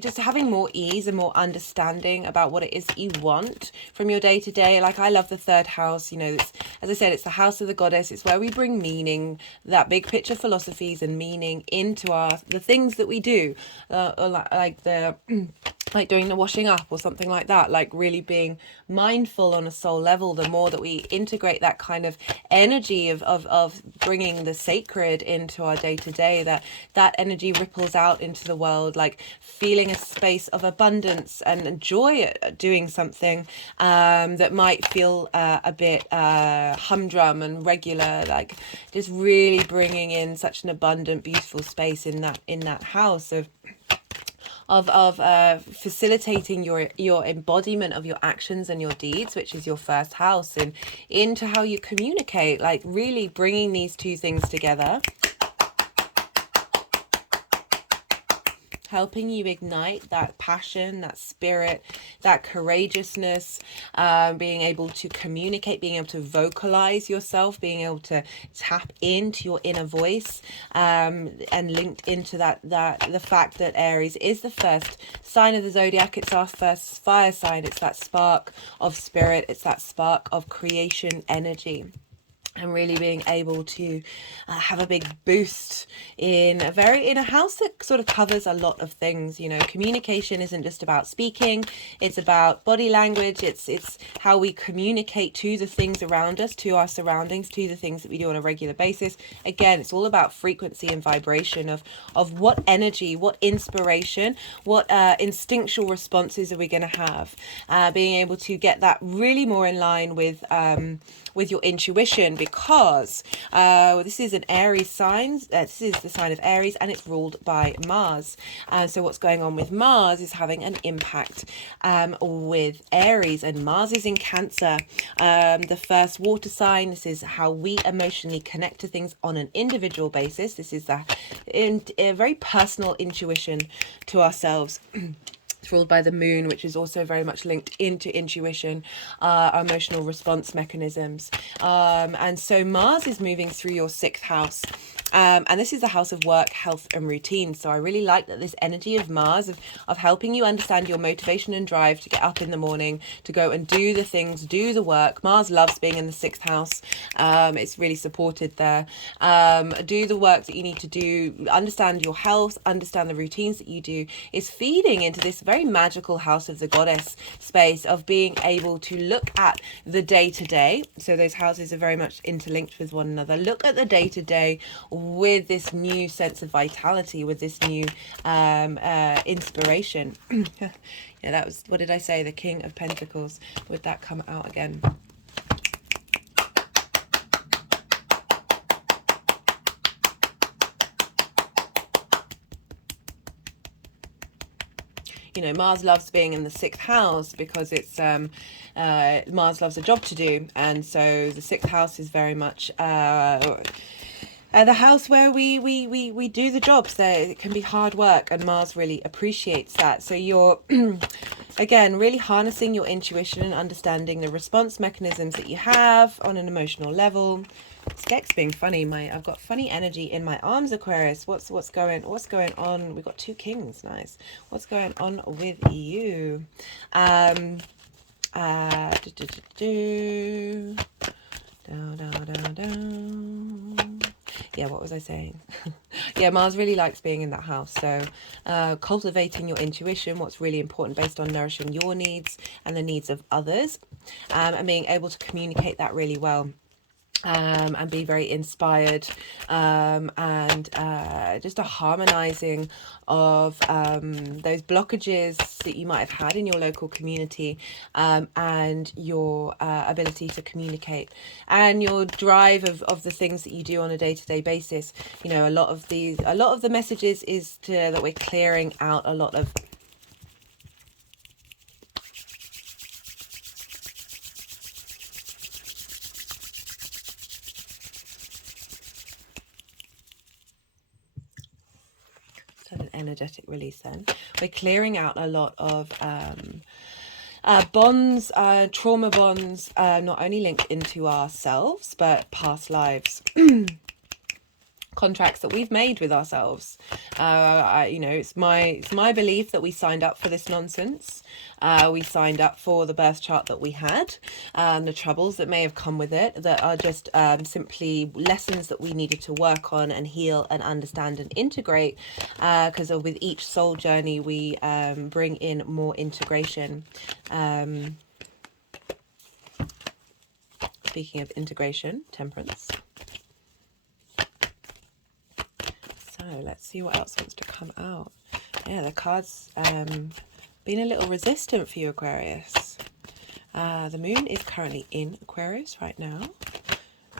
just having more ease and more understanding about what it is that you want from your day to day. Like, I love the third house. You know, it's, as I said, it's the house of the goddess. It's where we bring meaning, that big picture philosophies and meaning into the things that we do, like doing the washing up or something like that, like really being mindful on a soul level. The more that we integrate that kind of energy of bringing the sacred into our day-to-day, that energy ripples out into the world, like feeling a space of abundance and joy at doing something that might feel a bit humdrum and regular, like just really bringing in such an abundant, beautiful space in that house of facilitating your embodiment of your actions and your deeds, which is your first house, and into how you communicate, like really bringing these two things together, helping you ignite that passion, that spirit, that courageousness, being able to communicate, being able to vocalize yourself, being able to tap into your inner voice, and linked into the fact that Aries is the first sign of the zodiac. It's our first fire sign. It's that spark of spirit. It's that spark of creation energy. And really being able to have a big boost in a house that sort of covers a lot of things. You know, communication isn't just about speaking. It's about body language. It's how we communicate to the things around us, to our surroundings, to the things that we do on a regular basis. Again, it's all about frequency and vibration of what energy, what inspiration, what instinctual responses are we going to have. Being able to get that really more in line with your intuition, because this is an Aries sign. This is the sign of Aries, and it's ruled by Mars. So what's going on with Mars is having an impact with Aries, and Mars is in Cancer, the first water sign. This is how we emotionally connect to things on an individual basis. This is a very personal intuition to ourselves. It's ruled by the moon, which is also very much linked into intuition, our emotional response mechanisms. And so Mars is moving through your 6th house. And this is the house of work, health, and routine. So I really like that this energy of Mars, of helping you understand your motivation and drive to get up in the morning, to go and do the things, do the work. Mars loves being in the 6th house. It's really supported there. Do the work that you need to do, understand your health, understand the routines that you do, is feeding into this very magical house of the goddess space of being able to look at the day-to-day. So those houses are very much interlinked with one another. Look at the day-to-day with this new sense of vitality, with this new inspiration. Yeah, that was, what did I say? The King of Pentacles. Would that come out again? You know, Mars loves being in the 6th house because it's Mars loves a job to do, and so the 6th house is very much the house where we do the jobs. There, it can be hard work, and Mars really appreciates that. So you're again really harnessing your intuition and understanding the response mechanisms that you have on an emotional level. This deck's being funny. I've got funny energy in my arms, Aquarius. What's going on? We've got 2 kings. Nice. What's going on with you? Yeah, what was I saying? Yeah, Mars really likes being in that house. So cultivating your intuition, what's really important based on nourishing your needs and the needs of others, and being able to communicate that really well. And be very inspired, and just a harmonizing of those blockages that you might have had in your local community, and your ability to communicate, and your drive of the things that you do on a day-to-day basis. You know, a lot of the messages is that we're clearing out a lot of done an energetic release then. We're clearing out a lot of bonds, trauma bonds, not only linked into ourselves, but past lives. Contracts that we've made with ourselves. You know, it's my belief that we signed up for this nonsense. We signed up for the birth chart that we had, the troubles that may have come with it, that are just simply lessons that we needed to work on and heal and understand and integrate, because with each soul journey we bring in more integration. Speaking of integration, temperance. So let's see what else wants to come out. Yeah, the cards been a little resistant for you, Aquarius. The moon is currently in Aquarius right now.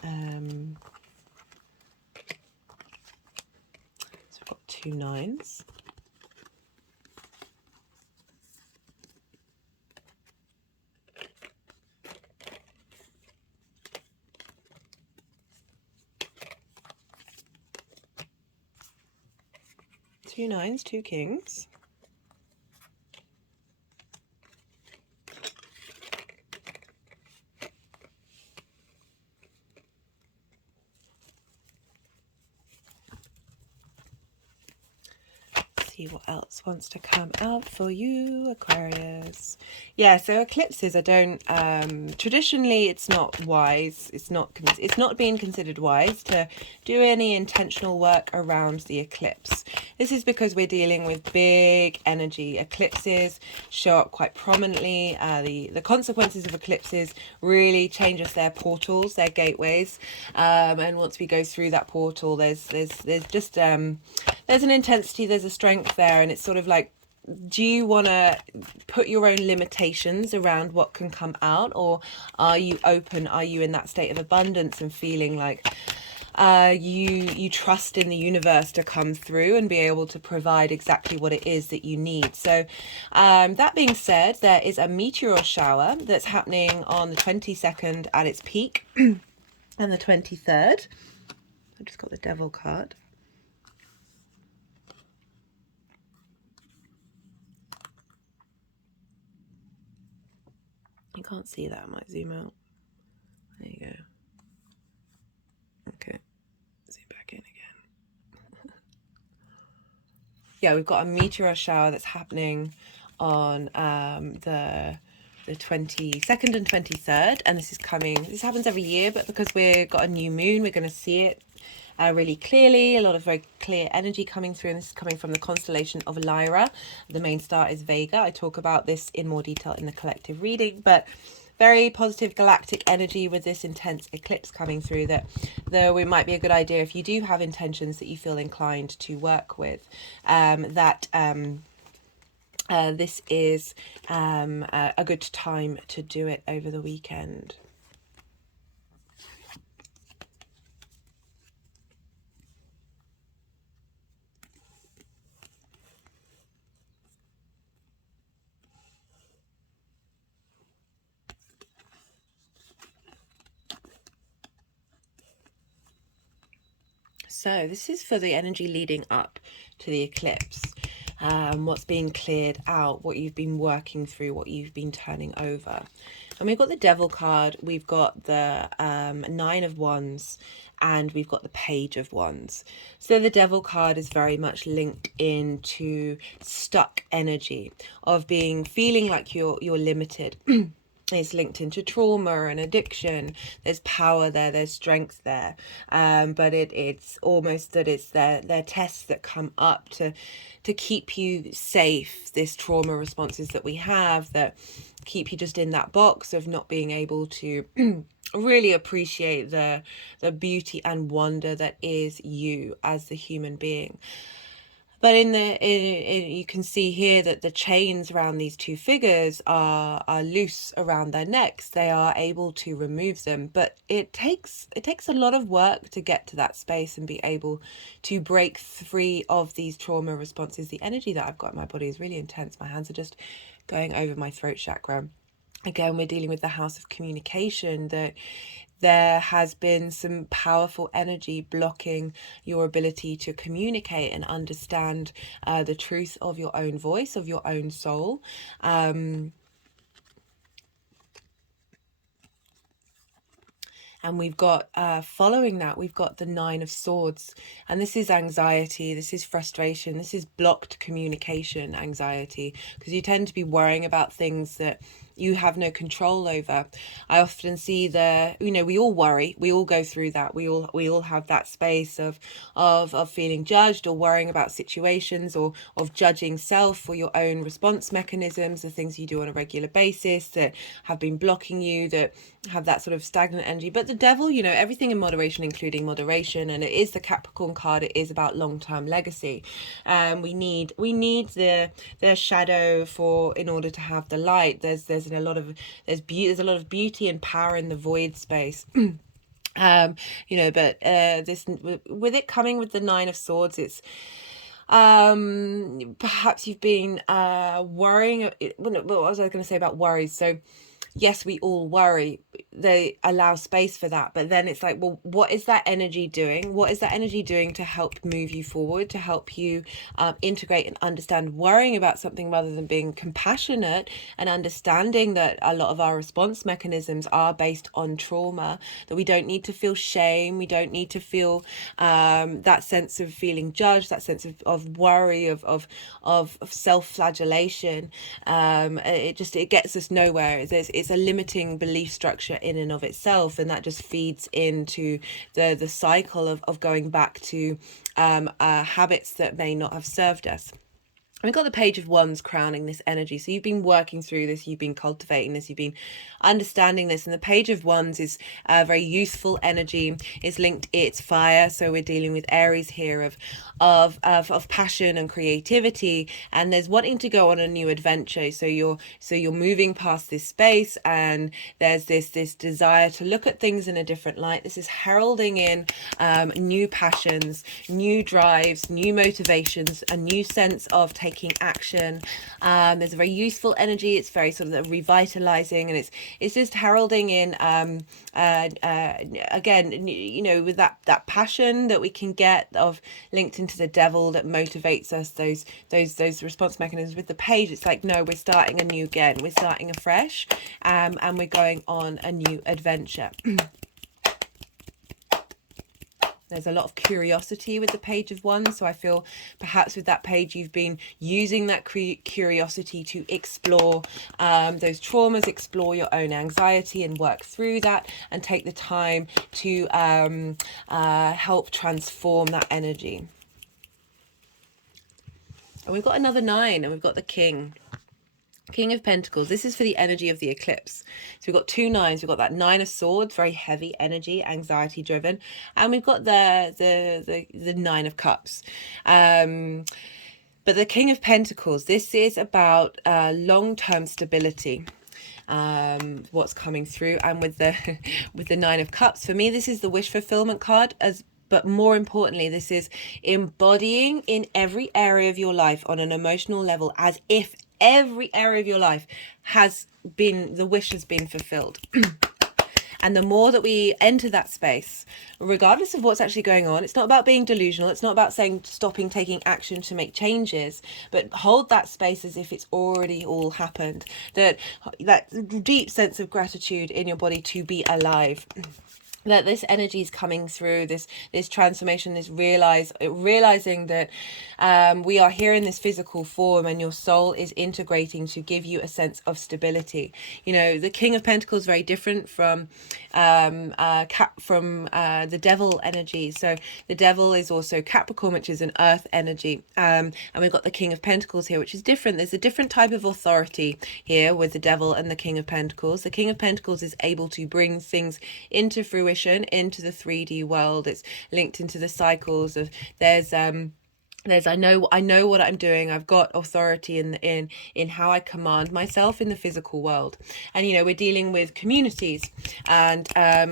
So we've got 2 9s. Two 9s, 2 kings. See what else wants to come out for you, Aquarius. Yeah, so eclipses, I don't traditionally it's not wise, it's not being considered wise to do any intentional work around the eclipse. This is because we're dealing with big energy. Eclipses show up quite prominently. The consequences of eclipses really change us, their portals, their gateways, and once we go through that portal, there's just there's an intensity, there's a strength there, and it's sort of like, do you want to put your own limitations around what can come out, or are you open? Are you in that state of abundance and feeling like you trust in the universe to come through and be able to provide exactly what it is that you need? So that being said, there is a meteor shower that's happening on the 22nd at its peak and the 23rd. I just got the Devil card. You can't see that, I might zoom out. There you go. Okay, zoom back in again. Yeah, we've got a meteor shower that's happening on the 22nd and 23rd, and this happens every year, but because we've got a new moon, we're going to see it really clearly. A lot of very clear energy coming through, and this is coming from the constellation of Lyra. The main star is Vega. I talk about this in more detail in the collective reading, but very positive galactic energy with this intense eclipse coming through, that though it might be a good idea if you do have intentions that you feel inclined to work with, this is a good time to do it over the weekend. So this is for the energy leading up to the eclipse. What's being cleared out, what you've been working through, what you've been turning over. And we've got the Devil card, we've got the 9 of Wands, and we've got the Page of Wands. So the Devil card is very much linked into stuck energy of feeling like you're limited. It's linked into trauma and addiction. There's power there, there's strength there, but it's almost that it's their tests that come up to keep you safe. This trauma responses that we have that keep you just in that box of not being able to really appreciate the beauty and wonder that is you as the human being. But you can see here that the chains around these two figures are loose around their necks. They are able to remove them, but it takes a lot of work to get to that space and be able to break free of these trauma responses. The energy that I've got in my body is really intense. My hands are just going over my throat chakra. Again, we're dealing with the house of communication, that there has been some powerful energy blocking your ability to communicate and understand the truth of your own voice, of your own soul. And we've got, following that, we've got the Nine of Swords. And this is anxiety, this is frustration, this is blocked communication anxiety, because you tend to be worrying about things that you have no control over. I often see we all worry, we all go through that, we all have that space of feeling judged, or worrying about situations, or of judging self or your own response mechanisms, the things you do on a regular basis that have been blocking you, that have that sort of stagnant energy. But the devil, everything in moderation, including moderation, and it is the Capricorn card. It is about long-term legacy. We need the shadow in order to have the light. There's a lot of beauty and power in the void space. But this, with it coming with the Nine of Swords, it's perhaps you've been worrying. What was I going to say about worries? So yes, we all worry. They allow space for that. But then it's like, well, what is that energy doing? What is that energy doing to help move you forward, to help you integrate and understand worrying about something, rather than being compassionate and understanding that a lot of our response mechanisms are based on trauma, that we don't need to feel shame. We don't need to feel that sense of feeling judged, that sense of worry, of self-flagellation. It gets us nowhere. It's a limiting belief structure in and of itself, and that just feeds into the cycle of going back to habits that may not have served us. We've got the Page of Wands crowning this energy. So you've been working through this, you've been cultivating this, you've been understanding this. And the Page of Wands is a very useful energy. It's fire. So we're dealing with Aries here of passion and creativity. And there's wanting to go on a new adventure. So you're moving past this space, and there's this desire to look at things in a different light. This is heralding in new passions, new drives, new motivations, a new sense of taking action. There's a very useful energy. It's very sort of revitalizing, and it's just heralding in again, with that passion that we can get of linked into the devil that motivates us, those response mechanisms. With the page, it's like, no, we're starting anew again, we're starting afresh, and we're going on a new adventure. There's a lot of curiosity with the Page of Wands. So I feel perhaps with that page, you've been using that curiosity to explore those traumas, explore your own anxiety, and work through that, and take the time to help transform that energy. And we've got another 9, and we've got the King of Pentacles. This is for the energy of the eclipse. So we've got 2 9s. We've got that 9 of Swords, very heavy energy, anxiety driven, and we've got the 9 of Cups. But the King of Pentacles, this is about long-term stability. What's coming through, and with the 9 of Cups, for me, this is the wish fulfillment card. But more importantly, this is embodying in every area of your life on an emotional level, as if every area of your life the wish has been fulfilled. And the more that we enter that space, regardless of what's actually going on, it's not about being delusional. It's not about stopping taking action to make changes, but hold that space as if it's already all happened. That deep sense of gratitude in your body to be alive. That this energy is coming through, this transformation, this realizing that we are here in this physical form, and your soul is integrating to give you a sense of stability. The King of Pentacles is very different from the devil energy. So the devil is also Capricorn, which is an earth energy, and we've got the King of Pentacles here, which is different. There's a different type of authority here with the devil and the King of Pentacles. The King of Pentacles is able to bring things into fruition, into the 3D world. It's linked into the cycles of there's There's I know what I'm doing. I've got authority in how I command myself in the physical world. And we're dealing with communities and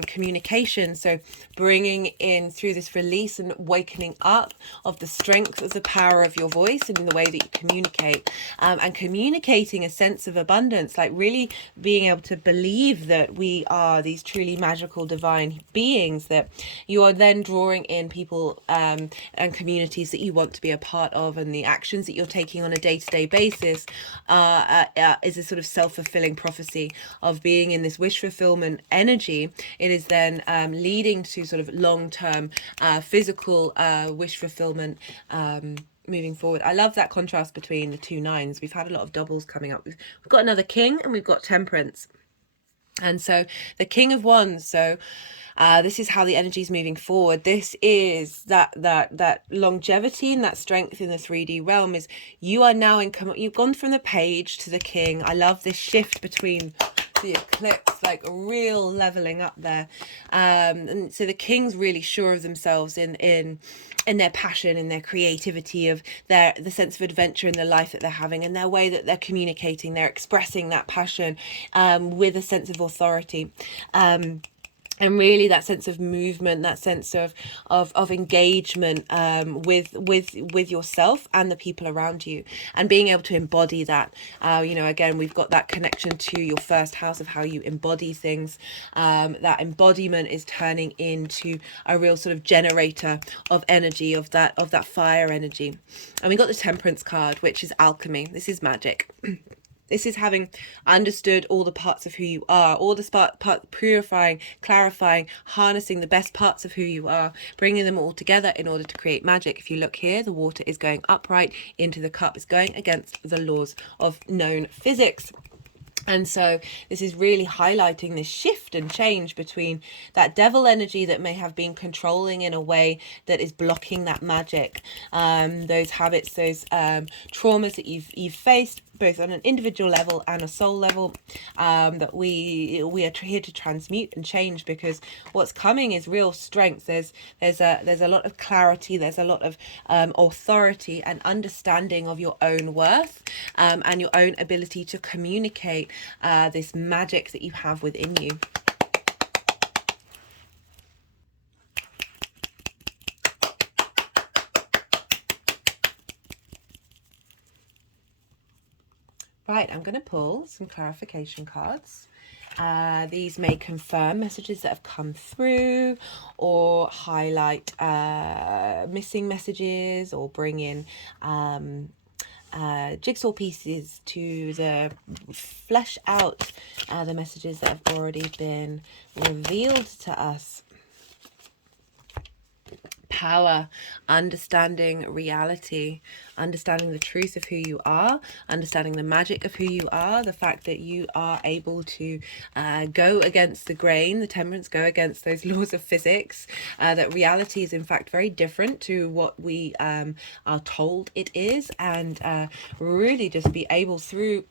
communication, so bringing in through this release and wakening up of the strength of the power of your voice and in the way that you communicate, and communicating a sense of abundance, like really being able to believe that we are these truly magical divine beings, that you are then drawing in people and communities that you want to be a part of, and the actions that you're taking on a day-to-day basis is a sort of self-fulfilling prophecy of being in this wish fulfillment energy. It is then leading to sort of long-term physical wish fulfillment moving forward. I love that contrast between the two nines. We've had a lot of doubles coming up. We've got another king and we've got temperance. And so the King of Wands, so this is how the energy is moving forward. This is that longevity and that strength in the 3D realm. Is you are now you've gone from the page to the king. I love this shift between the eclipse, like a real leveling up there. And so the king's really sure of themselves in their passion, in their creativity, of the sense of adventure in the life that they're having, and their way that they're communicating, they're expressing that passion with a sense of authority. And really that sense of movement, that sense of engagement with yourself and the people around you, and being able to embody that. Again, we've got that connection to your first house of how you embody things. That embodiment is turning into a real sort of generator of energy, of that fire energy. And we got the Temperance card, which is alchemy. This is magic. This is having understood all the parts of who you are, all the purifying, clarifying, harnessing the best parts of who you are, bringing them all together in order to create magic. If you look here, the water is going upright into the cup. It's going against the laws of known physics. And so this is really highlighting this shift and change between that devil energy that may have been controlling in a way that is blocking that magic, those habits, those traumas that you've faced, both on an individual level and a soul level, that we are here to transmute and change, because what's coming is real strength. There's a lot of clarity, there's a lot of authority and understanding of your own worth, and your own ability to communicate this magic that you have within you. Right, I'm going to pull some clarification cards. These may confirm messages that have come through, or highlight missing messages, or bring in jigsaw pieces to flesh out the messages that have already been revealed to us. Power, understanding reality, understanding the truth of who you are, understanding the magic of who you are, the fact that you are able to go against the grain, the Temperance, go against those laws of physics, that reality is in fact very different to what we are told it is, and really just be able through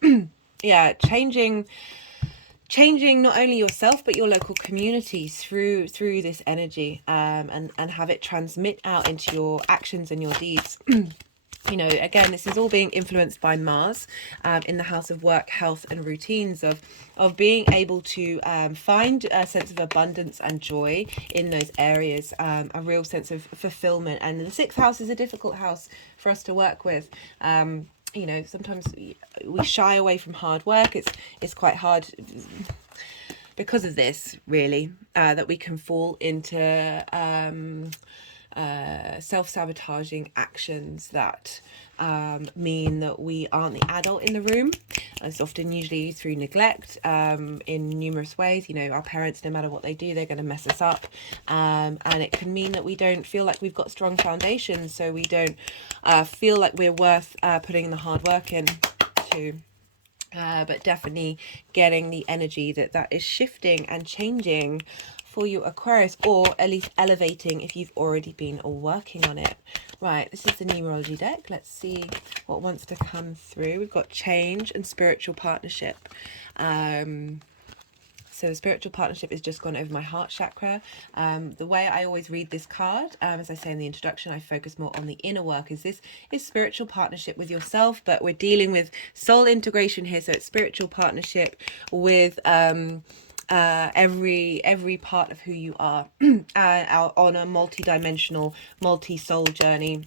changing not only yourself but your local community through this energy, and have it transmit out into your actions and your deeds. Again, this is all being influenced by Mars in the house of work, health and routines, of being able to find a sense of abundance and joy in those areas, a real sense of fulfillment. And the 6th house is a difficult house for us to work with. Sometimes we shy away from hard work. It's quite hard because of this, really, that we can fall into self-sabotaging actions that mean that we aren't the adult in the room. It's often usually through neglect, in numerous ways. Our parents, no matter what they do, they're going to mess us up, and it can mean that we don't feel like we've got strong foundations, so we don't feel like we're worth putting the hard work in to. But definitely getting the energy that is shifting and changing for you, Aquarius, or at least elevating if you've already been working on it. Right, this is the numerology deck. Let's see what wants to come through. We've got change and spiritual partnership. So the spiritual partnership is just gone over my heart chakra. The way I always read this card, as I say in the introduction, I focus more on the inner work. This is spiritual partnership with yourself, but we're dealing with soul integration here. So it's spiritual partnership with every part of who you are on a multi-dimensional, multi-soul journey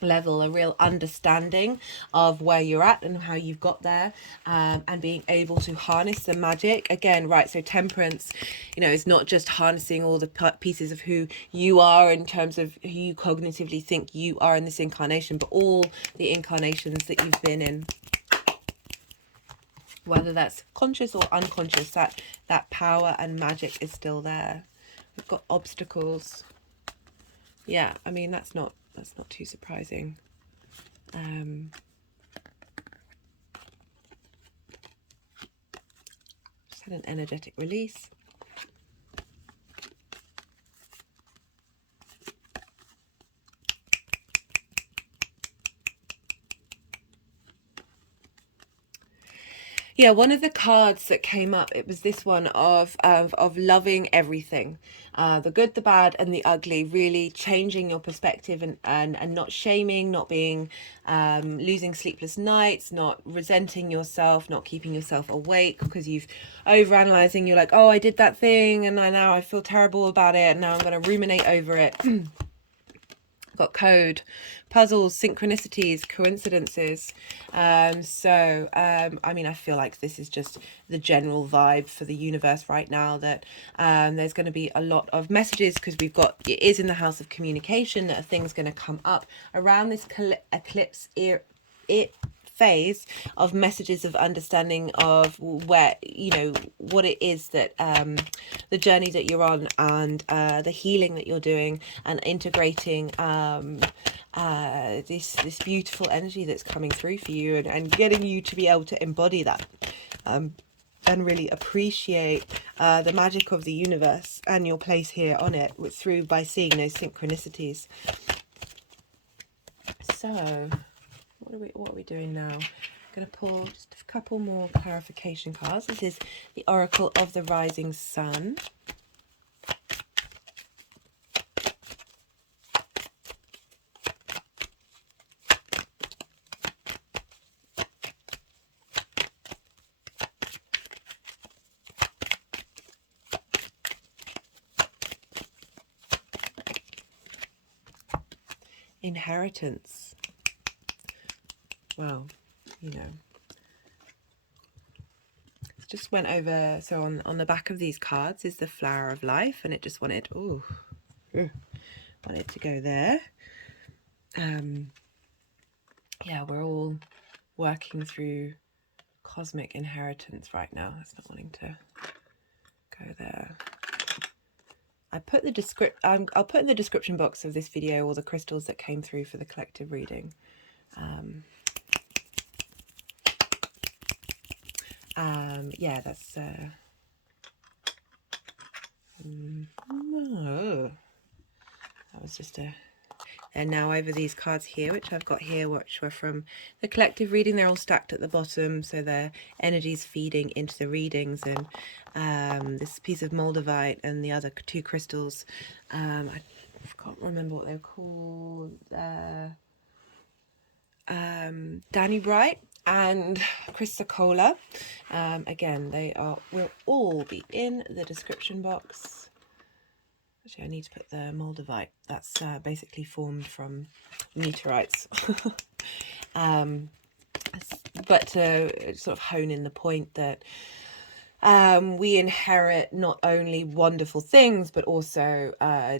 level, a real understanding of where you're at and how you've got there, and being able to harness the magic again, right? So temperance, you know, is not just harnessing all the pieces of who you are in terms of who you cognitively think you are in this incarnation, but all the incarnations that you've been in, whether that's conscious or unconscious, that power and magic is still there. We've got obstacles. Yeah, I mean, that's not too surprising. Just had an energetic release. Yeah, one of the cards that came up, it was this one of loving everything, the good, the bad, and the ugly. Really changing your perspective and not shaming, not being losing sleepless nights, not resenting yourself, not keeping yourself awake because you've overanalyzing. You're like, oh, I did that thing, and now I feel terrible about it, and now I'm going to ruminate over it. Got code, puzzles, synchronicities, coincidences. I mean, I feel like this is just the general vibe for the universe right now, that there's going to be a lot of messages, because it is in the house of communication, that things going to come up around this eclipse phase of messages of understanding of where, you know, what it is that the journey that you're on, and the healing that you're doing, and integrating this beautiful energy that's coming through for you, and getting you to be able to embody that, and really appreciate the magic of the universe and your place here on it, by seeing those synchronicities. So what are we doing now? I'm going to pull just a couple more clarification cards. This is the Oracle of the Rising Sun. Inheritance. Well, you know, just went over. So on the back of these cards is the flower of life, and it just wanted to go there. Yeah, we're all working through cosmic inheritance right now. That's not wanting to go there. I'll put in the description box of this video all the crystals that came through for the collective reading. Yeah, that's that was just and now over these cards here, which I've got here, which were from the collective reading. They're all stacked at the bottom, so their energy's feeding into the readings. And this piece of moldavite and the other two crystals, I can't remember what they're called, Danny Bright and Chrysocolla. Again, will all be in the description box. Actually, I need to put the moldavite. That's basically formed from meteorites. But to sort of hone in the point that we inherit not only wonderful things, but also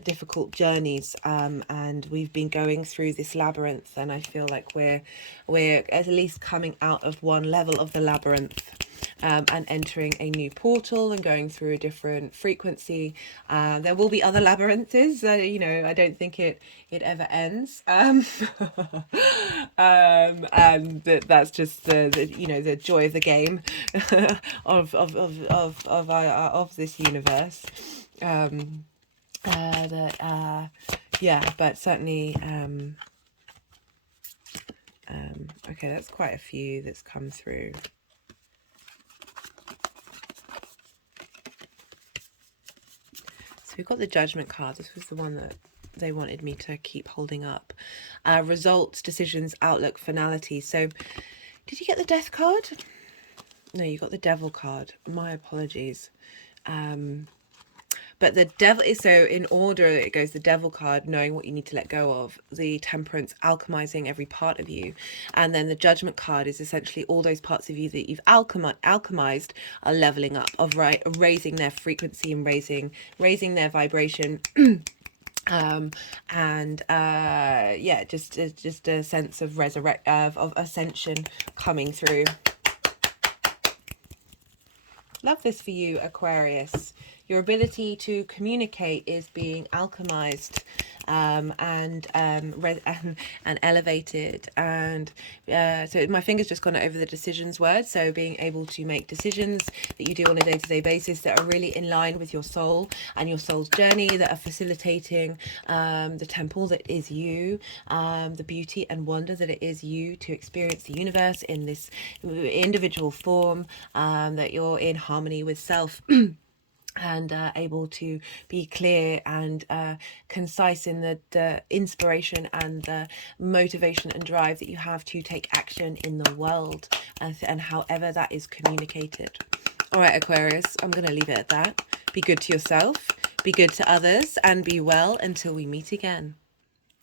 difficult journeys, and we've been going through this labyrinth, and I feel like we're at least coming out of one level of the labyrinth, and entering a new portal and going through a different frequency. There will be other labyrinths, you know, I don't think it ever ends. And that's just the you know, the joy of the game of this universe. Yeah, but certainly okay, that's quite a few that's come through. we've got the Judgment card. This was the one that they wanted me to keep holding up. Results, decisions, outlook, finality. So did you get the Death card? No, you got the Devil card. My apologies. But the Devil is, so in order it goes the Devil card, knowing what you need to let go of, the Temperance, alchemizing every part of you, and then the Judgment card is essentially all those parts of you that you've alchemized are leveling up, of raising their frequency and raising their vibration. Yeah, just a sense of of ascension coming through. Love this for you, Aquarius. Your ability to communicate is being alchemized and elevated. And so my finger's just gone over the decisions word. So being able to make decisions that you do on a day-to-day basis that are really in line with your soul and your soul's journey, that are facilitating the temple that is you, the beauty and wonder that it is you to experience the universe in this individual form, that you're in harmony with self. And able to be clear and concise in the inspiration and the motivation and drive that you have to take action in the world, and however that is communicated. All right, Aquarius, I'm going to leave it at that. Be good to yourself, be good to others, and be well until we meet again.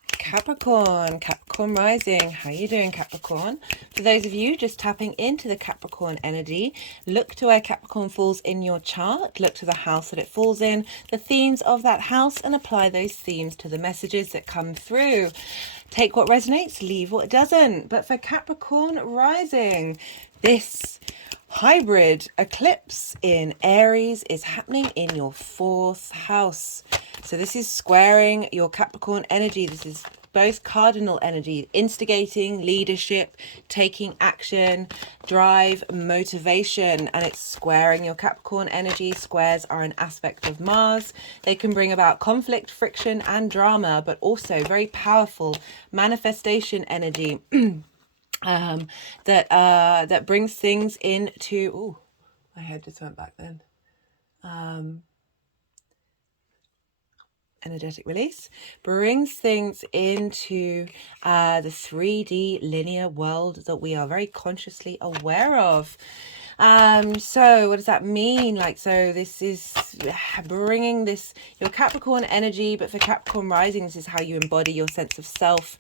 Capricorn rising. How are you doing, Capricorn? For those of you just tapping into the Capricorn energy, look to where Capricorn falls in your chart, look to the house that it falls in, the themes of that house, and apply those themes to the messages that come through. Take what resonates, leave what doesn't. But for Capricorn rising, this hybrid eclipse in Aries is happening in your 4th house. So this is squaring your Capricorn energy. This is both cardinal energy, instigating, leadership, taking action, drive, motivation, and it's squaring your Capricorn energy. Squares are an aspect of Mars. They can bring about conflict, friction, and drama, but also very powerful manifestation energy. That brings things into, oh, my head just went back then. Energetic release brings things into the 3D linear world that we are very consciously aware of. So what does that mean? Like, so this is bringing this, your Capricorn energy, but for Capricorn rising, this is how you embody your sense of self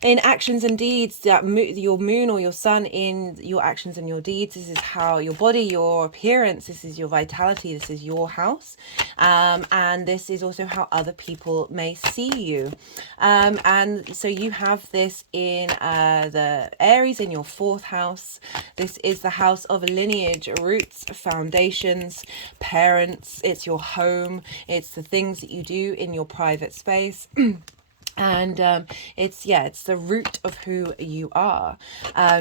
in actions and deeds, that your moon or your sun in your actions and your deeds. This is how your body, your appearance, this is your vitality, this is your house, and this is also how other people may see you, and so you have this in the Aries in your 4th house. This is the house of lineage, roots, foundations, parents. It's your home, it's the things that you do in your private space. And it's the root of who you are.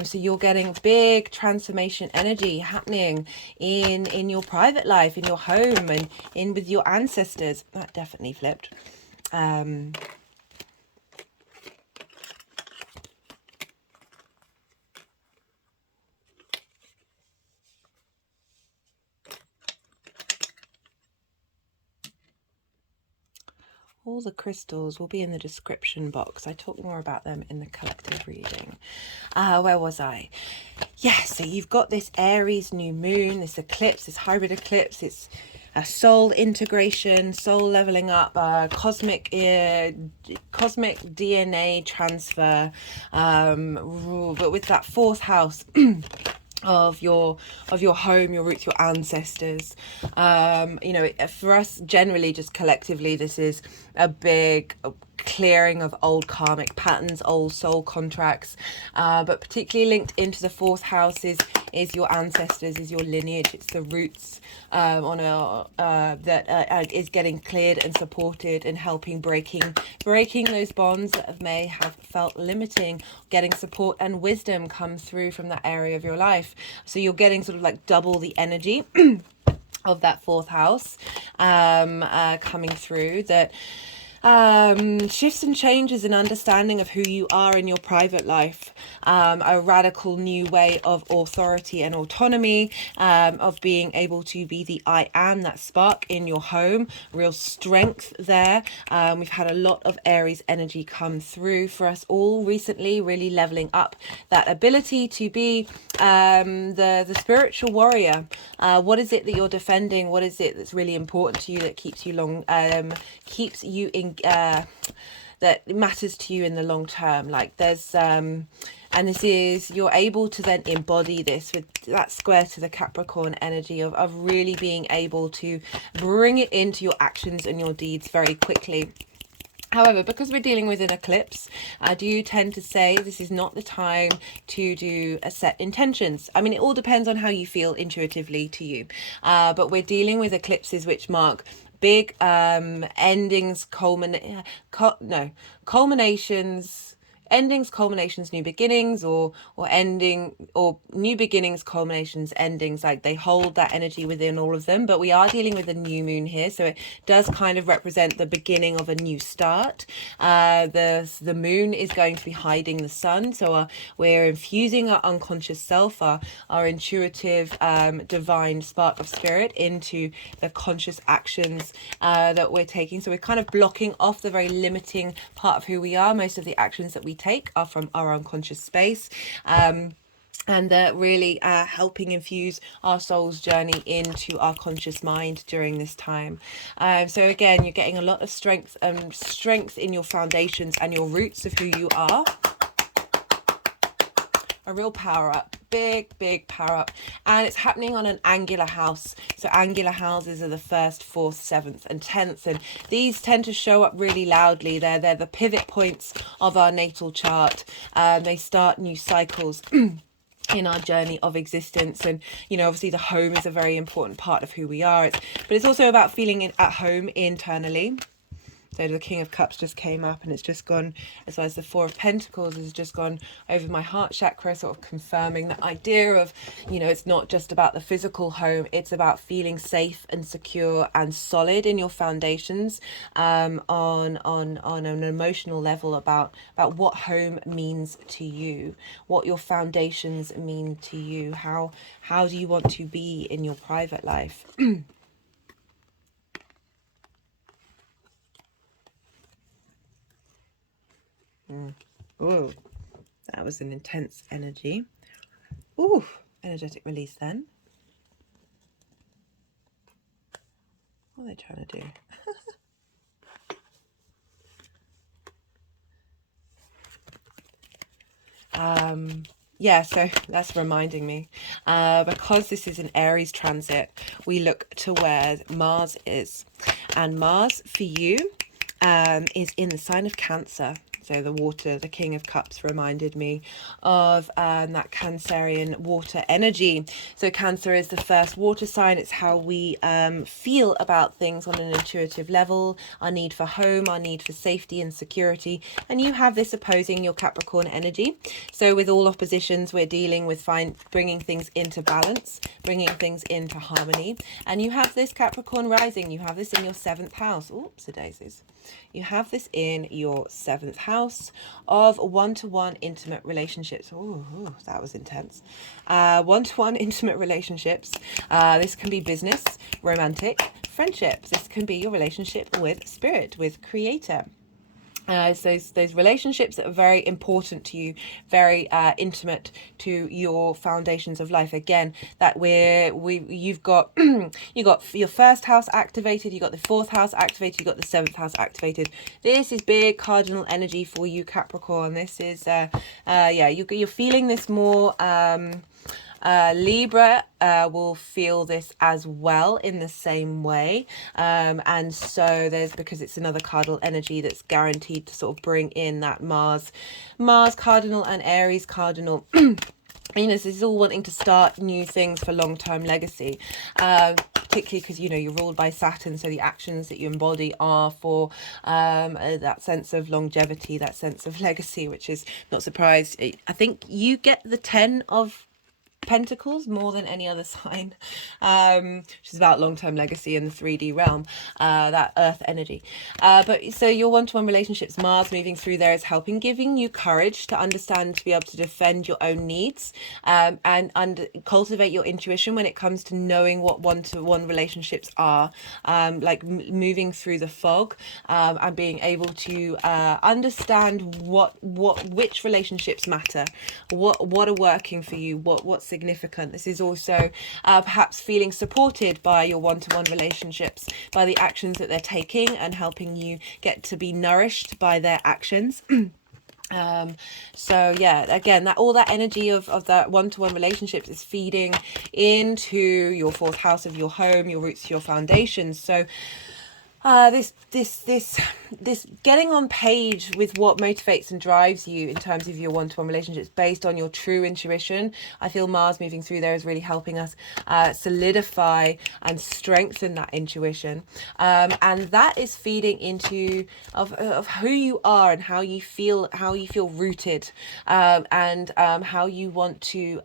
So you're getting big transformation energy happening in your private life, in your home, and in with your ancestors. That definitely flipped. All the crystals will be in the description box. I talk more about them in the collective reading. Where was I? Yeah, so you've got this Aries new moon, this eclipse, this hybrid eclipse. It's a soul integration, soul leveling up, cosmic DNA transfer, but with that 4th house of your home, your roots, your ancestors. For us generally, just collectively, this is a big clearing of old karmic patterns, old soul contracts, but particularly linked into the 4th house is your ancestors, is your lineage. It's the roots that is getting cleared and supported and helping breaking those bonds that may have felt limiting. Getting support and wisdom come through from that area of your life. So you're getting sort of like double the energy of that 4th house coming through. That Shifts and changes in understanding of who you are in your private life, a radical new way of authority and autonomy, of being able to be the I am, that spark in your home, real strength there. We've had a lot of Aries energy come through for us all recently, really leveling up that ability to be the spiritual warrior. What is it that you're defending? What is it that's really important to you, that keeps you keeps you in that matters to you in the long term? Like there's and this is, you're able to then embody this with that square to the Capricorn energy of really being able to bring it into your actions and your deeds very quickly. However, because we're dealing with an eclipse, I do tend to say this is not the time to do a set intentions. I mean, it all depends on how you feel intuitively to you. But we're dealing with eclipses which mark big endings, culminations, endings, culminations, new beginnings, or ending, or new beginnings, culminations, endings. Like they hold that energy within all of them. But we are dealing with a new moon here, so it does kind of represent the beginning of a new start. The moon is going to be hiding the sun, so we're infusing our unconscious self, our intuitive divine spark of spirit into the conscious actions that we're taking. So we're kind of blocking off the very limiting part of who we are. Most of the actions that we take are from our unconscious space. And really helping infuse our soul's journey into our conscious mind during this time. So again, you're getting a lot of strength in your foundations and your roots of who you are. A real power up, big power up, and it's happening on an angular house. So angular houses are the 1st, 4th, 7th and 10th, and these tend to show up really loudly. They're the pivot points of our natal chart. They start new cycles in our journey of existence. And obviously the home is a very important part of who we are, but it's also about feeling at home internally. So the King of Cups just came up, and it's just gone, as well as the Four of Pentacles has just gone over my heart chakra, sort of confirming the idea of, it's not just about the physical home, it's about feeling safe and secure and solid in your foundations, on an emotional level, about what home means to you, what your foundations mean to you, how do you want to be in your private life. Oh, that was an intense energy. Ooh, energetic release then. What are they trying to do? Yeah, so that's reminding me. Because this is an Aries transit, we look to where Mars is. And Mars for you is in the sign of Cancer. So the water, the King of Cups, reminded me of that Cancerian water energy. So Cancer is the first water sign. It's how we feel about things on an intuitive level, our need for home, our need for safety and security. And you have this opposing your Capricorn energy. So with all oppositions, we're dealing with bringing things into balance, bringing things into harmony. And you have this Capricorn rising. You have this in your 7th house. Oops, daisies. You have this in your 7th house of one-to-one intimate relationships. Oh, that was intense. One-to-one intimate relationships. This can be business, romantic, friendships. This can be your relationship with spirit, with creator. Those relationships that are very important to you, very intimate to your foundations of life. Again, that you've got you got your 1st house activated, you got the 4th house activated, you got the 7th house activated. This is big cardinal energy for you, Capricorn. This is you're feeling this more. Libra will feel this as well in the same way, and so because it's another cardinal energy that's guaranteed to sort of bring in that Mars cardinal and Aries cardinal. This is all wanting to start new things for long-term legacy, particularly because you're ruled by Saturn, so the actions that you embody are for that sense of longevity, that sense of legacy, which is not surprised. I think you get the 10 of Pentacles more than any other sign, which is about long-term legacy in the 3D realm, that earth energy. But so your one-to-one relationships, Mars moving through there is helping, giving you courage to understand, to be able to defend your own needs, and cultivate your intuition when it comes to knowing what one-to-one relationships are, like moving through the fog, and being able to understand which relationships matter, what are working for you, what's significant. This is also perhaps feeling supported by your one-to-one relationships, by the actions that they're taking and helping you get to be nourished by their actions. So yeah, again, that all that energy of that one-to-one relationships is feeding into your fourth house of your home, your roots, your foundations. So this getting on page with what motivates and drives you in terms of your one-to-one relationships based on your true intuition. I feel Mars moving through there is really helping us solidify and strengthen that intuition, and that is feeding into of who you are and how you feel rooted, and how you want to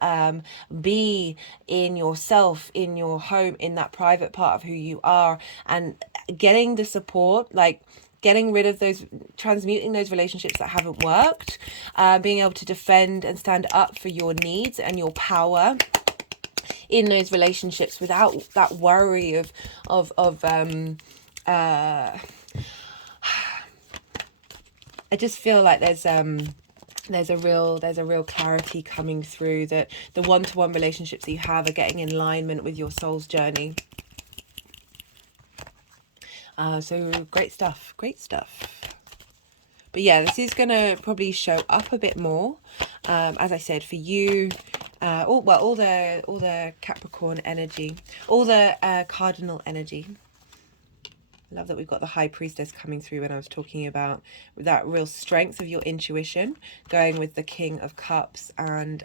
be in yourself, in your home, in that private part of who you are, and getting the support, like getting rid of those, transmuting those relationships that haven't worked, being able to defend and stand up for your needs and your power in those relationships without that worry of I just feel like there's a real clarity coming through, that the one-to-one relationships that you have are getting in alignment with your soul's journey. So great stuff. But yeah, this is going to probably show up a bit more, as I said, for you, all the Capricorn energy, all the cardinal energy. I love that we've got the High Priestess coming through when I was talking about that real strength of your intuition, going with the King of Cups and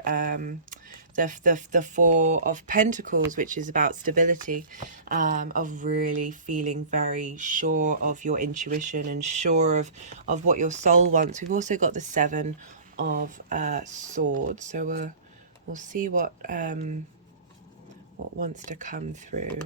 the Four of Pentacles, which is about stability, of really feeling very sure of your intuition and sure of what your soul wants. We've also got the Seven of Swords, so we'll see what wants to come through.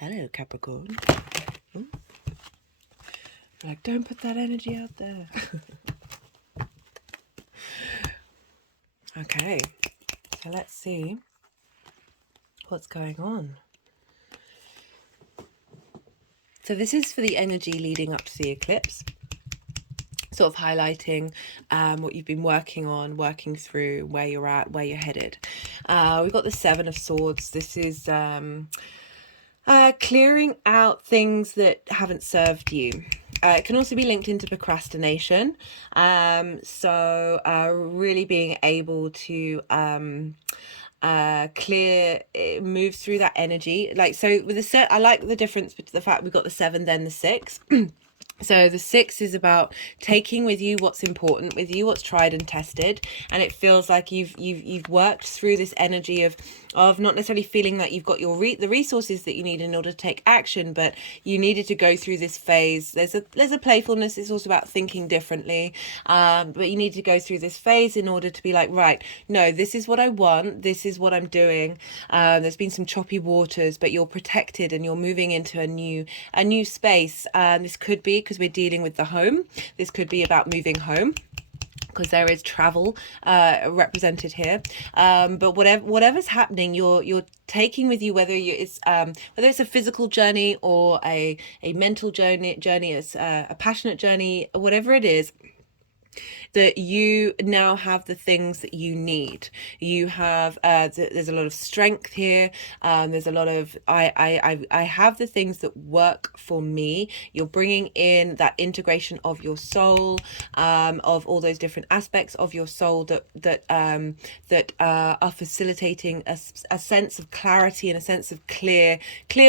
Hello, Capricorn. Ooh. Like, don't put that energy out there. Okay, so let's see what's going on. So this is for the energy leading up to the eclipse, sort of highlighting what you've been working on, working through, where you're at, where you're headed. We've got the Seven of Swords. This is clearing out things that haven't served you. It can also be linked into procrastination. So really being able to move through that energy. Like, so with the set, I like the difference between the fact we've got the 7, then the 6. So the 6 is about taking with you what's important with you, what's tried and tested, and it feels like you've worked through this energy of not necessarily feeling that you've got the resources that you need in order to take action, but you needed to go through this phase. There's a playfulness. It's also about thinking differently, but you need to go through this phase in order to be like, right, no, this is what I want, this is what I'm doing. There's been some choppy waters, but you're protected and you're moving into a new space. This could be because we're dealing with the home. This could be about moving home, because there is travel represented here, but whatever's happening, you're taking with you, whether it's a physical journey or a mental journey, it's a passionate journey, whatever it is. that you now have the things that you need. You have there's a lot of strength here. There's a lot of I have the things that work for me. You're bringing in that integration of your soul, of all those different aspects of your soul that are facilitating a sense of clarity and a sense of clear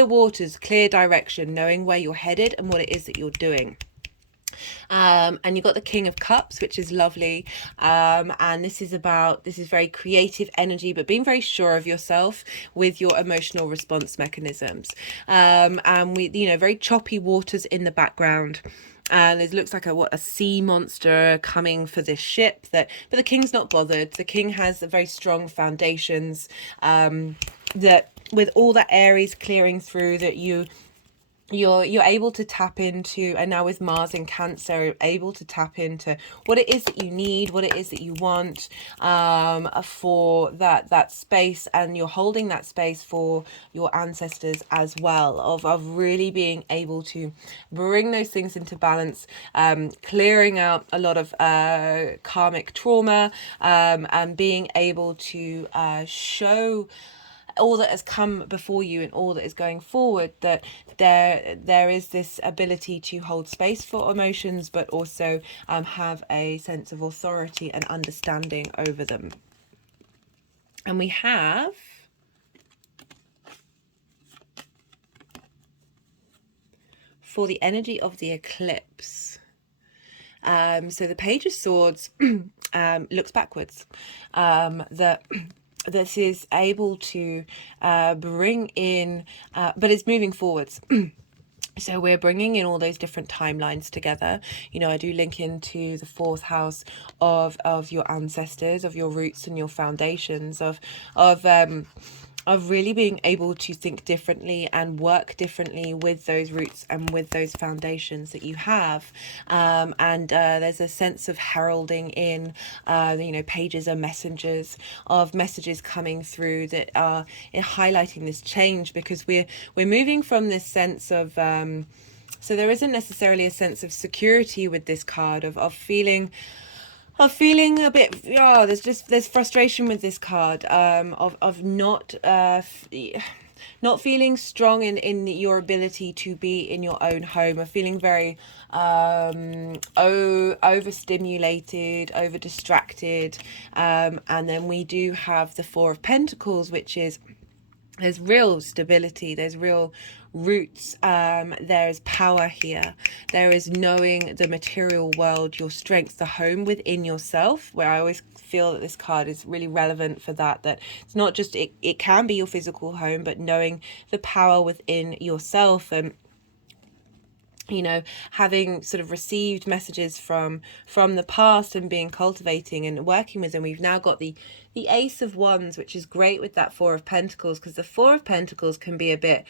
waters, clear direction, knowing where you're headed and what it is that you're doing. And you've got the King of Cups, which is lovely, and this is very creative energy, but being very sure of yourself with your emotional response mechanisms, and we, very choppy waters in the background. And it looks like a sea monster coming for this ship, but the king's not bothered. The king has very strong foundations, that with all that Aries clearing through, that you're able to tap into, and now with Mars in Cancer, you're able to tap into what it is that you need, what it is that you want, for that space, and you're holding that space for your ancestors as well, of really being able to bring those things into balance, clearing out a lot of karmic trauma, and being able to show all that has come before you and all that is going forward, that there is this ability to hold space for emotions, but also have a sense of authority and understanding over them. And we have for the energy of the eclipse, so the Page of Swords looks backwards, that this is able to bring in, but it's moving forwards. So we're bringing in all those different timelines together. I do link into the fourth house of your ancestors, of your roots and your foundations, of really being able to think differently and work differently with those roots and with those foundations that you have. And there's a sense of heralding in, pages are messengers of messages coming through that are highlighting this change, because we're moving from this sense of, so there isn't necessarily a sense of security with this card, of feeling a bit, there's frustration with this card, of not feeling strong in your ability to be in your own home, of feeling very overstimulated, over distracted, and then we do have the Four of Pentacles, which is, there's real stability, there's real roots, there's power here, there is knowing the material world, your strength, the home within yourself, where I always feel that this card is really relevant for that it's not just, it can be your physical home, but knowing the power within yourself. And having sort of received messages from the past and being cultivating and working with them, we've now got the Ace of Wands, which is great with that Four of Pentacles, because the Four of Pentacles can be a bit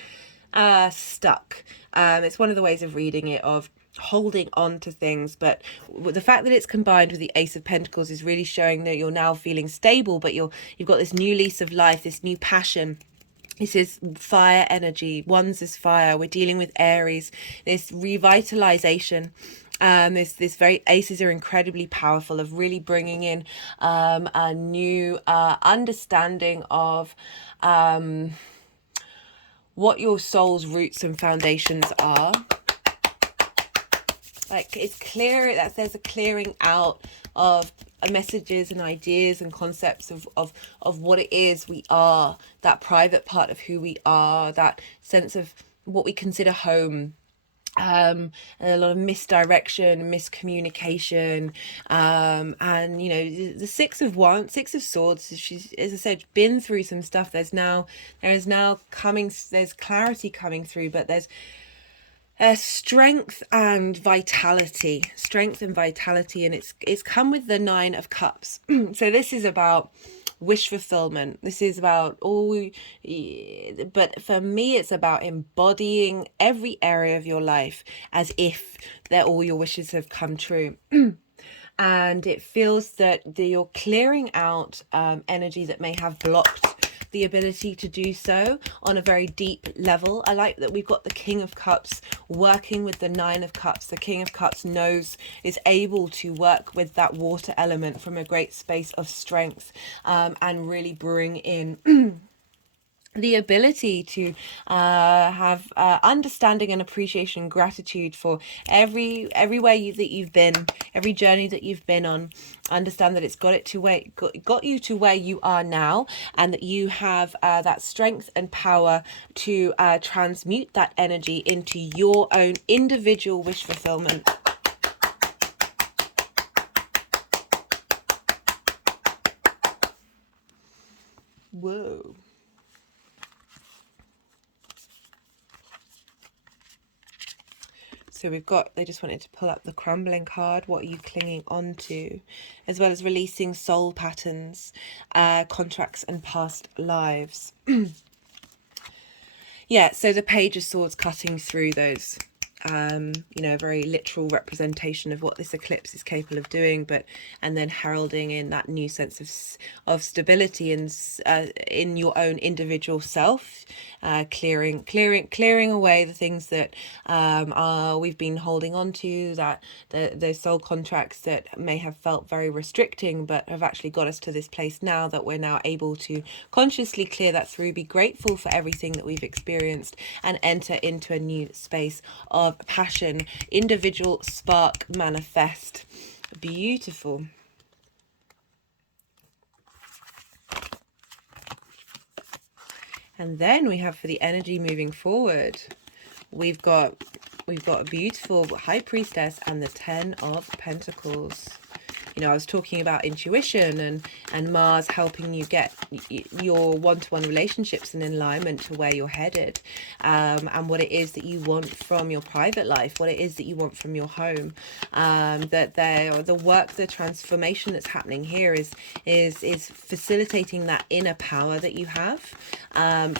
stuck. It's one of the ways of reading it, of holding on to things, but the fact that it's combined with the Ace of Pentacles is really showing that you're now feeling stable, but you've got this new lease of life, this new passion. This is fire energy. Wands is fire. We're dealing with Aries. This revitalization. This very, aces are incredibly powerful, of really bringing in a new understanding of what your soul's roots and foundations are. Like, it's clear that there's a clearing out of messages and ideas and concepts of what it is we are, that private part of who we are, that sense of what we consider home. And a lot of misdirection, miscommunication, and the Six of Swords, she's, as I said, been through some stuff. There's clarity coming through, but there's strength and vitality, and it's come with the Nine of Cups. So this is about wish fulfillment. This is about but for me, it's about embodying every area of your life as if that all your wishes have come true. And it feels that you're clearing out energy that may have blocked the ability to do so on a very deep level. I like that we've got the King of Cups working with the Nine of Cups. The King of Cups is able to work with that water element from a great space of strength, and really bring in the ability to have understanding and appreciation, gratitude for everywhere that you've been, every journey that you've been on. Understand that it's got you to where you are now, and that you have that strength and power to transmute that energy into your own individual wish fulfillment. Whoa. So we've got, they just wanted to pull up the crumbling card. What are you clinging on to? As well as releasing soul patterns, contracts and past lives. Yeah, so the Page of Swords cutting through those. You know, a very literal representation of what this eclipse is capable of doing, and then heralding in that new sense of stability and in your own individual self, clearing away the things that we've been holding on to, that those soul contracts that may have felt very restricting, but have actually got us to this place now that we're now able to consciously clear that through, be grateful for everything that we've experienced, and enter into a new space of passion, individual spark, manifest. Beautiful. And then we have, for the energy moving forward, we've got a beautiful High Priestess and the Ten of Pentacles. You know, I was talking about intuition and Mars helping you get your one-to-one relationships in alignment to where you're headed, and what it is that you want from your private life, what it is that you want from your home. That the work, the transformation that's happening here is facilitating that inner power that you have,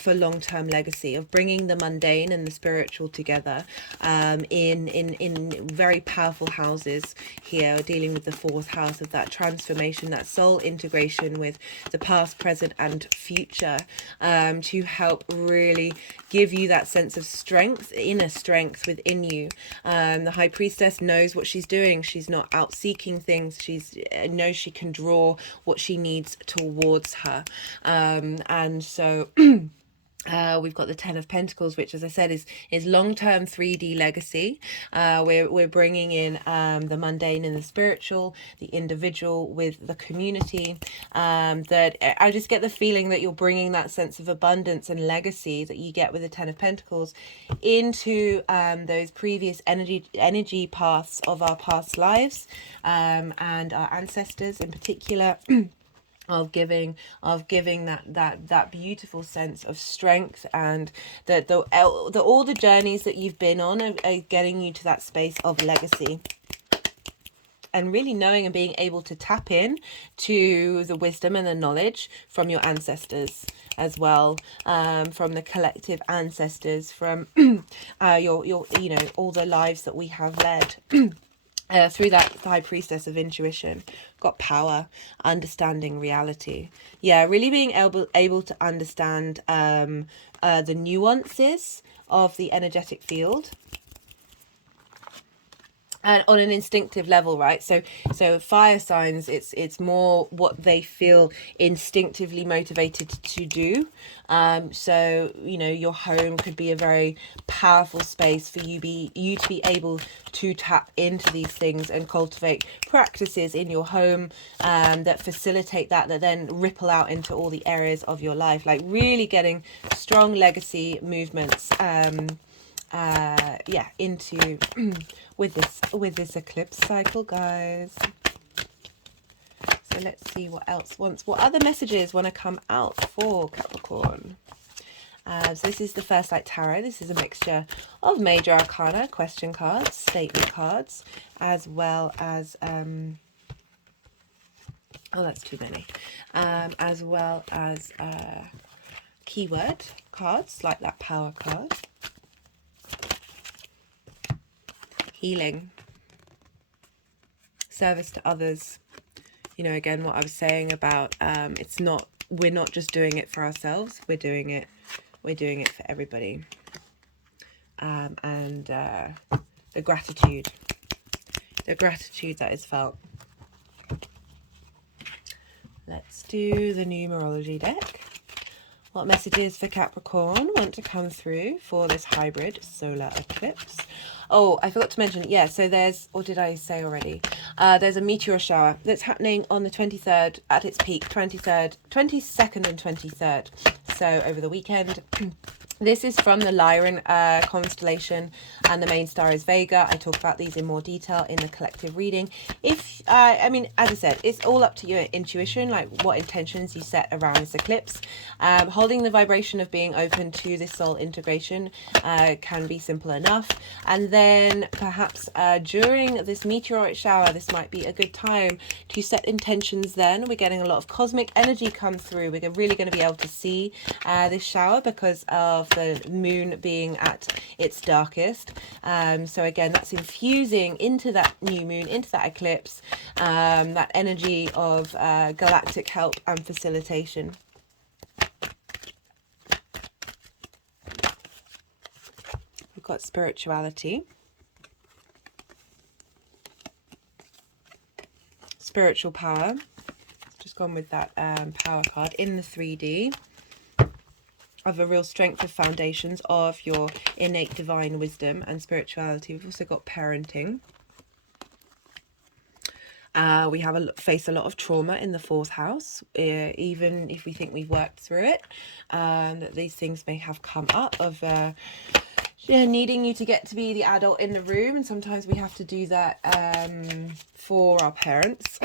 for long-term legacy, of bringing the mundane and the spiritual together, in very powerful houses here, dealing with the fourth house of that transformation, that soul integration with the past, present and future, to help really give you that sense of strength, inner strength within you. The High Priestess knows what she's doing. She's not out seeking things. She's knows she can draw what she needs towards her, and so we've got the Ten of Pentacles, which, as I said, is long-term 3D legacy. We're bringing in the mundane and the spiritual, the individual with the community. That I just get the feeling that you're bringing that sense of abundance and legacy that you get with the Ten of Pentacles into those previous energy paths of our past lives, and our ancestors in particular. Of giving that beautiful sense of strength, and that all the journeys that you've been on are getting you to that space of legacy, and really knowing and being able to tap in to the wisdom and the knowledge from your ancestors as well, from the collective ancestors, from your you know, all the lives that we have led. Through that High Priestess of intuition, got power, understanding reality. Yeah, really being able to understand the nuances of the energetic field. And on an instinctive level, right? So fire signs, it's more what they feel instinctively motivated to do. So, you know, your home could be a very powerful space for you to be able to tap into these things and cultivate practices in your home, that facilitate that then ripple out into all the areas of your life. Like really getting strong legacy movements, yeah, into with this eclipse cycle, guys. So let's see what other messages want to come out for Capricorn. So this is the First Light Tarot. This is a mixture of major arcana, question cards, statement cards, as well as oh, that's too many, as well as keyword cards like that power card. Healing, service to others, you know, again, what I was saying about we're not just doing it for ourselves, we're doing it for everybody. And the gratitude that is felt. Let's do the numerology deck. What messages for Capricorn want to come through for this hybrid solar eclipse? Oh, I forgot to mention, yeah, so there's, or did I say already? There's a meteor shower that's happening on the 23rd at its peak, 23rd, 22nd and 23rd. So over the weekend. This is from the Lyran constellation, and the main star is Vega. I talk about these in more detail in the collective reading. If, I mean, as I said, it's all up to your intuition, like what intentions you set around this eclipse. Holding the vibration of being open to this soul integration can be simple enough. And then perhaps during this meteoric shower, this might be a good time to set intentions then. We're getting a lot of cosmic energy come through. We're really going to be able to see this shower because of the moon being at its darkest. So again, that's infusing into that new moon, into that eclipse, that energy of galactic help and facilitation. We've got spirituality, spiritual power. Just gone with that power card in the 3D. Of a real strength of foundations of your innate divine wisdom and spirituality. We've also got parenting. We have face a lot of trauma in the 4th house, even if we think we've worked through it. That these things may have come up of needing you to get to be the adult in the room, and sometimes we have to do that for our parents.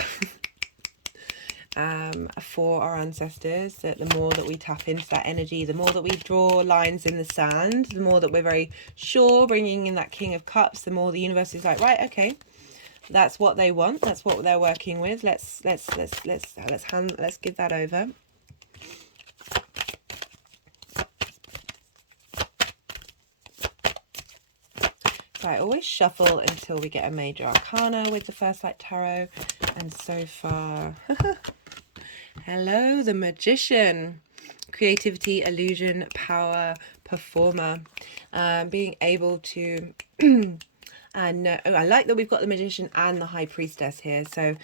For our ancestors, that the more that we tap into that energy, the more that we draw lines in the sand, the more that we're very sure, bringing in that King of Cups, the more the universe is like, right, okay, that's what they want, that's what they're working with. Let's give that over. So I always shuffle until we get a major arcana with the First Light Tarot, and so far. Hello, the Magician. Creativity, illusion, power, performer. Being able to... And I like that we've got the Magician and the High Priestess here. So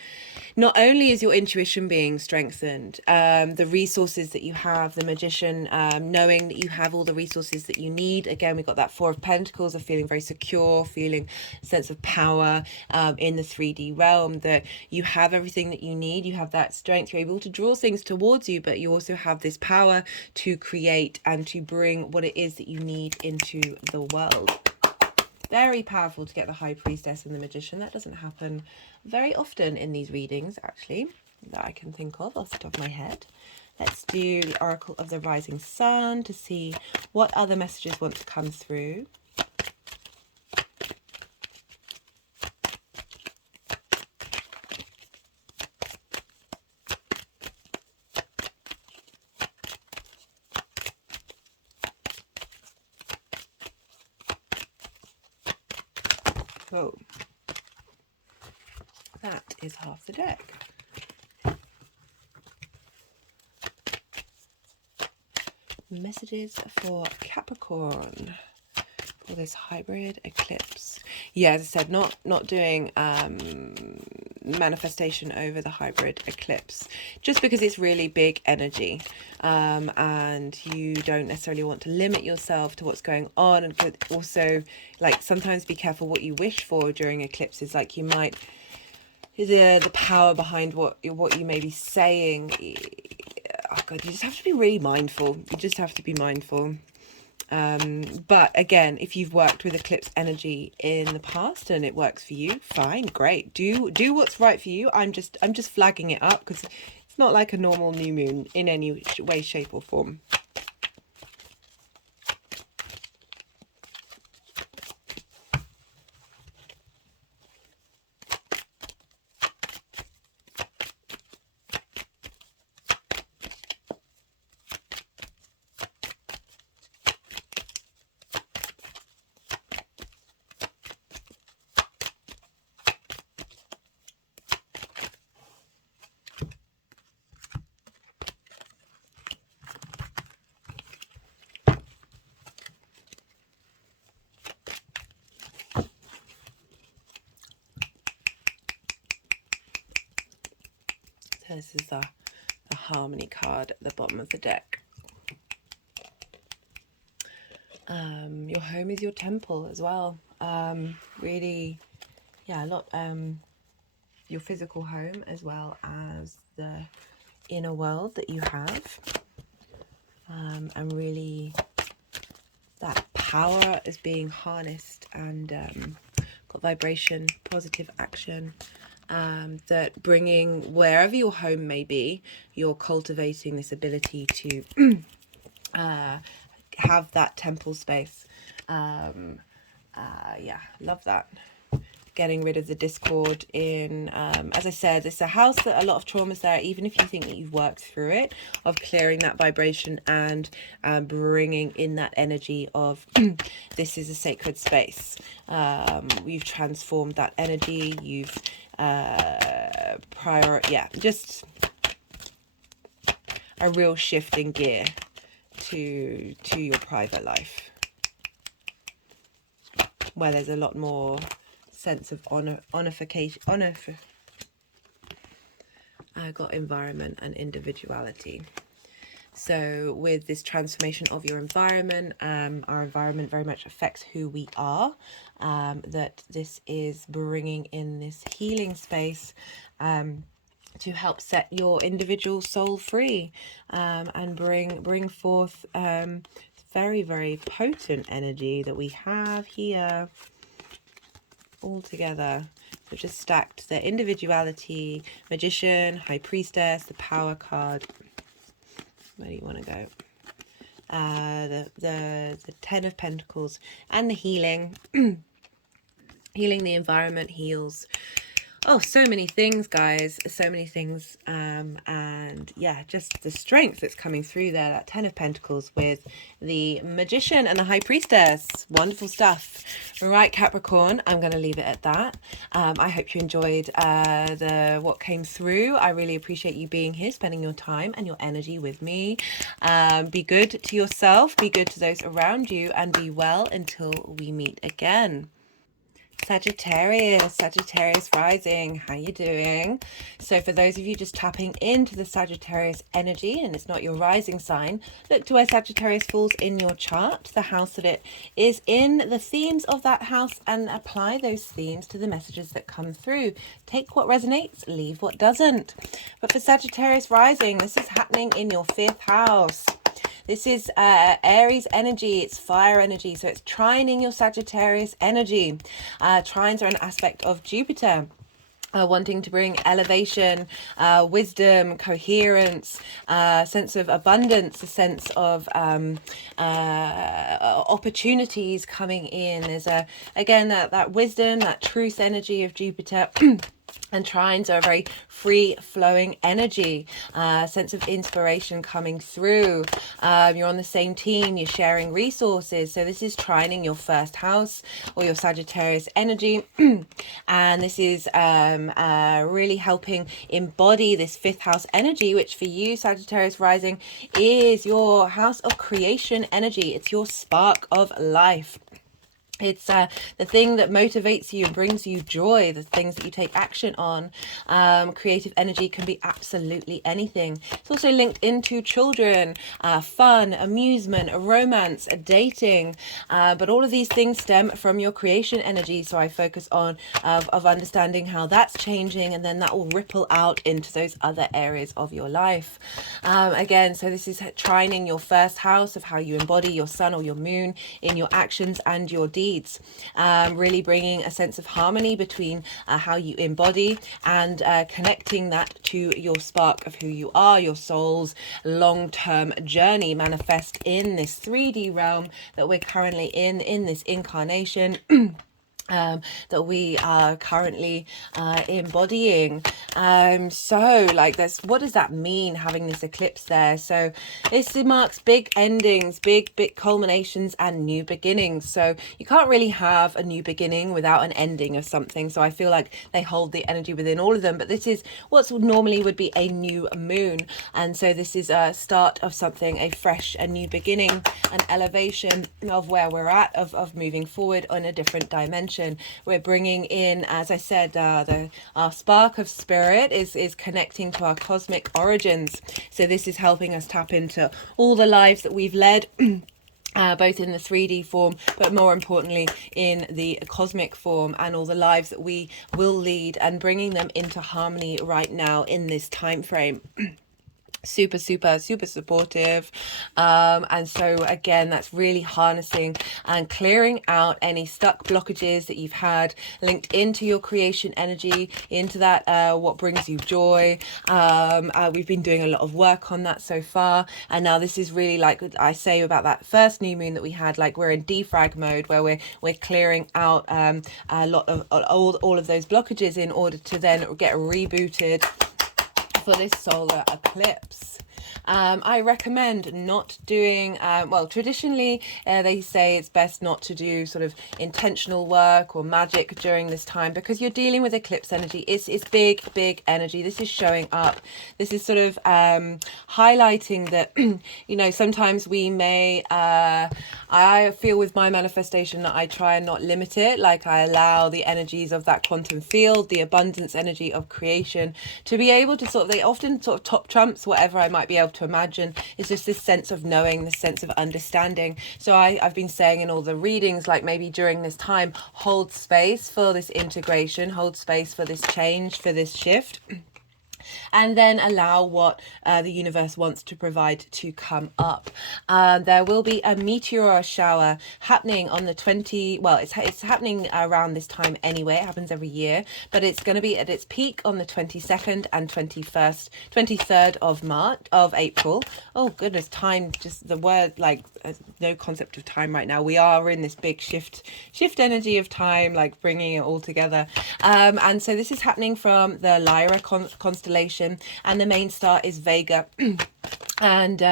not only is your intuition being strengthened, the resources that you have, the Magician, knowing that you have all the resources that you need. Again, we've got that 4 of Pentacles of feeling very secure, feeling a sense of power in the 3D realm, that you have everything that you need. You have that strength. You're able to draw things towards you, but you also have this power to create and to bring what it is that you need into the world. Very powerful to get the High Priestess and the Magician. That doesn't happen very often in these readings, actually, that I can think of off the top of my head. Let's do the Oracle of the Rising Sun to see what other messages want to come through. Oh, that is half the deck. Messages for Capricorn for this hybrid eclipse. Yeah, as I said, not doing manifestation over the hybrid eclipse, just because it's really big energy, and you don't necessarily want to limit yourself to what's going on, and could also, like, sometimes be careful what you wish for during eclipses. Like, you might, the power behind what you may be saying, oh god, you just have to be really mindful. You just have to be mindful. But again, if you've worked with eclipse energy in the past and it works for you, fine, great. Do what's right for you. I'm just flagging it up because it's not like a normal new moon in any way, shape or form. This is the Harmony card at the bottom of the deck. Your home is your temple as well. Really, yeah, a lot. Your physical home as well as the inner world that you have. And really, that power is being harnessed and got vibration, positive action. That bringing, wherever your home may be, you're cultivating this ability to have that temple space. Yeah, love that. Getting rid of the discord in, as I said, it's a house that a lot of trauma's there, even if you think that you've worked through it, of clearing that vibration and bringing in that energy of this is a sacred space. You've transformed that energy, you've just a real shift in gear to your private life, where there's a lot more sense of honorification. I got environment and individuality. So with this transformation of your environment, our environment very much affects who we are. That this is bringing in this healing space to help set your individual soul free, and bring forth very, very potent energy that we have here all together. So just stacked the individuality, magician, high priestess, the power card. Where do you want to go? The 10 of Pentacles and the healing. Healing the environment heals. Oh, so many things, guys. So many things. And yeah, just the strength that's coming through there. That 10 of Pentacles with the Magician and the High Priestess. Wonderful stuff. Right, Capricorn, I'm going to leave it at that. I hope you enjoyed what came through. I really appreciate you being here, spending your time and your energy with me. Be good to yourself. Be good to those around you. And be well until we meet again. Sagittarius rising, how you doing? So for those of you just tapping into the Sagittarius energy and it's not your rising sign, look to where Sagittarius falls in your chart, the house that it is in, the themes of that house, and apply those themes to the messages that come through. Take what resonates, leave what doesn't. But for Sagittarius rising, this is happening in your 5th house. This is Aries energy, it's fire energy, so it's trining your Sagittarius energy. Trines are an aspect of Jupiter. Wanting to bring elevation, wisdom, coherence, sense of abundance, a sense of opportunities coming in. There's again that wisdom, that truth energy of Jupiter. And trines are a very free-flowing energy, sense of inspiration coming through. You're on the same team, you're sharing resources. So this is trining your 1st house or your Sagittarius energy. And this is really helping embody this 5th house energy, which for you, Sagittarius rising, is your house of creation energy. It's your spark of life. It's the thing that motivates you and brings you joy, the things that you take action on. Creative energy can be absolutely anything. It's also linked into children, fun, amusement, romance, dating. But all of these things stem from your creation energy. So I focus on of understanding how that's changing, and then that will ripple out into those other areas of your life. Again, so this is trining your 1st house of how you embody your sun or your moon in your actions and your deeds. Really bringing a sense of harmony between how you embody and connecting that to your spark of who you are, your soul's long-term journey manifest in this 3D realm that we're currently in this incarnation. That we are currently embodying. So like this, what does that mean, having this eclipse there? So this marks big endings, big culminations and new beginnings. So you can't really have a new beginning without an ending of something. So I feel like they hold the energy within all of them, but this is what's normally would be a new moon. And so this is a start of something, a fresh, a new beginning, an elevation of where we're at, of moving forward on a different dimension. creation. We're bringing in, as I said, our spark of spirit is connecting to our cosmic origins. So this is helping us tap into all the lives that we've led. Both in the 3D form, but more importantly in the cosmic form, and all the lives that we will lead, and bringing them into harmony right now in this time frame. Super supportive, and so again, that's really harnessing and clearing out any stuck blockages that you've had linked into your creation energy, into that what brings you joy. We've been doing a lot of work on that so far, and now this is really, like I say about that first new moon that we had, like we're in defrag mode, where we're clearing out a lot of all of those blockages in order to then get rebooted for this solar eclipse. I recommend not doing, well, traditionally they say it's best not to do sort of intentional work or magic during this time, because you're dealing with eclipse energy. It's big energy. This is showing up. This is sort of highlighting that, you know, sometimes we may, I feel with my manifestation that I try and not limit it. Like I allow the energies of that quantum field, the abundance energy of creation, to be able to sort of, they often sort of top trumps whatever I might be able to imagine. It's just this sense of knowing, this sense of understanding. So I've been saying in all the readings, like maybe during this time, hold space for this integration, hold space for this change, for this shift, and then allow what the universe wants to provide to come up. There will be a meteor shower happening on the it's happening around this time anyway. It happens every year, but it's going to be at its peak on the 22nd and 23rd of April. Oh goodness, time, just the word, like no concept of time right now. We are in this big shift energy of time, like bringing it all together. And so this is happening from the Lyra constellation, and the main star is Vega. And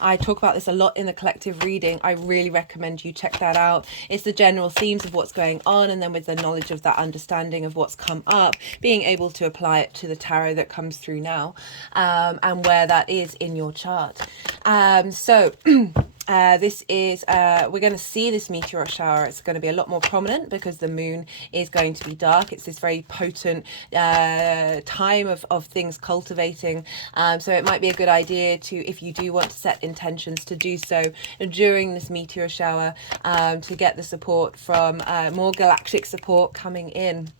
I talk about this a lot in the collective reading. I really recommend you check that out. It's the general themes of what's going on, and then with the knowledge of that understanding of what's come up, being able to apply it to the tarot that comes through now, and where that is in your chart. This is, we're going to see this meteor shower. It's going to be a lot more prominent because the moon is going to be dark. It's this very potent time of things cultivating. So it might be a good idea to, if you do want to set intentions, to do so during this meteor shower, to get the support from more galactic support coming in.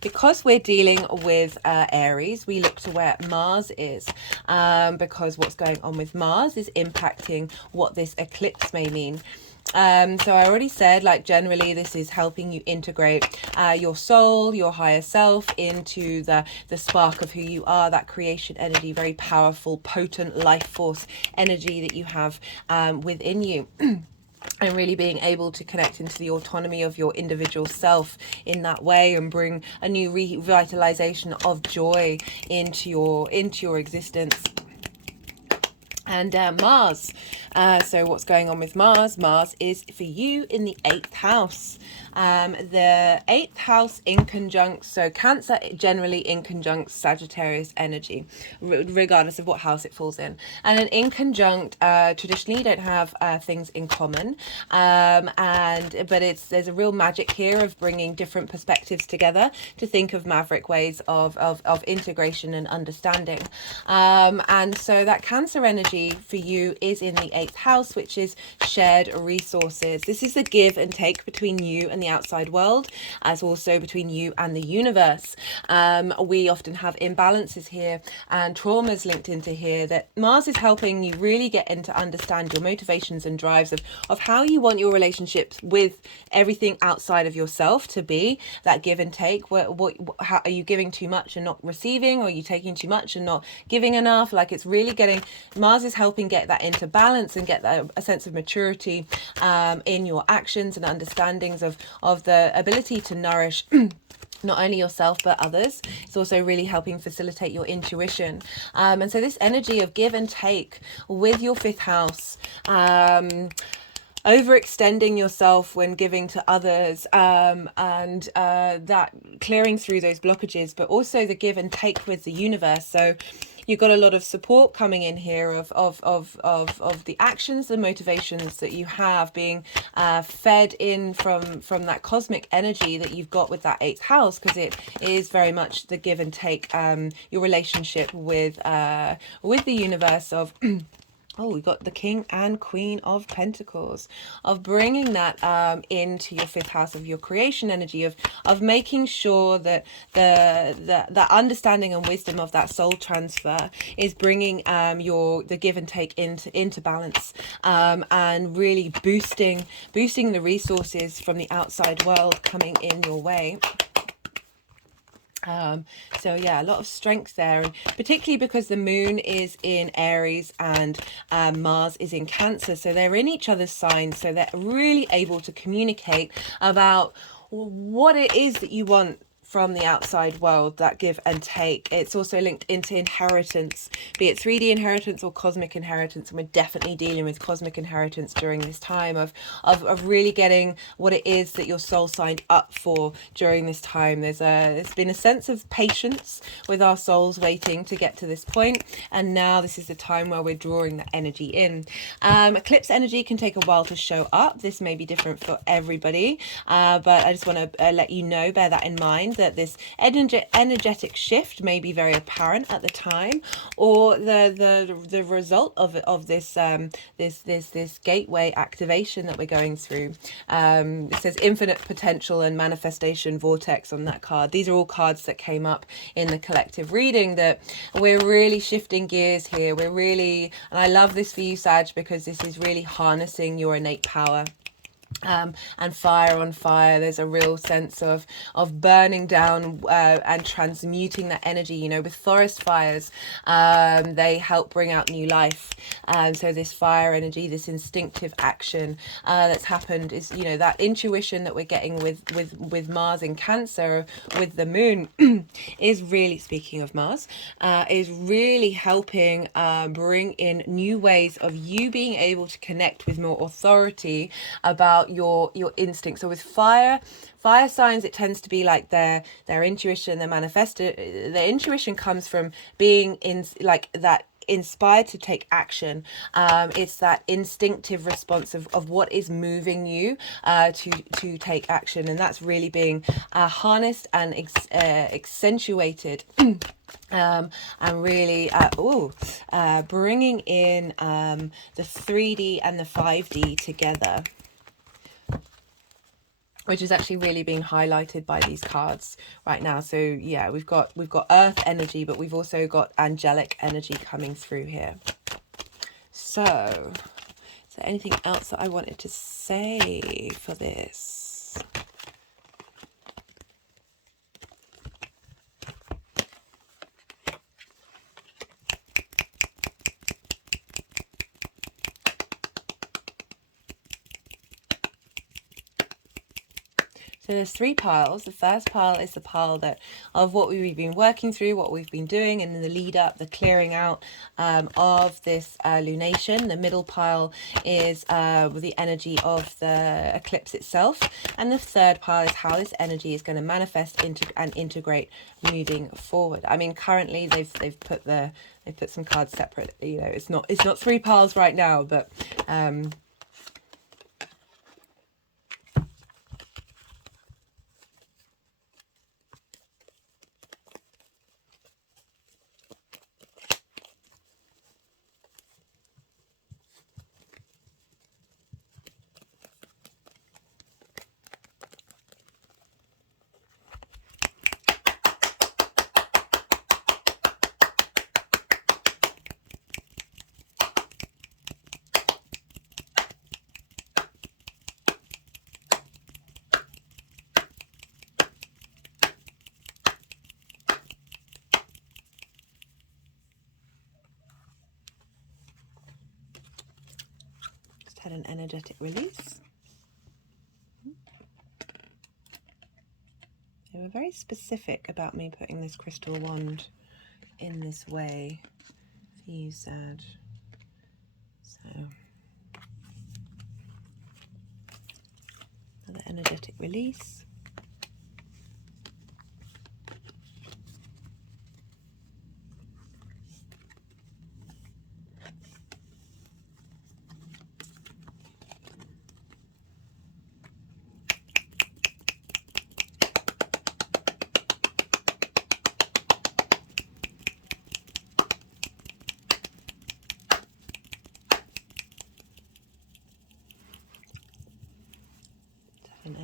Because we're dealing with Aries, we look to where Mars is, because what's going on with Mars is impacting what this eclipse may mean. So I already said, like, generally this is helping you integrate your soul, your higher self, into the spark of who you are, that creation energy, very powerful, potent life force energy that you have within you. And really being able to connect into the autonomy of your individual self in that way, and bring a new revitalization of joy into your existence. And Mars, so what's going on with Mars? Mars is for you in the 8th house. The 8th house in conjunct, so Cancer generally in conjunct Sagittarius energy, regardless of what house it falls in. And an in conjunct, traditionally you don't have things in common, but there's a real magic here of bringing different perspectives together to think of maverick ways of integration and understanding. And so that Cancer energy for you is in the 8th house, which is shared resources. This is the give and take between you and the outside world, as also between you and the universe. We often have imbalances here and traumas linked into here, that Mars is helping you really get into understand your motivations and drives of how you want your relationships with everything outside of yourself to be, that give and take. How are you giving too much and not receiving, or are you taking too much and not giving enough? Like, it's really getting, Mars is helping get that into balance and get a sense of maturity in your actions and understandings of the ability to nourish not only yourself but others. It's also really helping facilitate your intuition, and so this energy of give and take with your 5th house, overextending yourself when giving to others, and that clearing through those blockages, but also the give and take with the universe. So you've got a lot of support coming in here of the actions, the motivations that you have being fed in from that cosmic energy that you've got with that eighth house, because it is very much the give and take, your relationship with the universe of oh, we got the King and Queen of Pentacles, of bringing that into your fifth house of your creation energy, of making sure that the understanding and wisdom of that soul transfer is bringing the give and take into balance, and really boosting the resources from the outside world coming in your way. So yeah, a lot of strength there, and particularly because the moon is in Aries and Mars is in Cancer, so they're in each other's signs, so they're really able to communicate about what it is that you want from the outside world, that give and take. It's also linked into inheritance, be it 3D inheritance or cosmic inheritance, and we're definitely dealing with cosmic inheritance during this time of really getting what it is that your soul signed up for during this time. There's been a sense of patience with our souls waiting to get to this point, and now this is the time where we're drawing that energy in. Eclipse energy can take a while to show up. This may be different for everybody, but I just want to let you know, bear that in mind, that this energetic shift may be very apparent at the time, or the result of this this gateway activation that we're going through. It says infinite potential and manifestation vortex on that card. These are all cards that came up in the collective reading, that we're really shifting gears here. We're really, and I love this for you, Sag, because this is really harnessing your innate power. And fire on fire, there's a real sense of burning down and transmuting that energy. You know, with forest fires, they help bring out new life. So this fire energy, this instinctive action that's happened, is, you know, that intuition that we're getting with Mars in Cancer, with the moon, is really, speaking of Mars, is really helping bring in new ways of you being able to connect with more authority about your instincts. So with fire signs, it tends to be like their intuition, their intuition comes from being in like that, inspired to take action. It's that instinctive response of what is moving you to take action, and that's really being harnessed and accentuated. And really bringing in the 3D and the 5D together, which is actually really being highlighted by these cards right now. So yeah, we've got earth energy, but we've also got angelic energy coming through here. So is there anything else that I wanted to say for this? So there's three piles. The first pile is the pile of what we've been working through, what we've been doing, and in the lead up, the clearing out of this lunation. The middle pile is the energy of the eclipse itself, and the third pile is how this energy is going to manifest and integrate moving forward. I mean, currently they've put some cards separate. You know, it's not three piles right now, but had an energetic release. They were very specific about me putting this crystal wand in this way for you, Sag. So another energetic release.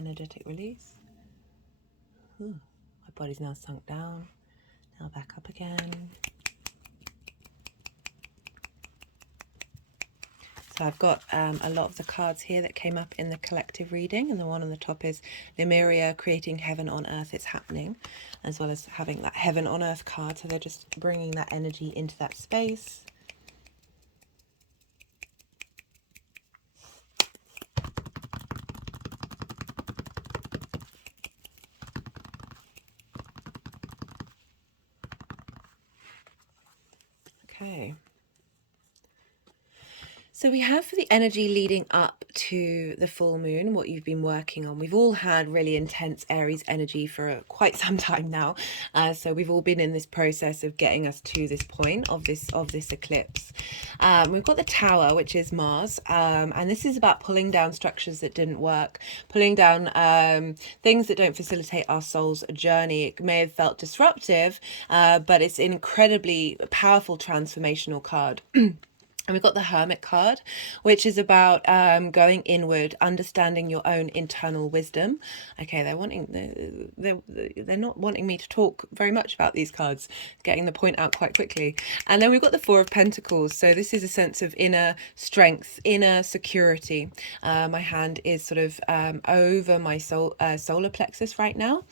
energetic release. Ooh, my body's now sunk down. Now back up again. So I've got a lot of the cards here that came up in the collective reading, and the one on the top is Lemuria, creating heaven on earth, it's happening, as well as having that heaven on earth card. So they're just bringing that energy into that space. Okay. So we have for the energy leading up to the full moon, what you've been working on. We've all had really intense Aries energy for quite some time now. So we've all been in this process of getting us to this point of this eclipse. We've got the Tower, which is Mars. And this is about pulling down structures that didn't work, pulling down things that don't facilitate our soul's journey. It may have felt disruptive, but it's an incredibly powerful transformational card. And we've got the Hermit card, which is about going inward, understanding your own internal wisdom. Okay, they're not wanting me to talk very much about these cards, getting the point out quite quickly. And then we've got the Four of Pentacles. So this is a sense of inner strength, inner security. My hand is sort of over my solar plexus right now.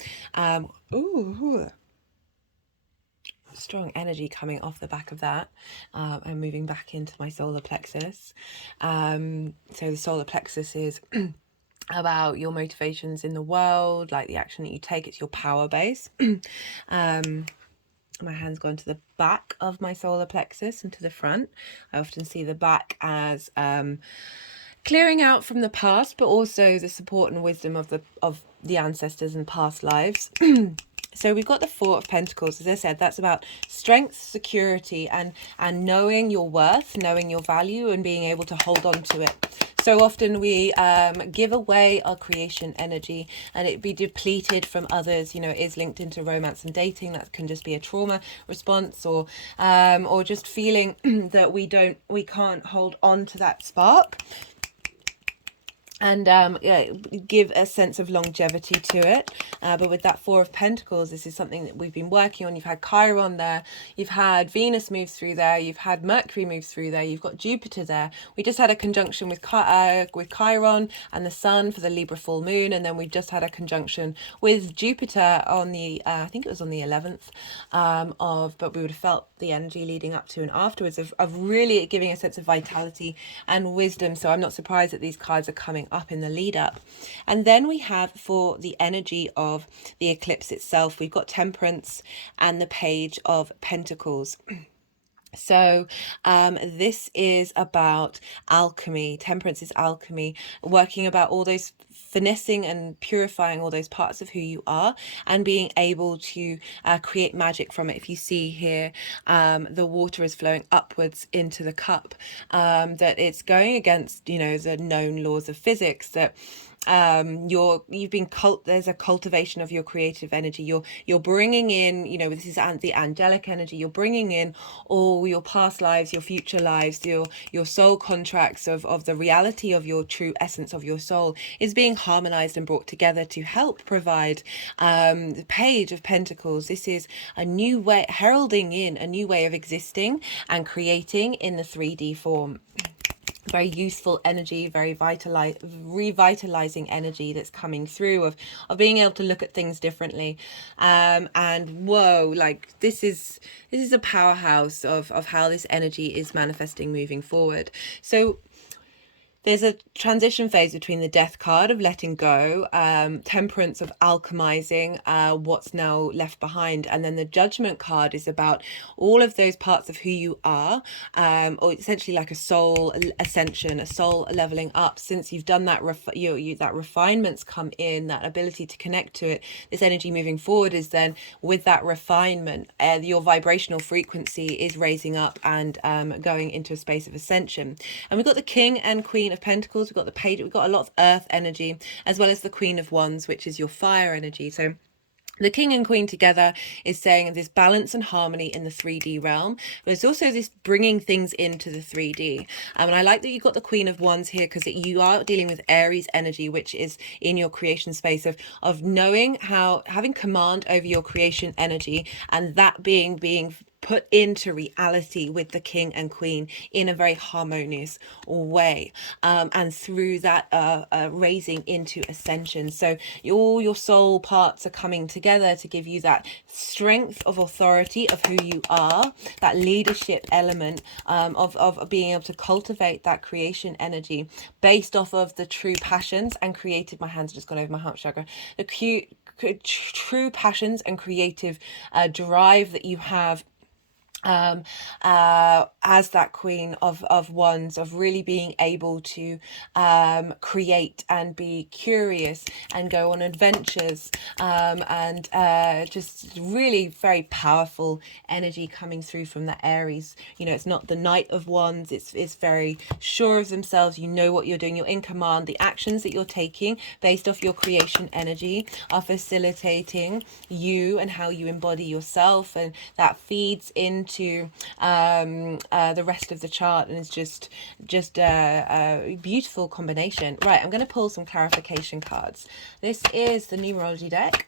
Strong energy coming off the back of that, and moving back into my solar plexus. So the solar plexus is about your motivations in the world, like the action that you take. It's your power base. My hand's gone to the back of my solar plexus and to the front. I often see the back as clearing out from the past, but also the support and wisdom of the ancestors and past lives. So we've got the Four of Pentacles. As I said, that's about strength, security, and knowing your worth, knowing your value, and being able to hold on to it. So often we give away our creation energy and it be depleted from others. You know, it is linked into romance and dating. That can just be a trauma response, or just feeling that we can't hold on to that spark. And give a sense of longevity to it. But with that Four of Pentacles, this is something that we've been working on. You've had Chiron there, you've had Venus move through there, you've had Mercury move through there, you've got Jupiter there. We just had a conjunction with Chiron and the Sun for the Libra full moon, and then we've just had a conjunction with Jupiter on the I think it was on the 11th but we would have felt the energy leading up to and afterwards of really giving a sense of vitality and wisdom. So I'm not surprised that these cards are coming up in the lead up. And then we have, for the energy of the eclipse itself, we've got Temperance and the Page of Pentacles. So this is about alchemy. Temperance is alchemy, working about all those finessing and purifying all those parts of who you are and being able to create magic from it. If you see here, the water is flowing upwards into the cup, that it's going against, you know, the known laws of physics, that there's a cultivation of your creative energy. You're bringing in, you know, this is the angelic energy. You're bringing in all your past lives, your future lives, your soul contracts of the reality of your true essence of your soul is being harmonized and brought together to help provide the Page of Pentacles. This is a new way, heralding in a new way of existing and creating in the 3D form. Very useful energy, very revitalizing energy that's coming through of being able to look at things differently. And whoa, like this is a powerhouse of how this energy is manifesting moving forward. So there's a transition phase between the Death card of letting go, Temperance of alchemizing what's now left behind, and then the Judgment card is about all of those parts of who you are, or essentially like a soul ascension, a soul leveling up. Since you've done that, that refinement's come in, that ability to connect to it. This energy moving forward is then with that refinement, your vibrational frequency is raising up and going into a space of ascension. And we've got the King and Queen of Pentacles, we've got the Page, we've got a lot of earth energy, as well as the Queen of Wands, which is your fire energy. So The king and queen together is saying this balance and harmony in the 3D realm, but it's also this bringing things into the 3D. And I like that you got the Queen of Wands here, because you are dealing with Aries energy, which is in your creation space of knowing how, having command over your creation energy, and that being put into reality with the king and queen in a very harmonious way, and through that raising into ascension. So all your soul parts are coming together to give you that strength of authority of who you are, that leadership element, of being able to cultivate that creation energy based off of the true passions and creative, my hands just gone over my heart chakra, the true passions and creative drive that you have, as that Queen of Wands, of really being able to create and be curious and go on adventures, and just really very powerful energy coming through from the Aries. You know, it's not the Knight of Wands, it's very sure of themselves. You know what you're doing, you're in command. The actions that you're taking based off your creation energy are facilitating you and how you embody yourself, and that feeds into the rest of the chart, and it's just a beautiful combination. Right, I'm going to pull some clarification cards. This is the numerology deck,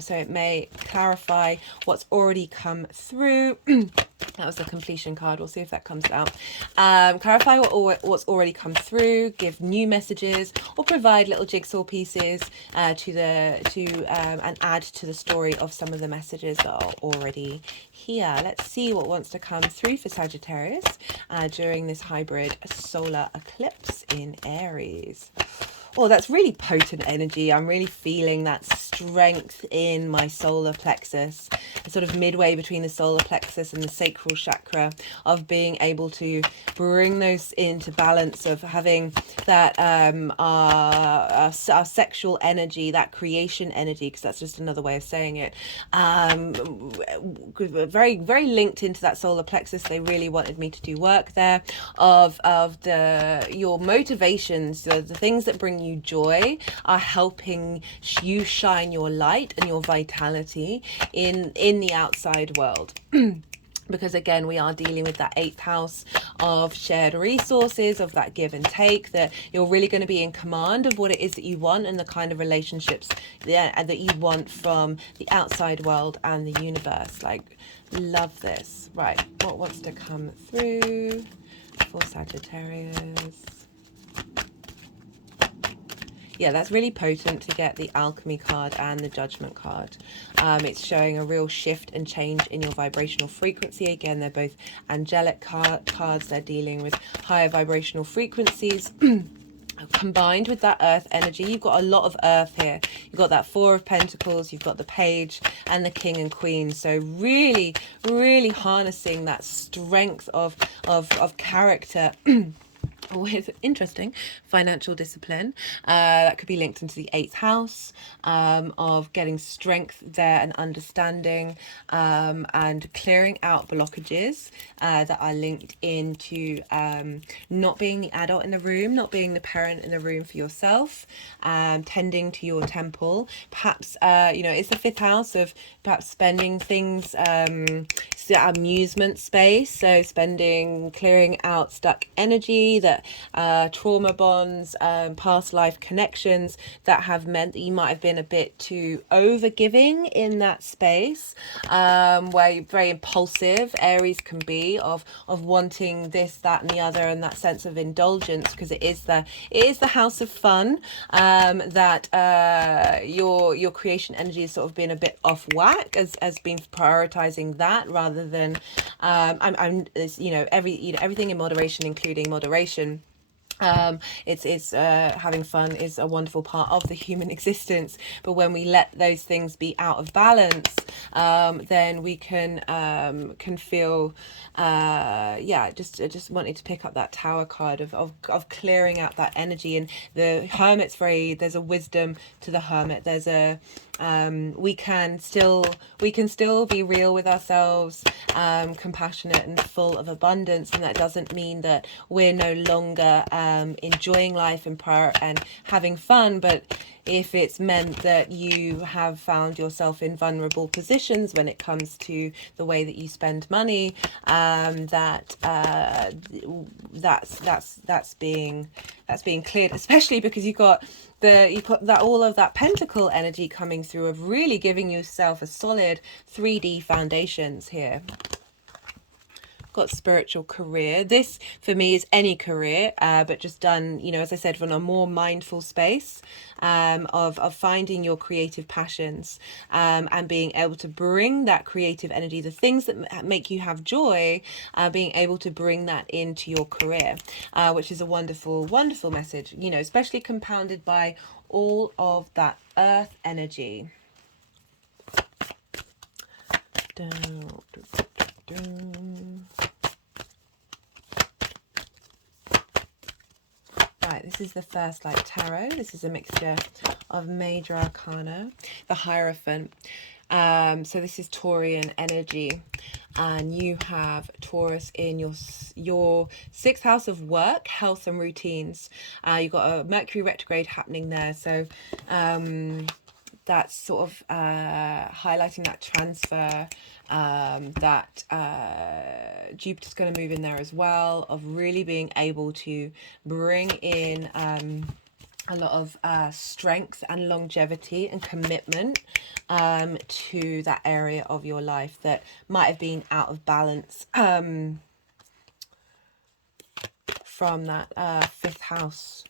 so it may clarify what's already come through. That was the completion card. We'll see if that comes out. Clarify what's already come through, give new messages, or provide little jigsaw pieces and add to the story of some of the messages that are already here. Let's see what wants to come through for Sagittarius during this hybrid solar eclipse in Aries. Oh, that's really potent energy. I'm really feeling that strength in my solar plexus, sort of midway between the solar plexus and the sacral chakra, of being able to bring those into balance, of having that our sexual energy, that creation energy, because that's just another way of saying it, very, very linked into that solar plexus. They really wanted me to do work there of your motivations, the things that bring you joy, are helping you shine your light and your vitality in the outside world. Because again, we are dealing with that 8th house of shared resources, of that give and take, that you're really going to be in command of what it is that you want and the kind of relationships that you want from the outside world and the universe. Like, love this. Right, what wants to come through for Sagittarius? Yeah, that's really potent to get the alchemy card and the judgment card. It's showing a real shift and change in your vibrational frequency. Again, they're both angelic cards. They're dealing with higher vibrational frequencies. Combined with that earth energy, you've got a lot of earth here. You've got that 4 of Pentacles, you've got the Page and the King and Queen. So really, really harnessing that strength of character with interesting financial discipline. That could be linked into the 8th house, of getting strength there and understanding, and clearing out blockages that are linked into not being the adult in the room, not being the parent in the room for yourself, tending to your temple. Perhaps it's the 5th house of perhaps spending things, amusement space, so clearing out stuck energy, that trauma bonds, past life connections that have meant that you might have been a bit too overgiving in that space, where you're very impulsive. Aries can be of wanting this, that and the other, and that sense of indulgence, because it is the house of fun, that your creation energy has sort of been a bit off whack, as been prioritizing that rather than everything in moderation, including moderation. It's having fun is a wonderful part of the human existence, but when we let those things be out of balance, then we can feel just wanting to pick up that Tower card of clearing out that energy. And the Hermit's there's a wisdom to the Hermit. There's a we can still be real with ourselves, compassionate and full of abundance, and that doesn't mean that we're no longer enjoying life and having fun. But if it's meant that you have found yourself in vulnerable positions when it comes to the way that you spend money, that's being cleared, especially because you've got that all of that pentacle energy coming through of really giving yourself a solid 3D foundations here. Got spiritual career. This for me is any career, but just done, you know, as I said, from a more mindful space of finding your creative passions, and being able to bring that creative energy, the things that make you have joy, being able to bring that into your career, which is a wonderful, wonderful message, you know, especially compounded by all of that earth energy. Right, this is the first light tarot. This is a mixture of major arcana, the Hierophant. So this is Taurian energy, and you have Taurus in your sixth house of work, health and routines. You've got a Mercury retrograde happening there, so that's sort of highlighting that transfer, that Jupiter's going to move in there as well, of really being able to bring in a lot of strength and longevity and commitment to that area of your life that might have been out of balance from that fifth house.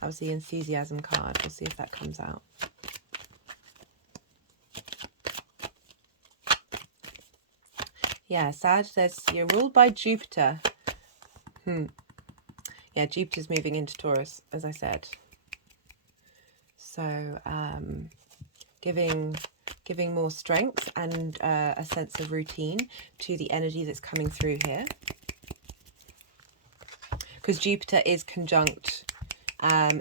That was the enthusiasm card. We'll see if that comes out. Yeah, Sag says you're ruled by Jupiter. Yeah, Jupiter's moving into Taurus, as I said. So giving more strength and a sense of routine to the energy that's coming through here. Because Jupiter is conjunct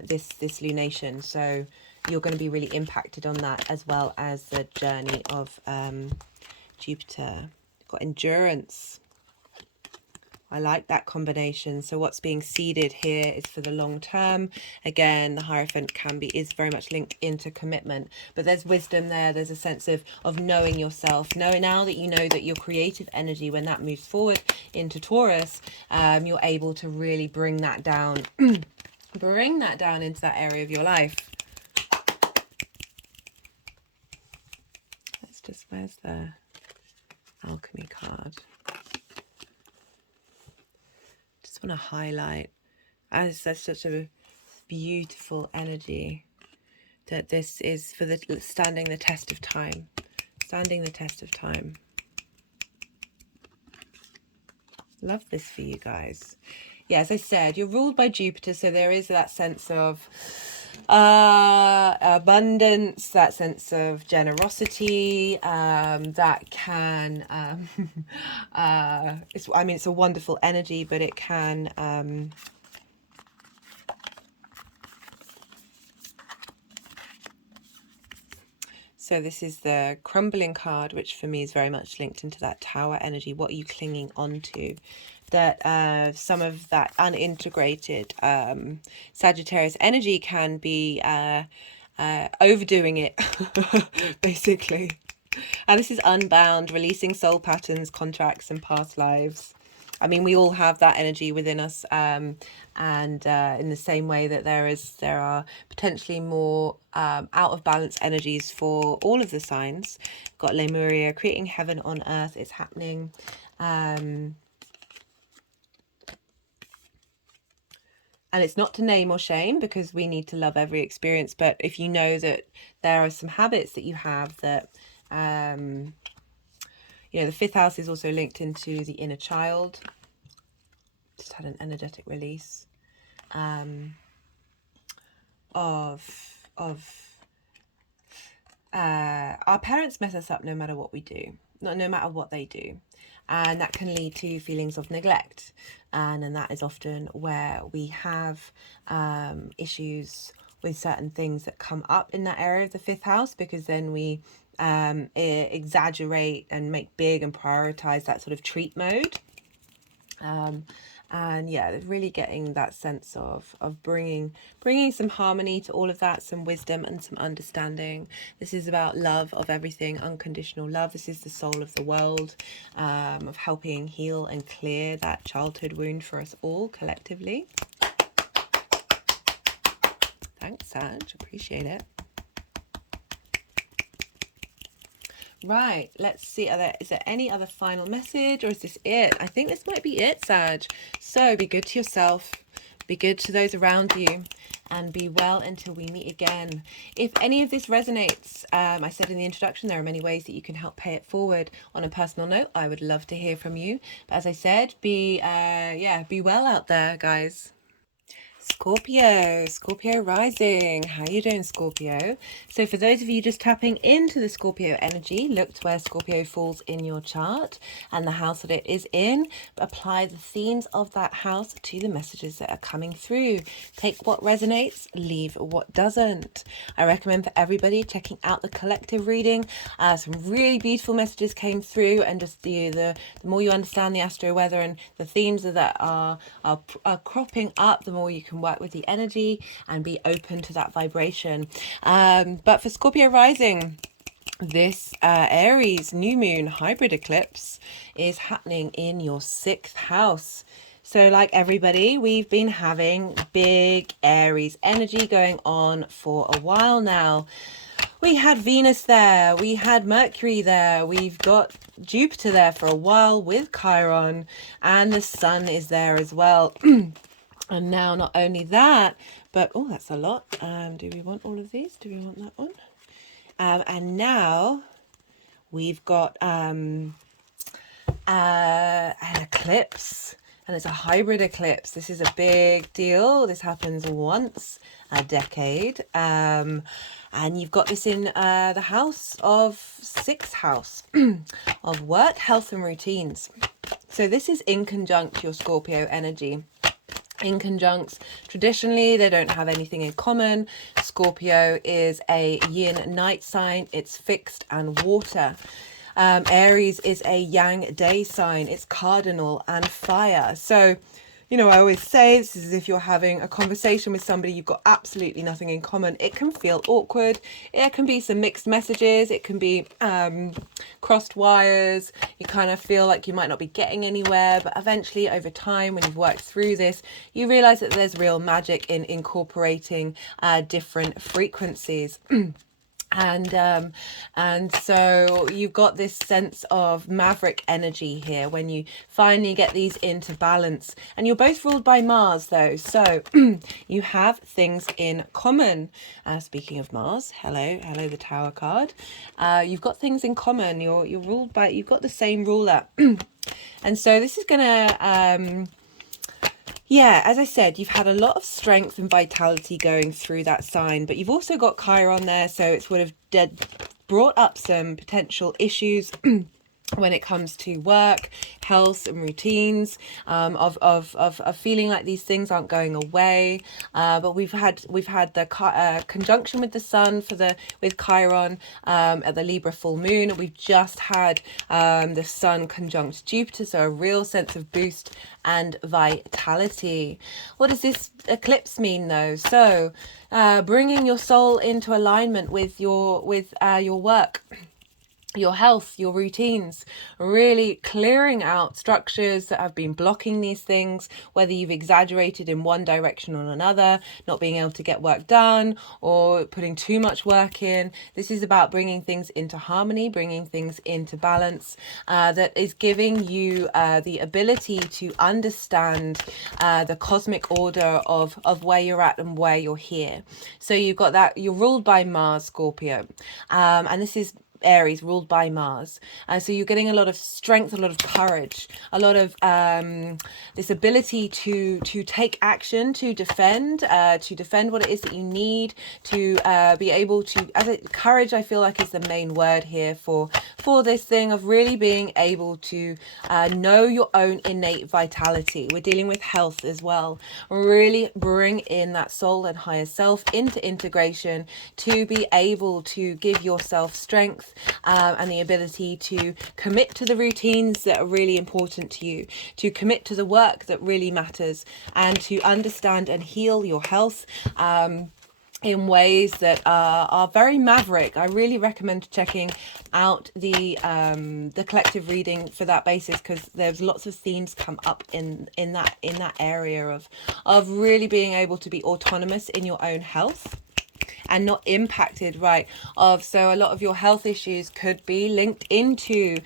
this lunation, so you're going to be really impacted on that, as well as the journey of Jupiter. Got endurance. I like that combination. So what's being seeded here is for the long term. Again, the Hierophant is very much linked into commitment, but there's wisdom there. There's a sense of knowing yourself. Now that you know that your creative energy, when that moves forward into Taurus, you're able to really bring that down. Bring that down into that area of your life. Where's the alchemy card? Just want to highlight, as that's such a beautiful energy, that this is for the standing the test of time. Standing the test of time. Love this for you guys. Yeah, as I said, you're ruled by Jupiter, so there is that sense of abundance, that sense of generosity, that can it's a wonderful energy, but it can so this is the crumbling card, which for me is very much linked into that tower energy. What are you clinging onto? That some of that unintegrated Sagittarius energy can be overdoing it, basically. And this is unbound, releasing soul patterns, contracts, and past lives. I mean, we all have that energy within us, and in the same way that there are potentially more out of balance energies for all of the signs. Got Lemuria, creating heaven on earth. It's happening. And it's not to name or shame, because we need to love every experience. But if you know that there are some habits that you have that, you know, the fifth house is also linked into the inner child. Just had an energetic release of our parents mess us up no matter what we do, no matter what they do. And that can lead to feelings of neglect. And that is often where we have issues with certain things that come up in that area of the 5th house, because then we exaggerate and make big and prioritize that sort of treat mode. And yeah, really getting that sense of bringing some harmony to all of that, some wisdom and some understanding. This is about love of everything, unconditional love. This is the soul of the world, of helping heal and clear that childhood wound for us all collectively. Thanks, Sag, appreciate it. Right, let's see, is there any other final message, or is this it? I think this might be it, Sag. So be good to yourself, be good to those around you, and be well until we meet again. If any of this resonates, I said in the introduction, there are many ways that you can help pay it forward. On a personal note, I would love to hear from you. But as I said, be well out there, guys. Scorpio rising. How you doing, Scorpio? So for those of you just tapping into the Scorpio energy, look to where Scorpio falls in your chart and the house that it is in. Apply the themes of that house to the messages that are coming through. Take what resonates, leave what doesn't. I recommend for everybody checking out the collective reading. Some really beautiful messages came through, and just the more you understand the astro weather and the themes that are cropping up, the more you can work with the energy and be open to that vibration. But for Scorpio rising, this Aries new moon hybrid eclipse is happening in your 6th house. So like everybody, we've been having big Aries energy going on for a while now. We had Venus there, we had Mercury there, we've got Jupiter there for a while with Chiron, and the Sun is there as well. And now not only that, but, oh, that's a lot. Do we want all of these? Do we want that one? And now we've got an eclipse, and it's a hybrid eclipse. This is a big deal. This happens once a decade. And you've got this in the house of 6th house of work, health and routines. So this is in conjunct your Scorpio energy. In conjuncts, traditionally, they don't have anything in common. Scorpio is a yin night sign. It's fixed and water. Aries is a yang day sign. It's cardinal and fire. So, you know, I always say this is as if you're having a conversation with somebody you've got absolutely nothing in common. It can feel awkward. It can be some mixed messages. It can be crossed wires. You kind of feel like you might not be getting anywhere, but eventually over time, when you've worked through this, you realize that there's real magic in incorporating different frequencies. And so you've got this sense of maverick energy here when you finally get these into balance. And you're both ruled by Mars though, so you have things in common. Speaking of Mars, hello the Tower card. You've got things in common. You're ruled by, you've got the same ruler. And so this is gonna yeah, as I said, you've had a lot of strength and vitality going through that sign, but you've also got Chiron there, so it's would have brought up some potential issues when it comes to work, health and routines, of feeling like these things aren't going away. But we've had the conjunction with the Sun with Chiron at the Libra full moon. We've just had the Sun conjunct Jupiter, so a real sense of boost and vitality. What does this eclipse mean though? So bringing your soul into alignment with your work, your health, your routines, really clearing out structures that have been blocking these things, whether you've exaggerated in one direction or another, not being able to get work done or putting too much work in. This is about bringing things into harmony, bringing things into balance, that is giving you the ability to understand the cosmic order of where you're at and where you're here. So you've got that, you're ruled by Mars, Scorpio, and this is Aries ruled by Mars. So you're getting a lot of strength, a lot of courage, a lot of this ability to take action, to defend what it is that you need, to be able to, courage I feel like is the main word here for for this thing of really being able to know your own innate vitality. We're dealing with health as well. Really bring in that soul and higher self into integration to be able to give yourself strength and the ability to commit to the routines that are really important to you, to commit to the work that really matters, and to understand and heal your health in ways that are very maverick. I really recommend checking out the collective reading for that basis, because there's lots of themes come up in that area of really being able to be autonomous in your own health and not impacted, right? So a lot of your health issues could be linked into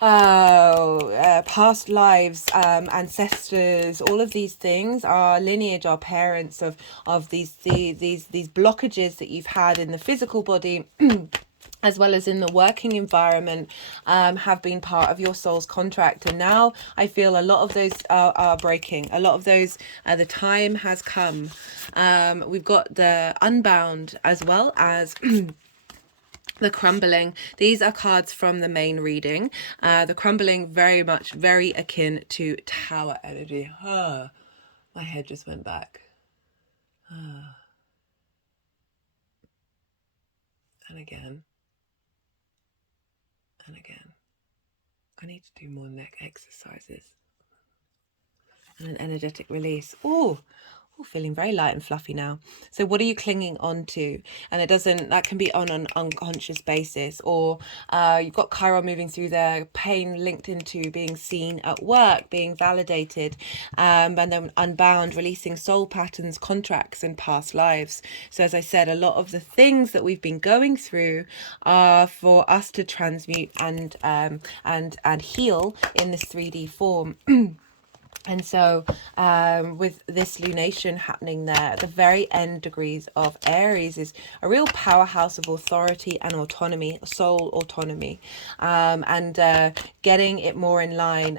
past lives, ancestors. All of these things, our lineage, our parents, of these blockages that you've had in the physical body as well as in the working environment, have been part of your soul's contract. And now I feel a lot of those are breaking. A lot of those, the time has come. We've got the unbound as well as the crumbling. These are cards from the main reading. The crumbling, very akin to tower energy. My head just went back. And again. And again. I need to do more neck exercises. And an energetic release. Oh, feeling very light and fluffy now. So what are you clinging on to? And that can be on an unconscious basis, or you've got Chiron moving through there, pain linked into being seen at work, being validated, and then unbound, releasing soul patterns, contracts, and past lives. So as I said, a lot of the things that we've been going through are for us to transmute and heal in this 3D form. And so with this lunation happening there at the very end degrees of Aries is a real powerhouse of authority and autonomy, soul autonomy, and getting it more in line,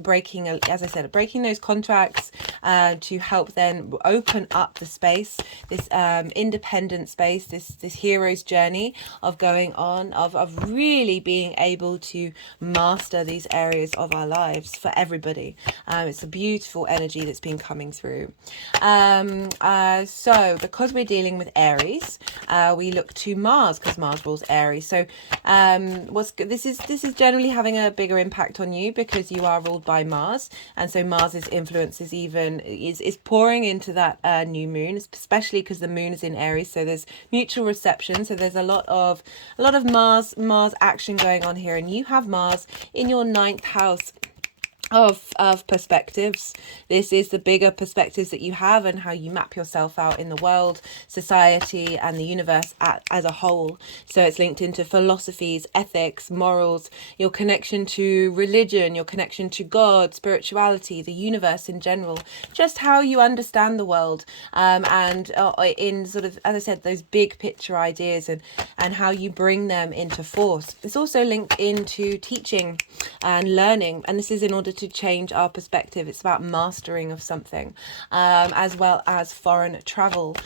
breaking, as I said, breaking those contracts to help then open up the space, this independent space, this hero's journey of going on, of really being able to master these areas of our lives for everybody. It's a beautiful energy that's been coming through. So because we're dealing with Aries, we look to Mars, because Mars rules Aries. So this is generally having a bigger impact on you because you are ruled by Mars, and so Mars's influence is pouring into that new moon, especially because the moon is in Aries. So there's mutual reception. So there's a lot of Mars action going on here, and you have Mars in your 9th house of perspectives. This is the bigger perspectives that you have and how you map yourself out in the world, society, and the universe as a whole. So it's linked into philosophies, ethics, morals, your connection to religion, your connection to God, spirituality, the universe in general, just how you understand the world, and in sort of, as I said, those big picture ideas and how you bring them into force. It's also linked into teaching and learning, and this is in order to change our perspective. It's about mastering of something, as well as foreign travel,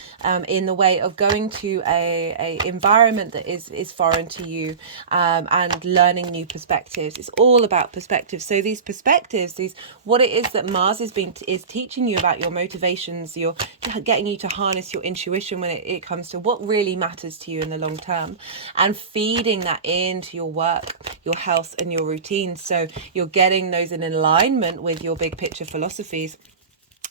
in the way of going to a environment that is foreign to you, and learning new perspectives. It's all about perspectives. So these perspectives, what it is that Mars is teaching you about your motivations, you're getting you to harness your intuition when it comes to what really matters to you in the long term, and feeding that into your work, your health, and your routines. So you're getting those in alignment with your big picture philosophies.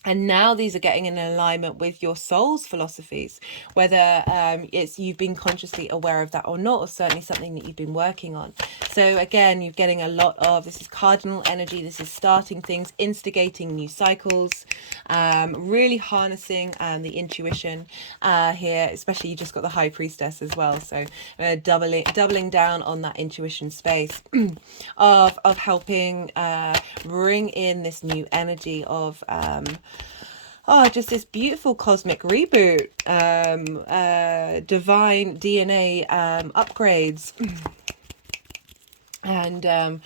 And now these are getting in alignment with your soul's philosophies, whether you've been consciously aware of that or not, or certainly something that you've been working on. So again, you're getting a lot of, this is cardinal energy, this is starting things, instigating new cycles, really harnessing the intuition here, especially you just got the High Priestess as well. So doubling down on that intuition space of helping bring in this new energy of just this beautiful cosmic reboot, divine DNA upgrades. And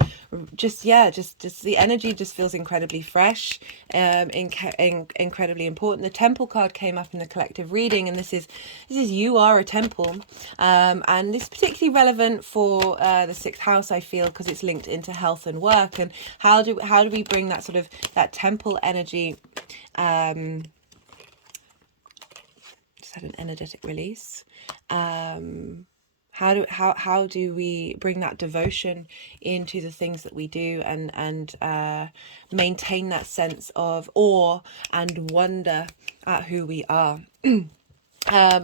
just yeah, just the energy just feels incredibly fresh, incredibly important. The temple card came up in the collective reading, and this is you are a temple, and this is particularly relevant for the sixth house, I feel, because it's linked into health and work. And how do we bring that sort of that temple energy? Just had an energetic release. How do we bring that devotion into the things that we do, and maintain that sense of awe and wonder at who we are?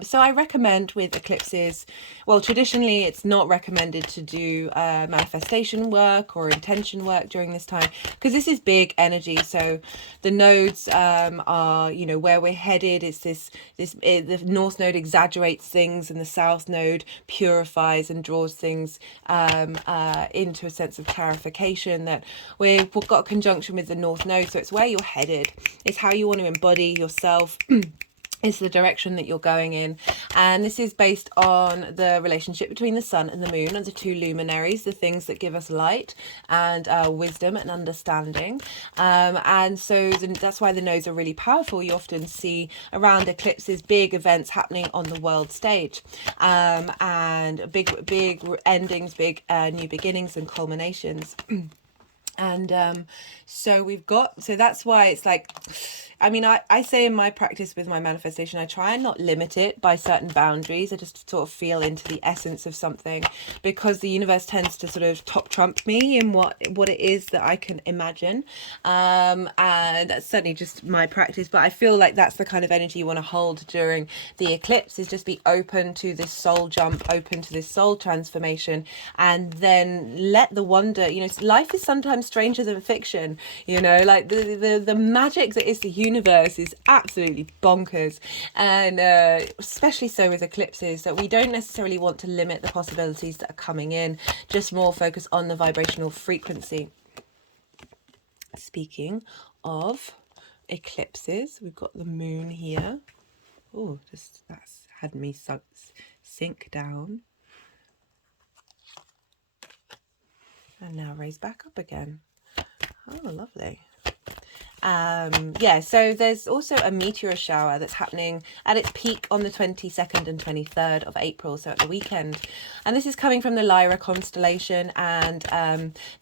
So I recommend with eclipses, well, traditionally it's not recommended to do manifestation work or intention work during this time, because this is big energy. So the nodes are, where we're headed. It's the north node exaggerates things, and the south node purifies and draws things into a sense of clarification, that we've got a conjunction with the north node. So it's where you're headed. It's how you want to embody yourself. Is the direction that you're going in. And this is based on the relationship between the sun and the moon, and the two luminaries, the things that give us light and wisdom and understanding. And so that's why the nodes are really powerful. You often see around eclipses big events happening on the world stage, and big endings, big new beginnings and culminations. And so that's why it's like, I mean, I say in my practice with my manifestation, I try and not limit it by certain boundaries. I just sort of feel into the essence of something, because the universe tends to sort of top trump me in what it is that I can imagine. And that's certainly just my practice, but I feel like that's the kind of energy you want to hold during the eclipse, is just be open to this soul jump, open to this soul transformation, and then let the wonder, life is sometimes stranger than fiction, like the magic that is the universe is absolutely bonkers. And especially so with eclipses, that we don't necessarily want to limit the possibilities that are coming in, just more focus on the vibrational frequency. Speaking of eclipses, we've got the moon here. Oh, that's had me sink down, and now raise back up again. Oh, lovely. So there's also a meteor shower that's happening at its peak on the 22nd and 23rd of April, so at the weekend. And this is coming from the Lyra constellation, and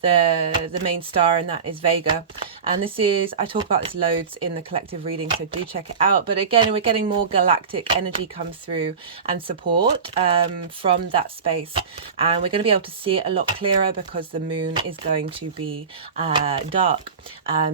the main star in that is Vega. And I talk about this loads in the collective reading, so do check it out. But again, we're getting more galactic energy come through and support from that space. And we're going to be able to see it a lot clearer, because the moon is going to be dark.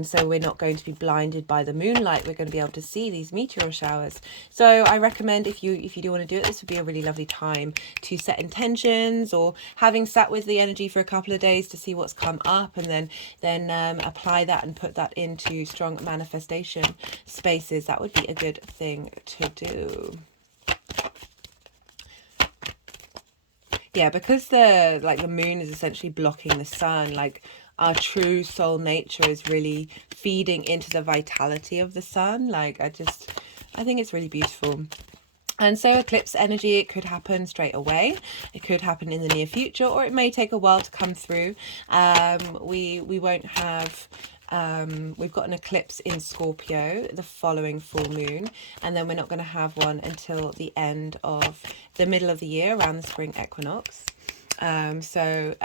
So we're not going to be blinded by the moonlight. We're going to be able to see these meteor showers. So I recommend, if you do want to do it, this would be a really lovely time to set intentions, or having sat with the energy for a couple of days to see what's come up, and then apply that and put that into strong manifestation spaces. That would be a good thing to do. Yeah, because the moon is essentially blocking the sun, like our true soul nature is really feeding into the vitality of the sun. Like I think it's really beautiful. And so eclipse energy, it could happen straight away, it could happen in the near future, or it may take a while to come through. We won't have we've got an eclipse in Scorpio the following full moon, and then we're not going to have one until the end of the middle of the year, around the spring equinox. The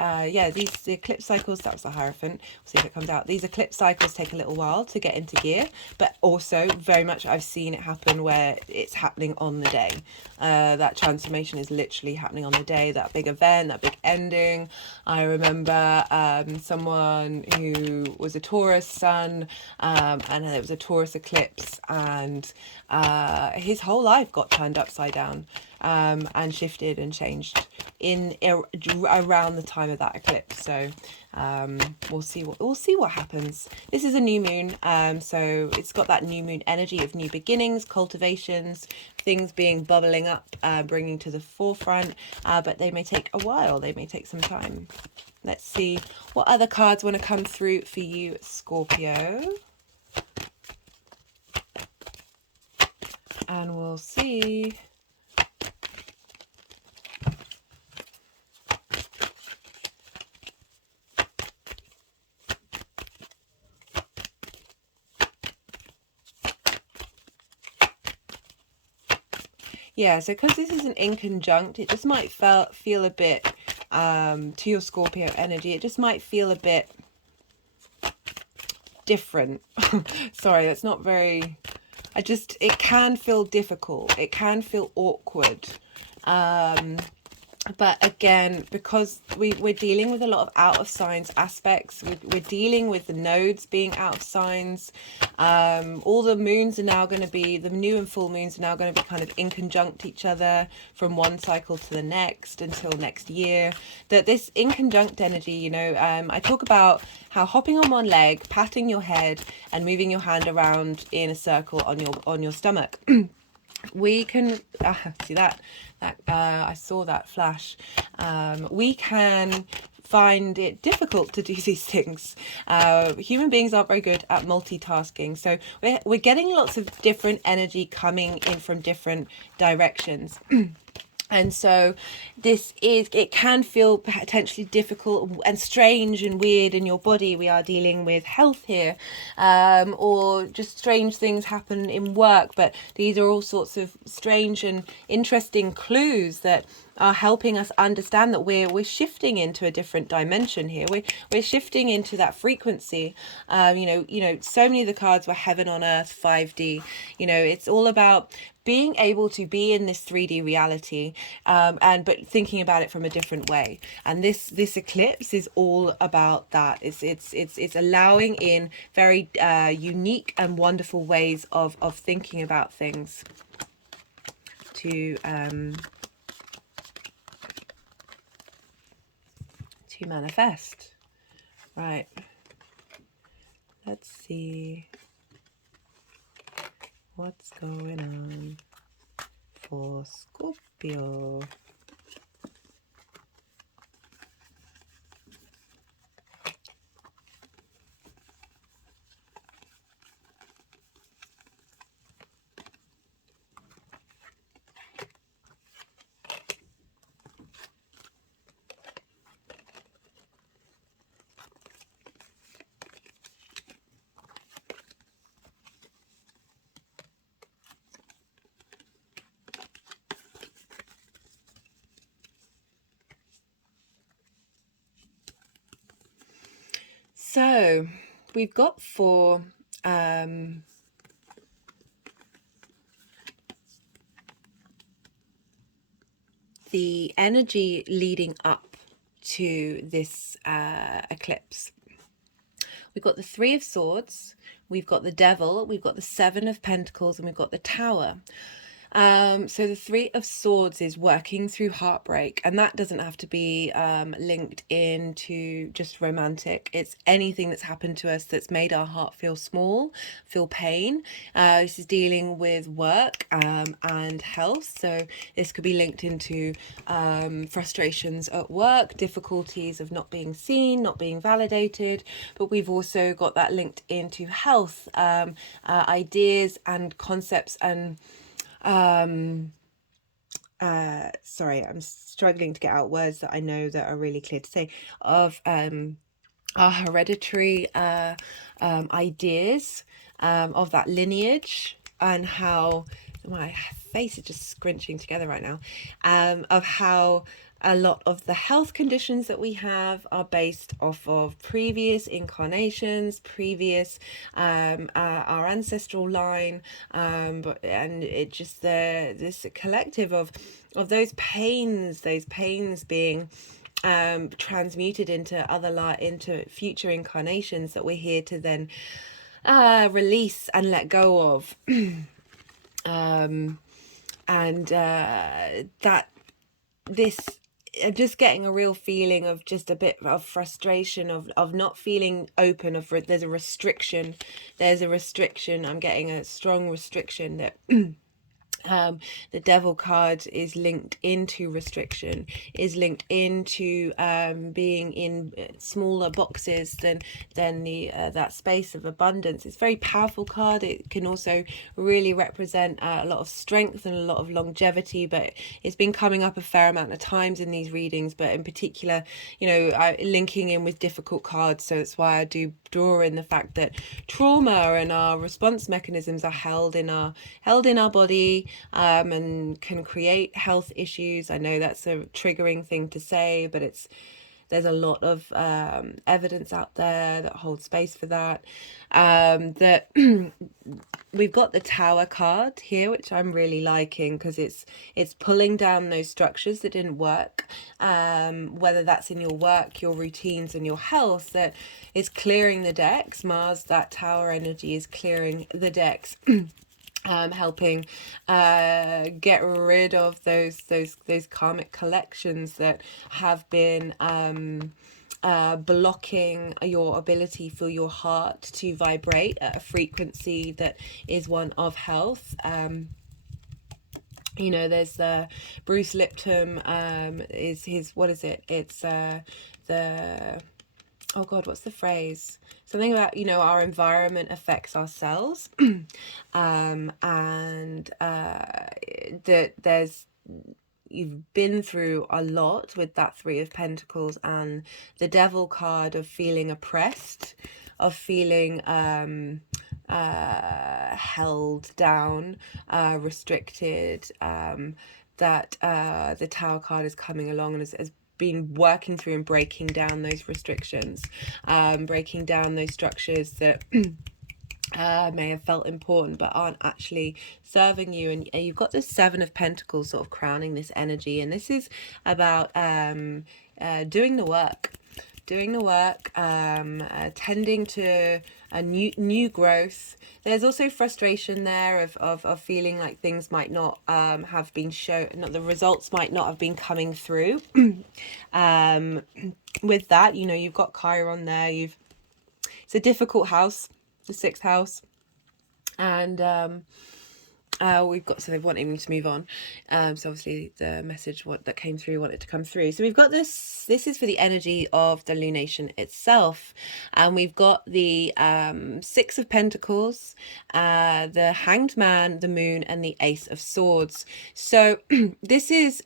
eclipse cycles, that was the Hierophant, we'll see if it comes out. These eclipse cycles take a little while to get into gear, but also very much I've seen it happen where it's happening on the day. That transformation is literally happening on the day, that big event, that big ending. I remember someone who was a Taurus Sun, and it was a Taurus eclipse, and his whole life got turned upside down, and shifted and changed around the time of that eclipse. So we'll see what happens. This is a new moon, so it's got that new moon energy of new beginnings, cultivations, things being bubbling up, bringing to the forefront, but they may take a while, they may take some time. Let's see what other cards want to come through for you, Scorpio, and we'll see. Yeah, so because this is an inconjunct, it just might feel a bit, to your Scorpio energy, it just might feel a bit different. Sorry, that's not very, it can feel difficult. It can feel awkward. But again, because we're dealing with a lot of out of signs aspects, we're dealing with the nodes being out of signs. All the moons are now going to be, the new and full moons are now going to be kind of inconjunct each other from one cycle to the next until next year. That this inconjunct energy, you know, I talk about how hopping on one leg, patting your head, and moving your hand around in a circle on your stomach. We can see that I saw that flash. We can find it difficult to do these things. Human beings aren't very good at multitasking, so we're getting lots of different energy coming in from different directions. And so it can feel potentially difficult and strange and weird in your body. We are dealing with health here, or just strange things happen in work. But these are all sorts of strange and interesting clues that are helping us understand that we're shifting into a different dimension here. We're shifting into that frequency. You know, so many of the cards were heaven on earth, 5D. You know, it's all about being able to be in this 3D reality, but thinking about it from a different way. And this eclipse is all about that. It's allowing in very unique and wonderful ways of thinking about things to manifest. Right. Let's see what's going on for Scorpio. So we've got for the energy leading up to this eclipse. We've got the Three of Swords, we've got the Devil, we've got the Seven of Pentacles, and we've got the Tower. So the Three of Swords is working through heartbreak, and that doesn't have to be linked into just romantic. It's anything that's happened to us that's made our heart feel small, feel pain. This is dealing with work and health, so this could be linked into frustrations at work, difficulties of not being seen, not being validated, but we've also got that linked into health, ideas and concepts and sorry, I'm struggling to get out words that I know that are really clear to say, of our hereditary ideas of that lineage, and how my face is just scrunching together right now, of how a lot of the health conditions that we have are based off of previous incarnations, previous our ancestral line, and it just this collective of those pains being transmuted into future incarnations that we're here to then release and let go of. That this just getting a real feeling of just a bit of frustration of not feeling open, there's a restriction, I'm getting a strong restriction that the Devil card is linked into restriction, is linked into being in smaller boxes than the that space of abundance. It's a very powerful card. It can also really represent a lot of strength and a lot of longevity, but it's been coming up a fair amount of times in these readings, but in particular, you know, linking in with difficult cards. So that's why I do draw in the fact that trauma and our response mechanisms are held in our body, and can create health issues. I know that's a triggering thing to say, but there's a lot of evidence out there that holds space for that. That we've got the Tower card here, which I'm really liking, because it's pulling down those structures that didn't work, whether that's in your work, your routines, and your health. That is clearing the decks. Mars, that Tower energy, is clearing the decks. Helping get rid of those karmic collections that have been blocking your ability for your heart to vibrate at a frequency that is one of health. You know, there's Bruce Lipton, is his, what is it? It's the, oh God, what's the phrase? Something about, you know, our environment affects our cells. And that you've been through a lot with that Three of Pentacles and the Devil card, of feeling oppressed, of feeling held down, restricted, that the Tower card is coming along and has been working through and breaking down those restrictions, breaking down those structures that may have felt important but aren't actually serving you. And you've got this Seven of Pentacles sort of crowning this energy, and this is about doing the work, tending to a new growth. There's also frustration there of feeling like things might not have been shown, not the results might not have been coming through. With that, you know, you've got Chiron there. It's a difficult house, the 6th house, and we've got, so they're wanting me to move on, so obviously the message that came through wanted to come through. So we've got this is for the energy of the lunation itself, and we've got the 6 of Pentacles, the Hanged Man, the Moon, and the Ace of Swords. So this is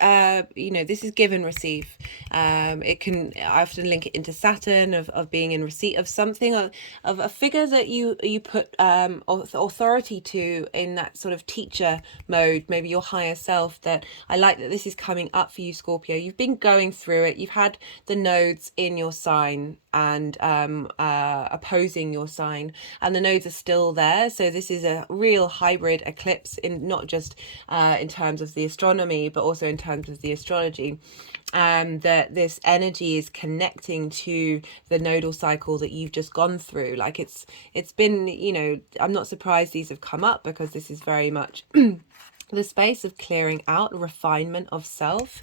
you know, this is give and receive. It can, I often link it into Saturn, of being in receipt of something, of a figure that you put authority to, in that sort of teacher mode, maybe your higher self. That I like that this is coming up for you, Scorpio. You've been going through it. You've had the nodes in your sign and opposing your sign, and the nodes are still there. So this is a real hybrid eclipse, in not just in terms of the astronomy, but also in terms of the astrology. That this energy is connecting to the nodal cycle that you've just gone through. Like it's been, you know, I'm not surprised these have come up, because this is very much the space of clearing out, refinement of self,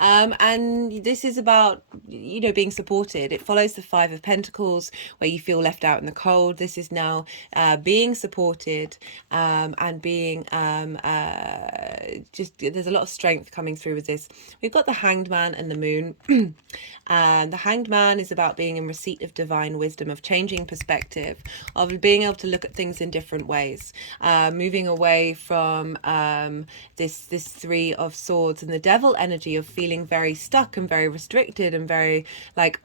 and this is about, you know, being supported. It follows the 5 of Pentacles, where you feel left out in the cold. This is now being supported, and being just, there's a lot of strength coming through with this. We've got the Hanged Man and the Moon. And the Hanged Man is about being in receipt of divine wisdom, of changing perspective, of being able to look at things in different ways, moving away from this 3 of Swords and the Devil energy of feeling very stuck and very restricted and very like,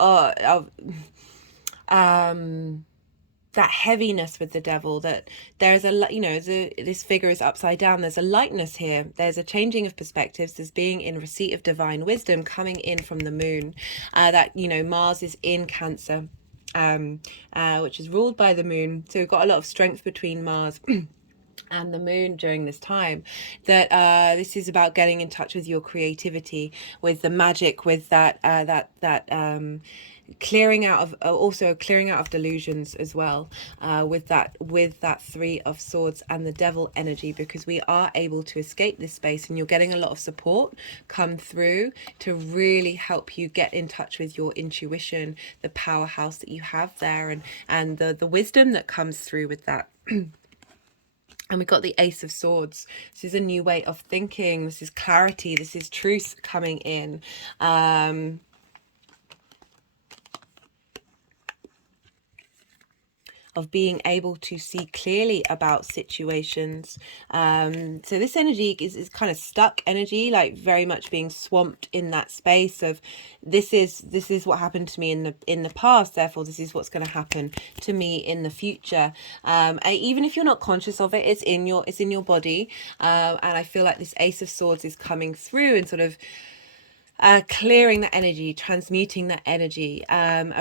that heaviness with the Devil. That there's a, you know, this figure is upside down. There's a lightness here. There's a changing of perspectives. There's being in receipt of divine wisdom coming in from the Moon. That, you know, Mars is in Cancer, which is ruled by the Moon. So we've got a lot of strength between Mars and the Moon during this time. That this is about getting in touch with your creativity, with the magic, with that clearing out of, also clearing out of delusions as well, with that 3 of Swords and the Devil energy, because we are able to escape this space, and you're getting a lot of support come through to really help you get in touch with your intuition, the powerhouse that you have there, and the wisdom that comes through with that. And we've got the Ace of Swords. This is a new way of thinking. This is clarity. This is truth coming in. of being able to see clearly about situations. So this energy is kind of stuck energy, like very much being swamped in that space of this is what happened to me in the past, therefore this is what's going to happen to me in the future. Even if you're not conscious of it, it's in your body. And I feel like this Ace of Swords is coming through and sort of clearing that energy, transmuting that energy,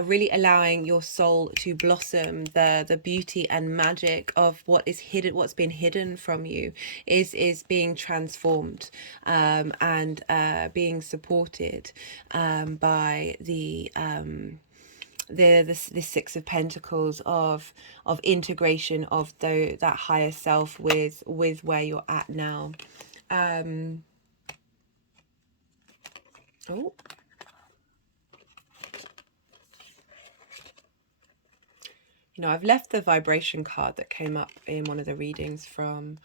really allowing your soul to blossom. The beauty and magic of what is hidden, what's been hidden from you, is being transformed, and being supported by the Six of Pentacles of integration of that higher self with where you're at now. Oh, I've left the vibration card that came up in one of the readings from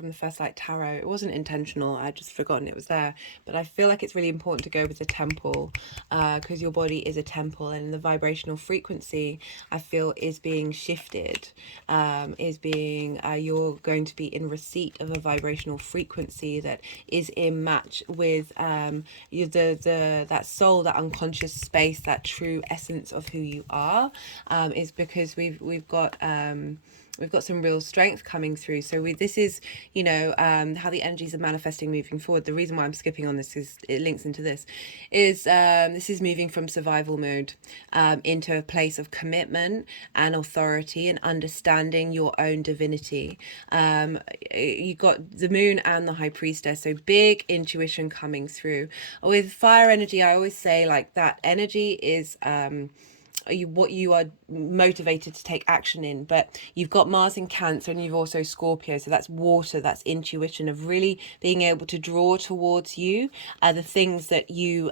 the First Light Tarot. It wasn't intentional, I'd just forgotten it was there, but I feel like it's really important to go with the temple, because your body is a temple, and the vibrational frequency, I feel, is being shifted, you're going to be in receipt of a vibrational frequency that is in match with that soul, that unconscious space, that true essence of who you are, is because we've got some real strength coming through. So this is, how the energies are manifesting moving forward. The reason why I'm skipping on this is it links into this, is this is moving from survival mode into a place of commitment and authority and understanding your own divinity. You got the moon and the high priestess, so big intuition coming through. With fire energy, I always say, like, that energy is what you are motivated to take action in, but you've got Mars in Cancer and you've also Scorpio, so that's water, that's intuition, of really being able to draw towards you the things that you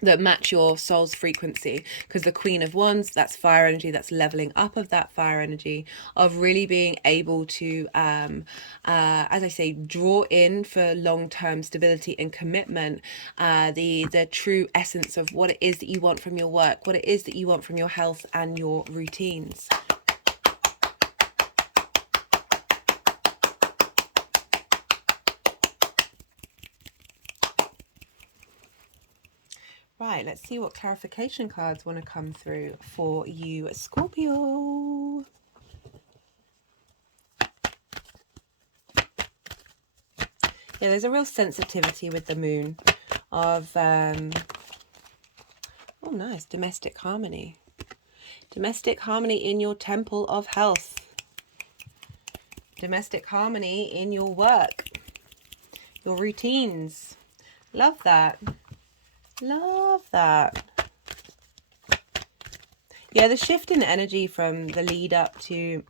that match your soul's frequency. Because the Queen of Wands, that's fire energy, that's leveling up of that fire energy, of really being able to as I say, draw in for long-term stability and commitment, the true essence of what it is that you want from your work, what it is that you want from your health and your routines. Right, let's see what clarification cards want to come through for you, Scorpio. Yeah, there's a real sensitivity with the moon of, oh nice, domestic harmony. Domestic harmony in your temple of health. Domestic harmony in your work, your routines. Love that. Love that. Yeah, the shift in energy from the lead up to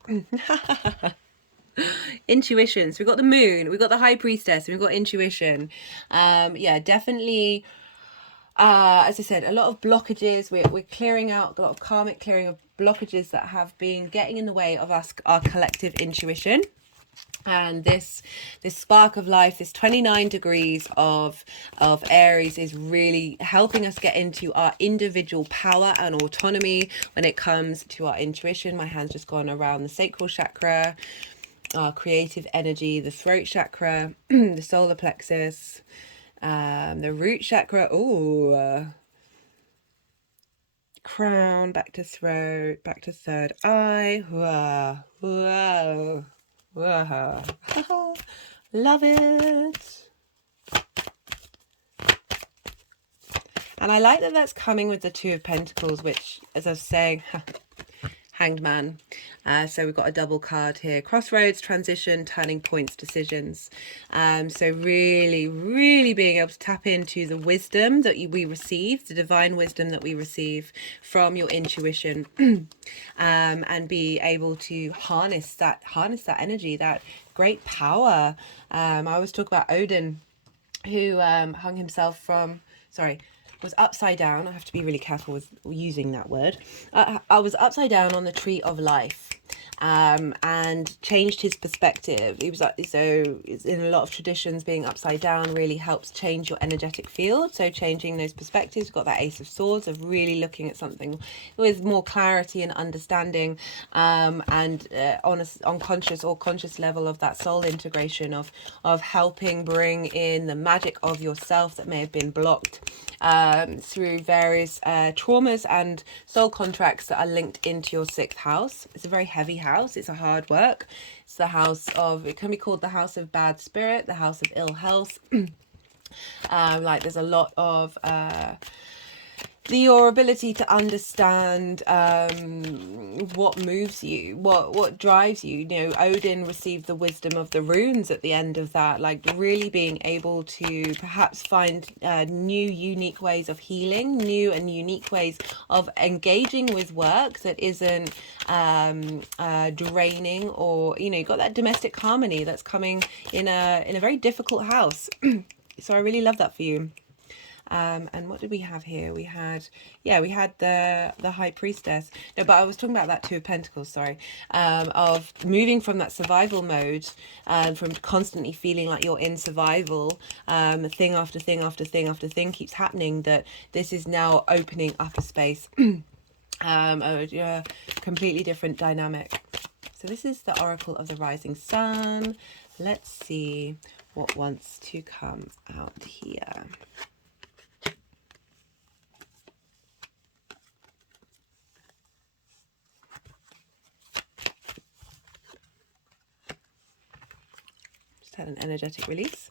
intuition. So we've got the moon, we've got the high priestess, and we've got intuition. Yeah, definitely. As I said, a lot of blockages. We're clearing out a lot of karmic clearing of blockages that have been getting in the way of us, our collective intuition. And this spark of life, this 29 degrees of Aries, is really helping us get into our individual power and autonomy when it comes to our intuition. My hand's just gone around the sacral chakra, our creative energy, the throat chakra, the solar plexus, the root chakra, crown, back to throat, back to third eye. Whoa, whoa. Whoa. Love it. And I like that that's coming with the Two of Pentacles, which, as I was saying, Hanged Man. So we've got a double card here: crossroads, transition, turning points, decisions. So really, really being able to tap into the wisdom that we receive, the divine wisdom that we receive from your intuition, and be able to harness that energy, that great power. I always talk about Odin, who hung himself from, was upside down. I have to be really careful with using that word. I was upside down on the tree of life, and changed his perspective. He was so in a lot of traditions, being upside down really helps change your energetic field. So changing those perspectives, we've got that Ace of Swords of really looking at something with more clarity and understanding, and on a unconscious or conscious level of that soul integration of helping bring in the magic of yourself that may have been blocked through various traumas and soul contracts that are linked into your 6th house. It's a very heavy house. It's a hard work. It's the house of, it can be called the house of bad spirit, the house of ill health. Like there's a lot of your ability to understand what moves you, what drives you. You know, Odin received the wisdom of the runes at the end of that, like really being able to perhaps find new unique ways of healing, new and unique ways of engaging with work that isn't draining, or, you know, you've got that domestic harmony that's coming in a very difficult house. So I really love that for you. And what did we have here? We had the High Priestess. No, but I was talking about that Two of Pentacles, sorry, of moving from that survival mode, from constantly feeling like you're in survival, thing after thing after thing after thing keeps happening, that this is now opening up a space, a completely different dynamic. So this is the Oracle of the Rising Sun. Let's see what wants to come out here. Had an energetic release.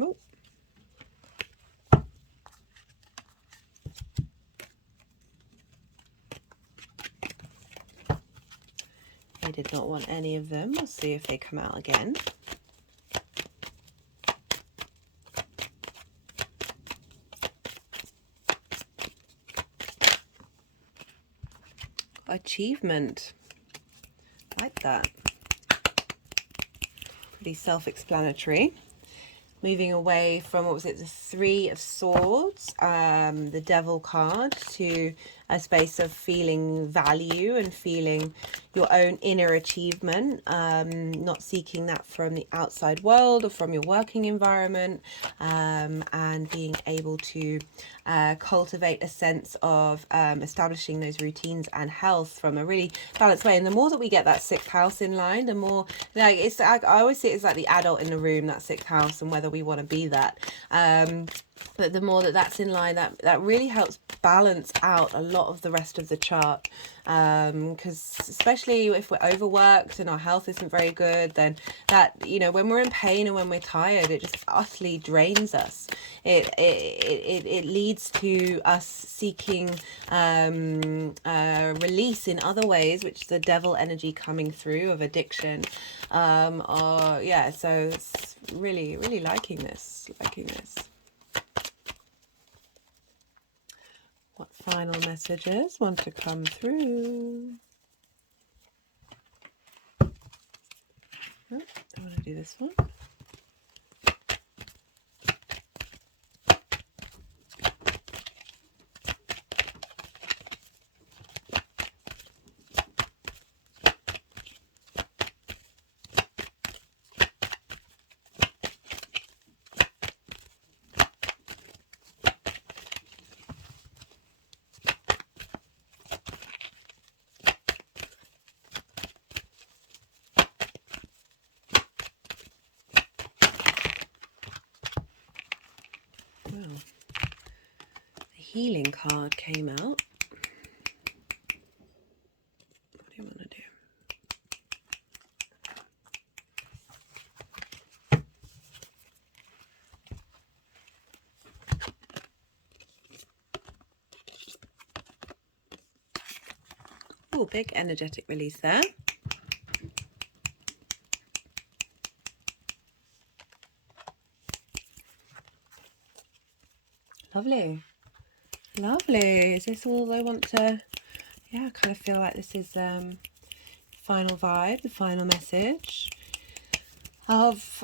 Oh. I did not want any of them. We'll see if they come out again. Achievement. Like that. Pretty self-explanatory. Moving away from, what was it, the Three of Swords, the Devil card, to a space of feeling value and feeling your own inner achievement, not seeking that from the outside world or from your working environment, and being able to cultivate a sense of establishing those routines and health from a really balanced way. And the more that we get that 6th house in line, the more, like, it's, I always see it as like the adult in the room, that 6th house, and whether we want to be that. But the more that that's in line, that really helps balance out a lot of the rest of the chart, because especially if we're overworked and our health isn't very good, then that, you know, when we're in pain and when we're tired, it just utterly drains us. It leads to us seeking release in other ways, which is the devil energy coming through of addiction. So it's really liking this. What final messages want to come through? Oh, I want to do this one. Well, the healing card came out. What do you want to do? Oh, big energetic release there. Lovely. Is this all I want to... Yeah, I kind of feel like this is final vibe, the final message. of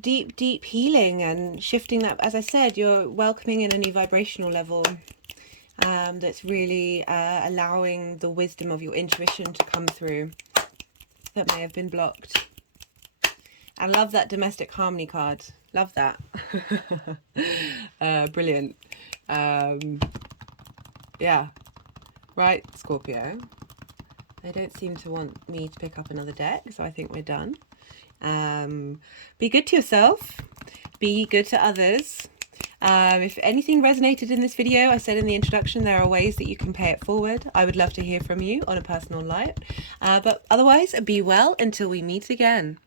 deep healing and shifting that. As I said, you're welcoming in a new vibrational level that's really allowing the wisdom of your intuition to come through that may have been blocked. I love that domestic harmony card. Love that. Brilliant. Yeah. Right, Scorpio. They don't seem to want me to pick up another deck, so I think we're done. Be good to yourself. Be good to others. If anything resonated in this video, I said in the introduction, there are ways that you can pay it forward. I would love to hear from you on a personal light. But otherwise, be well until we meet again.